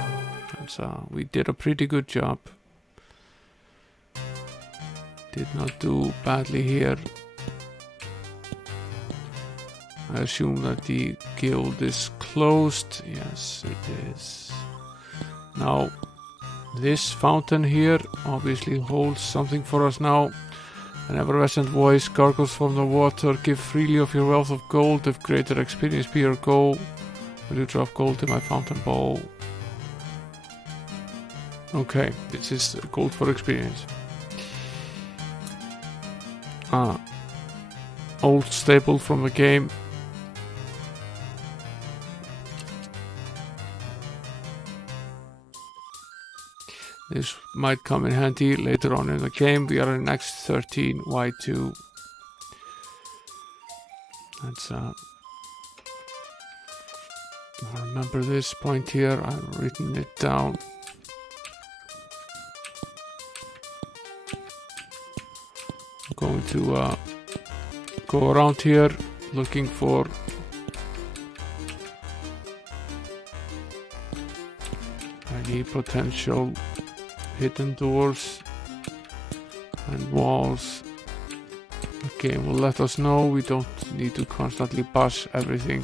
And so we did a pretty good job. Did not do badly here. I assume that the guild is closed. Yes, it is. Now, this fountain here obviously holds something for us now. An effervescent voice gargles from the water. Give freely of your wealth of gold. If greater experience be your goal, will you drop gold in my fountain bowl? Okay, this is gold for experience. Old staple from the game. This might come in handy later on in the game. We are in X13 Y2. Let's remember this point here. I've written it down. I'm going to go around here looking for any potential hidden doors and walls. The game will let us know. We don't need to constantly bash everything.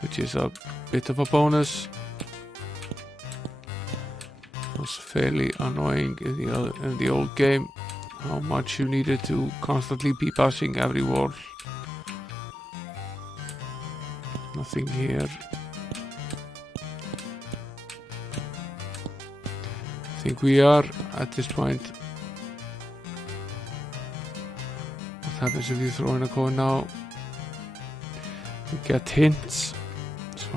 Which is a bit of a bonus. It was fairly annoying in the old game how much you needed to constantly be bashing every wall. Nothing here. I think we are at this point. What happens if you throw in a coin now? You get hints. So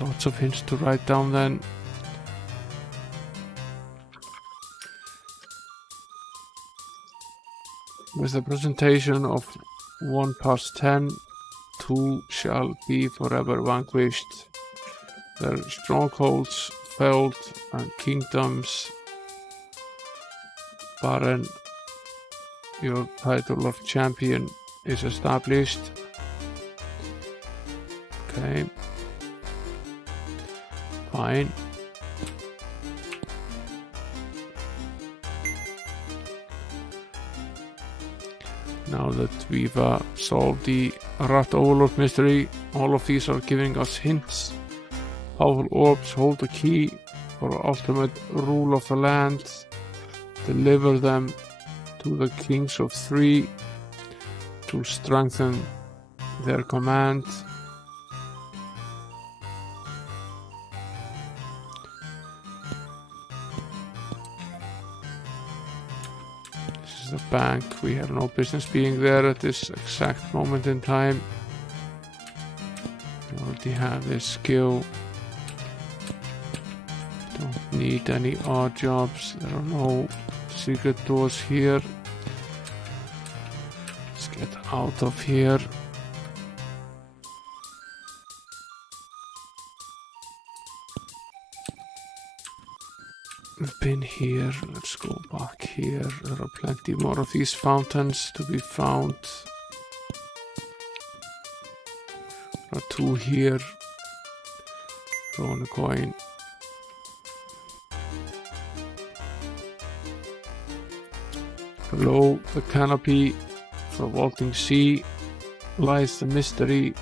lots of hints to write down then. With the presentation of 1 past 10, 2 shall be forever vanquished. Their strongholds felled and kingdoms barren. Your title of champion is established. Okay. Fine. Now that we've solved the Rat Overlord mystery, all of these are giving us hints. Powerful orbs hold the key for ultimate rule of the land. Deliver them to the kings of 3 to strengthen their command. The bank, we have no business being there at this exact moment in time. We already have this skill. Don't need any odd jobs. There are no secret doors here. Let's get out of here. We've been here, let's go back here. There are plenty more of these fountains to be found. There are 2 here. Throw in a coin. Below the canopy of the vaulting sea lies the mystery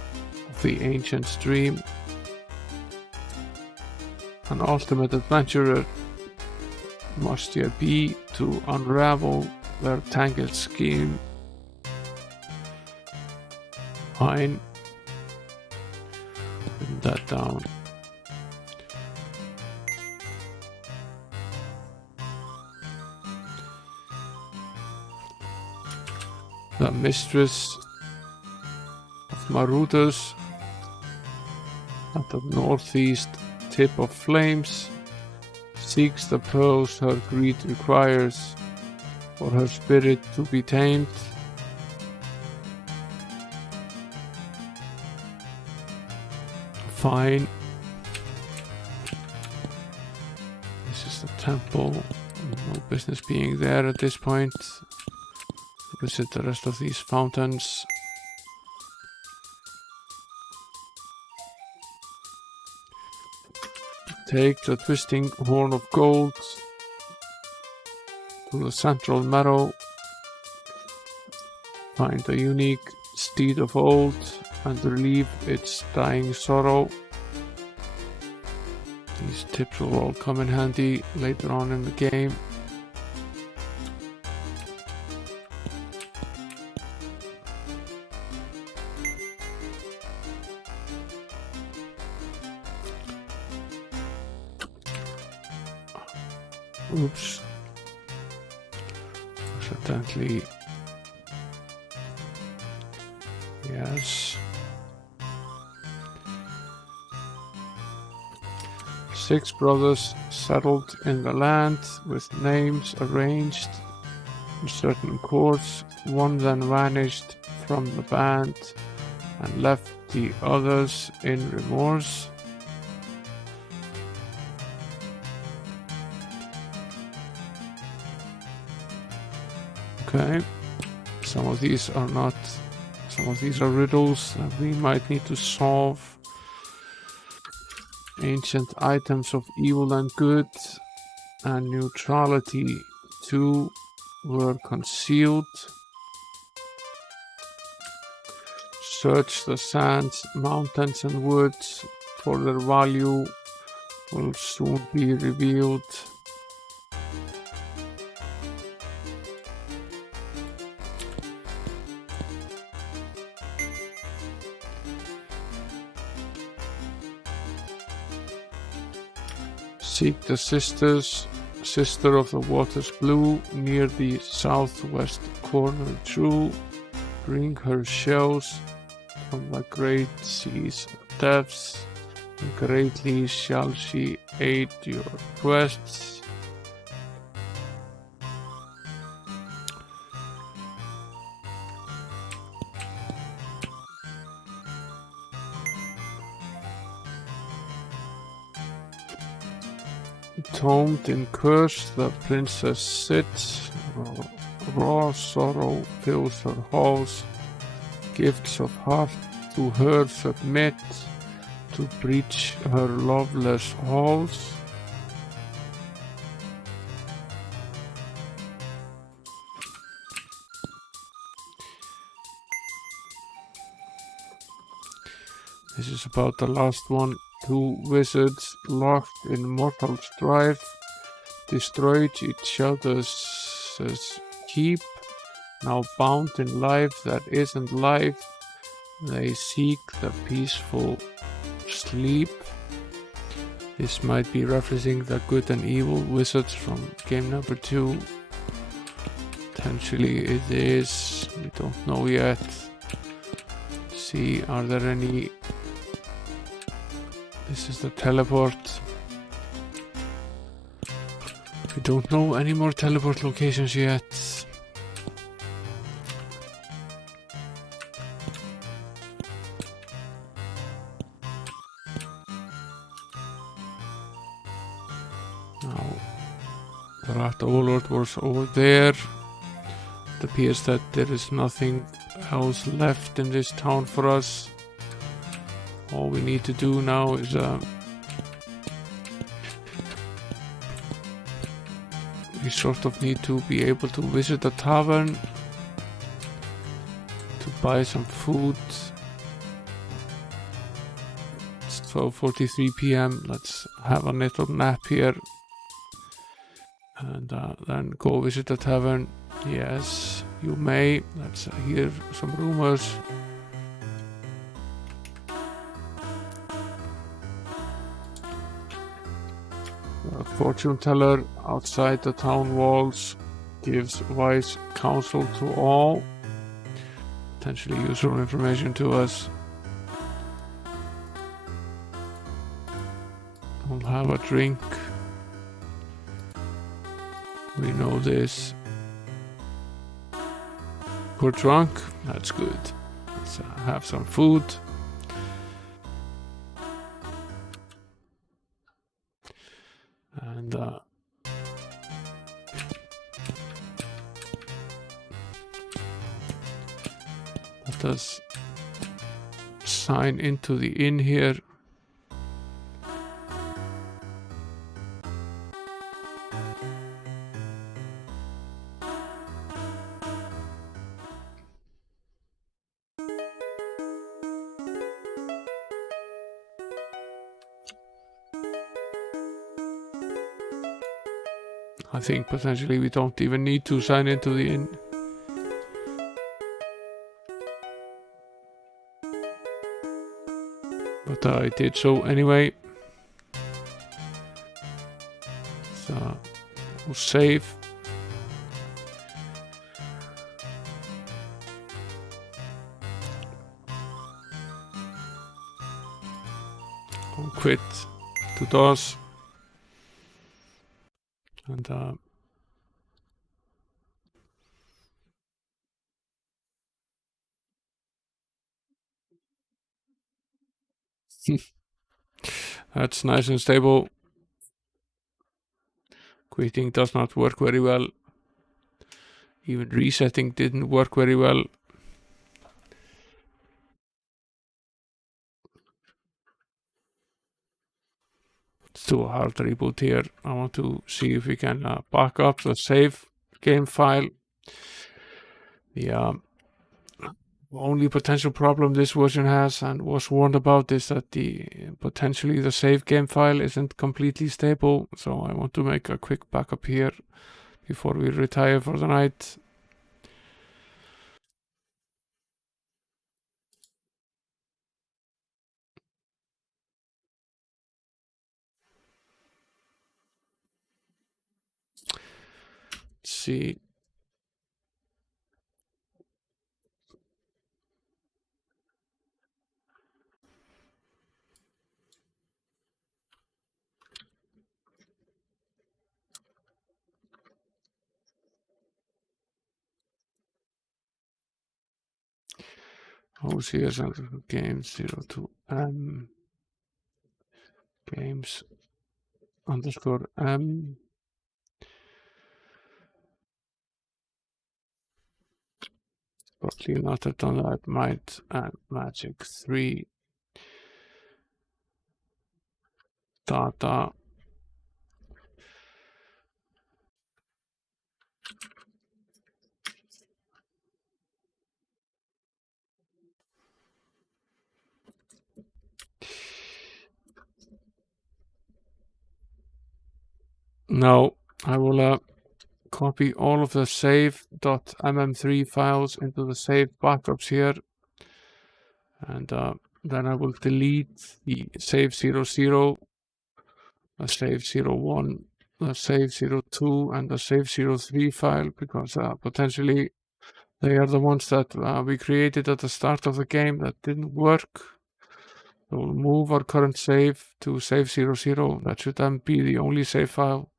of the ancient stream. An ultimate adventurer must here be to unravel their tangled scheme. Fine. Put that down. The mistress of Marutas at the northeast tip of flames seeks the pearls her greed requires for her spirit to be tamed. Fine. This is the temple. No business being there at this point. Visit the rest of these fountains. Take the twisting horn of gold to the central meadow. Find the unique steed of old and relieve its dying sorrow. These tips will all come in handy later on in the game. Oops. Accidentally. Yes. 6 brothers settled in the land with names arranged in certain chords. One then vanished from the band and left the others in remorse. Okay, some of these are riddles that we might need to solve. Ancient items of evil and good and neutrality 2 were concealed. Search the sands, mountains and woods, for their value will soon be revealed. Seek the sister of the waters blue, near the southwest corner true. Bring her shells from the great seas of depths, and greatly shall she aid your quests. Entombed in curse, the princess sits. Raw sorrow fills her halls. Gifts of heart to her submit, to breach her loveless halls. This is about the last one. 2 wizards locked in mortal strife destroyed each other's keep. Now bound in life that isn't life, they seek the peaceful sleep. This might be referencing the good and evil wizards from game number 2. Potentially it is. We don't know yet. Let's see, are there any... This is the teleport. We don't know any more teleport locations yet. Now, the Rat Overlord was over there. It appears that there is nothing else left in this town for us. All we need to do now is we sort of need to be able to visit the tavern to buy some food. It's 12:43 p.m. Let's have a little nap here and then go visit the tavern. Yes, you may. Let's hear some rumors. A fortune teller outside the town walls gives wise counsel to all. potentially useful information to us. We'll have a drink. We know this. We're drunk. That's good. Let's have some food. And let us sign into the inn here. I think potentially we don't even need to sign into the inn. But I did so anyway. So we'll save. We'll quit to DOS. And that's nice and stable. Quitting does not work very well. Even resetting didn't work very well. Let's do a hard reboot here. I want to see if we can back up the save game file. The only potential problem this version has, and was warned about, is that potentially the save game file isn't completely stable. So I want to make a quick backup here before we retire for the night. Let's see. OCS games 02 games underscore probably not have done that. Might and magic 3 data. Now I will copy all of the save.mm3 files into the save backups here, and then I will delete the save 00, the save 01, the save 02, and the save 03 file, because potentially they are the ones that we created at the start of the game that didn't work. So we'll move our current save to save 00. That should then be the only save file.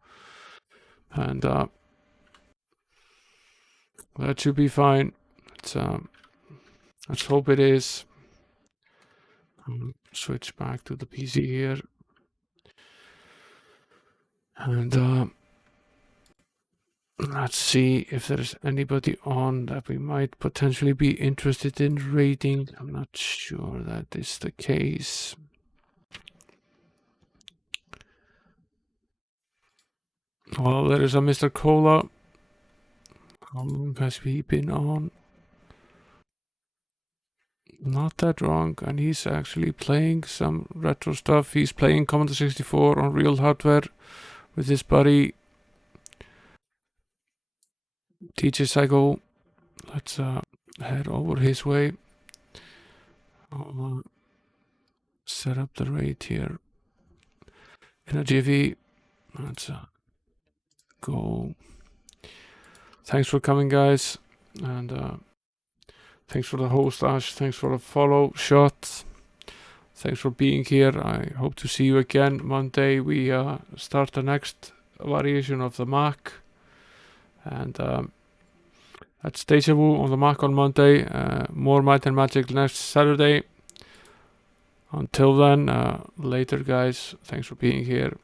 And that should be fine. Let's hope it is. Switch back to the PC here. And let's see if there's anybody on that we might potentially be interested in raiding. I'm not sure that is the case. Well, there is a Mr. Cola. How long has he been on? Not that long, and he's actually playing some retro stuff. He's playing Commodore 64 on real hardware with his buddy DJ Psycho. Let's head over his way. I'll set up the raid here in a jiffy. Let's go. Thanks for coming, guys, and Thanks for the host, Ash. Thanks for the follow, Shot. Thanks for being here. I hope to see you again Monday. We start the next variation of the Mac. And that's Deja Vu on the Mac on Monday. More Might and Magic next Saturday. Until then, later guys. Thanks for being here.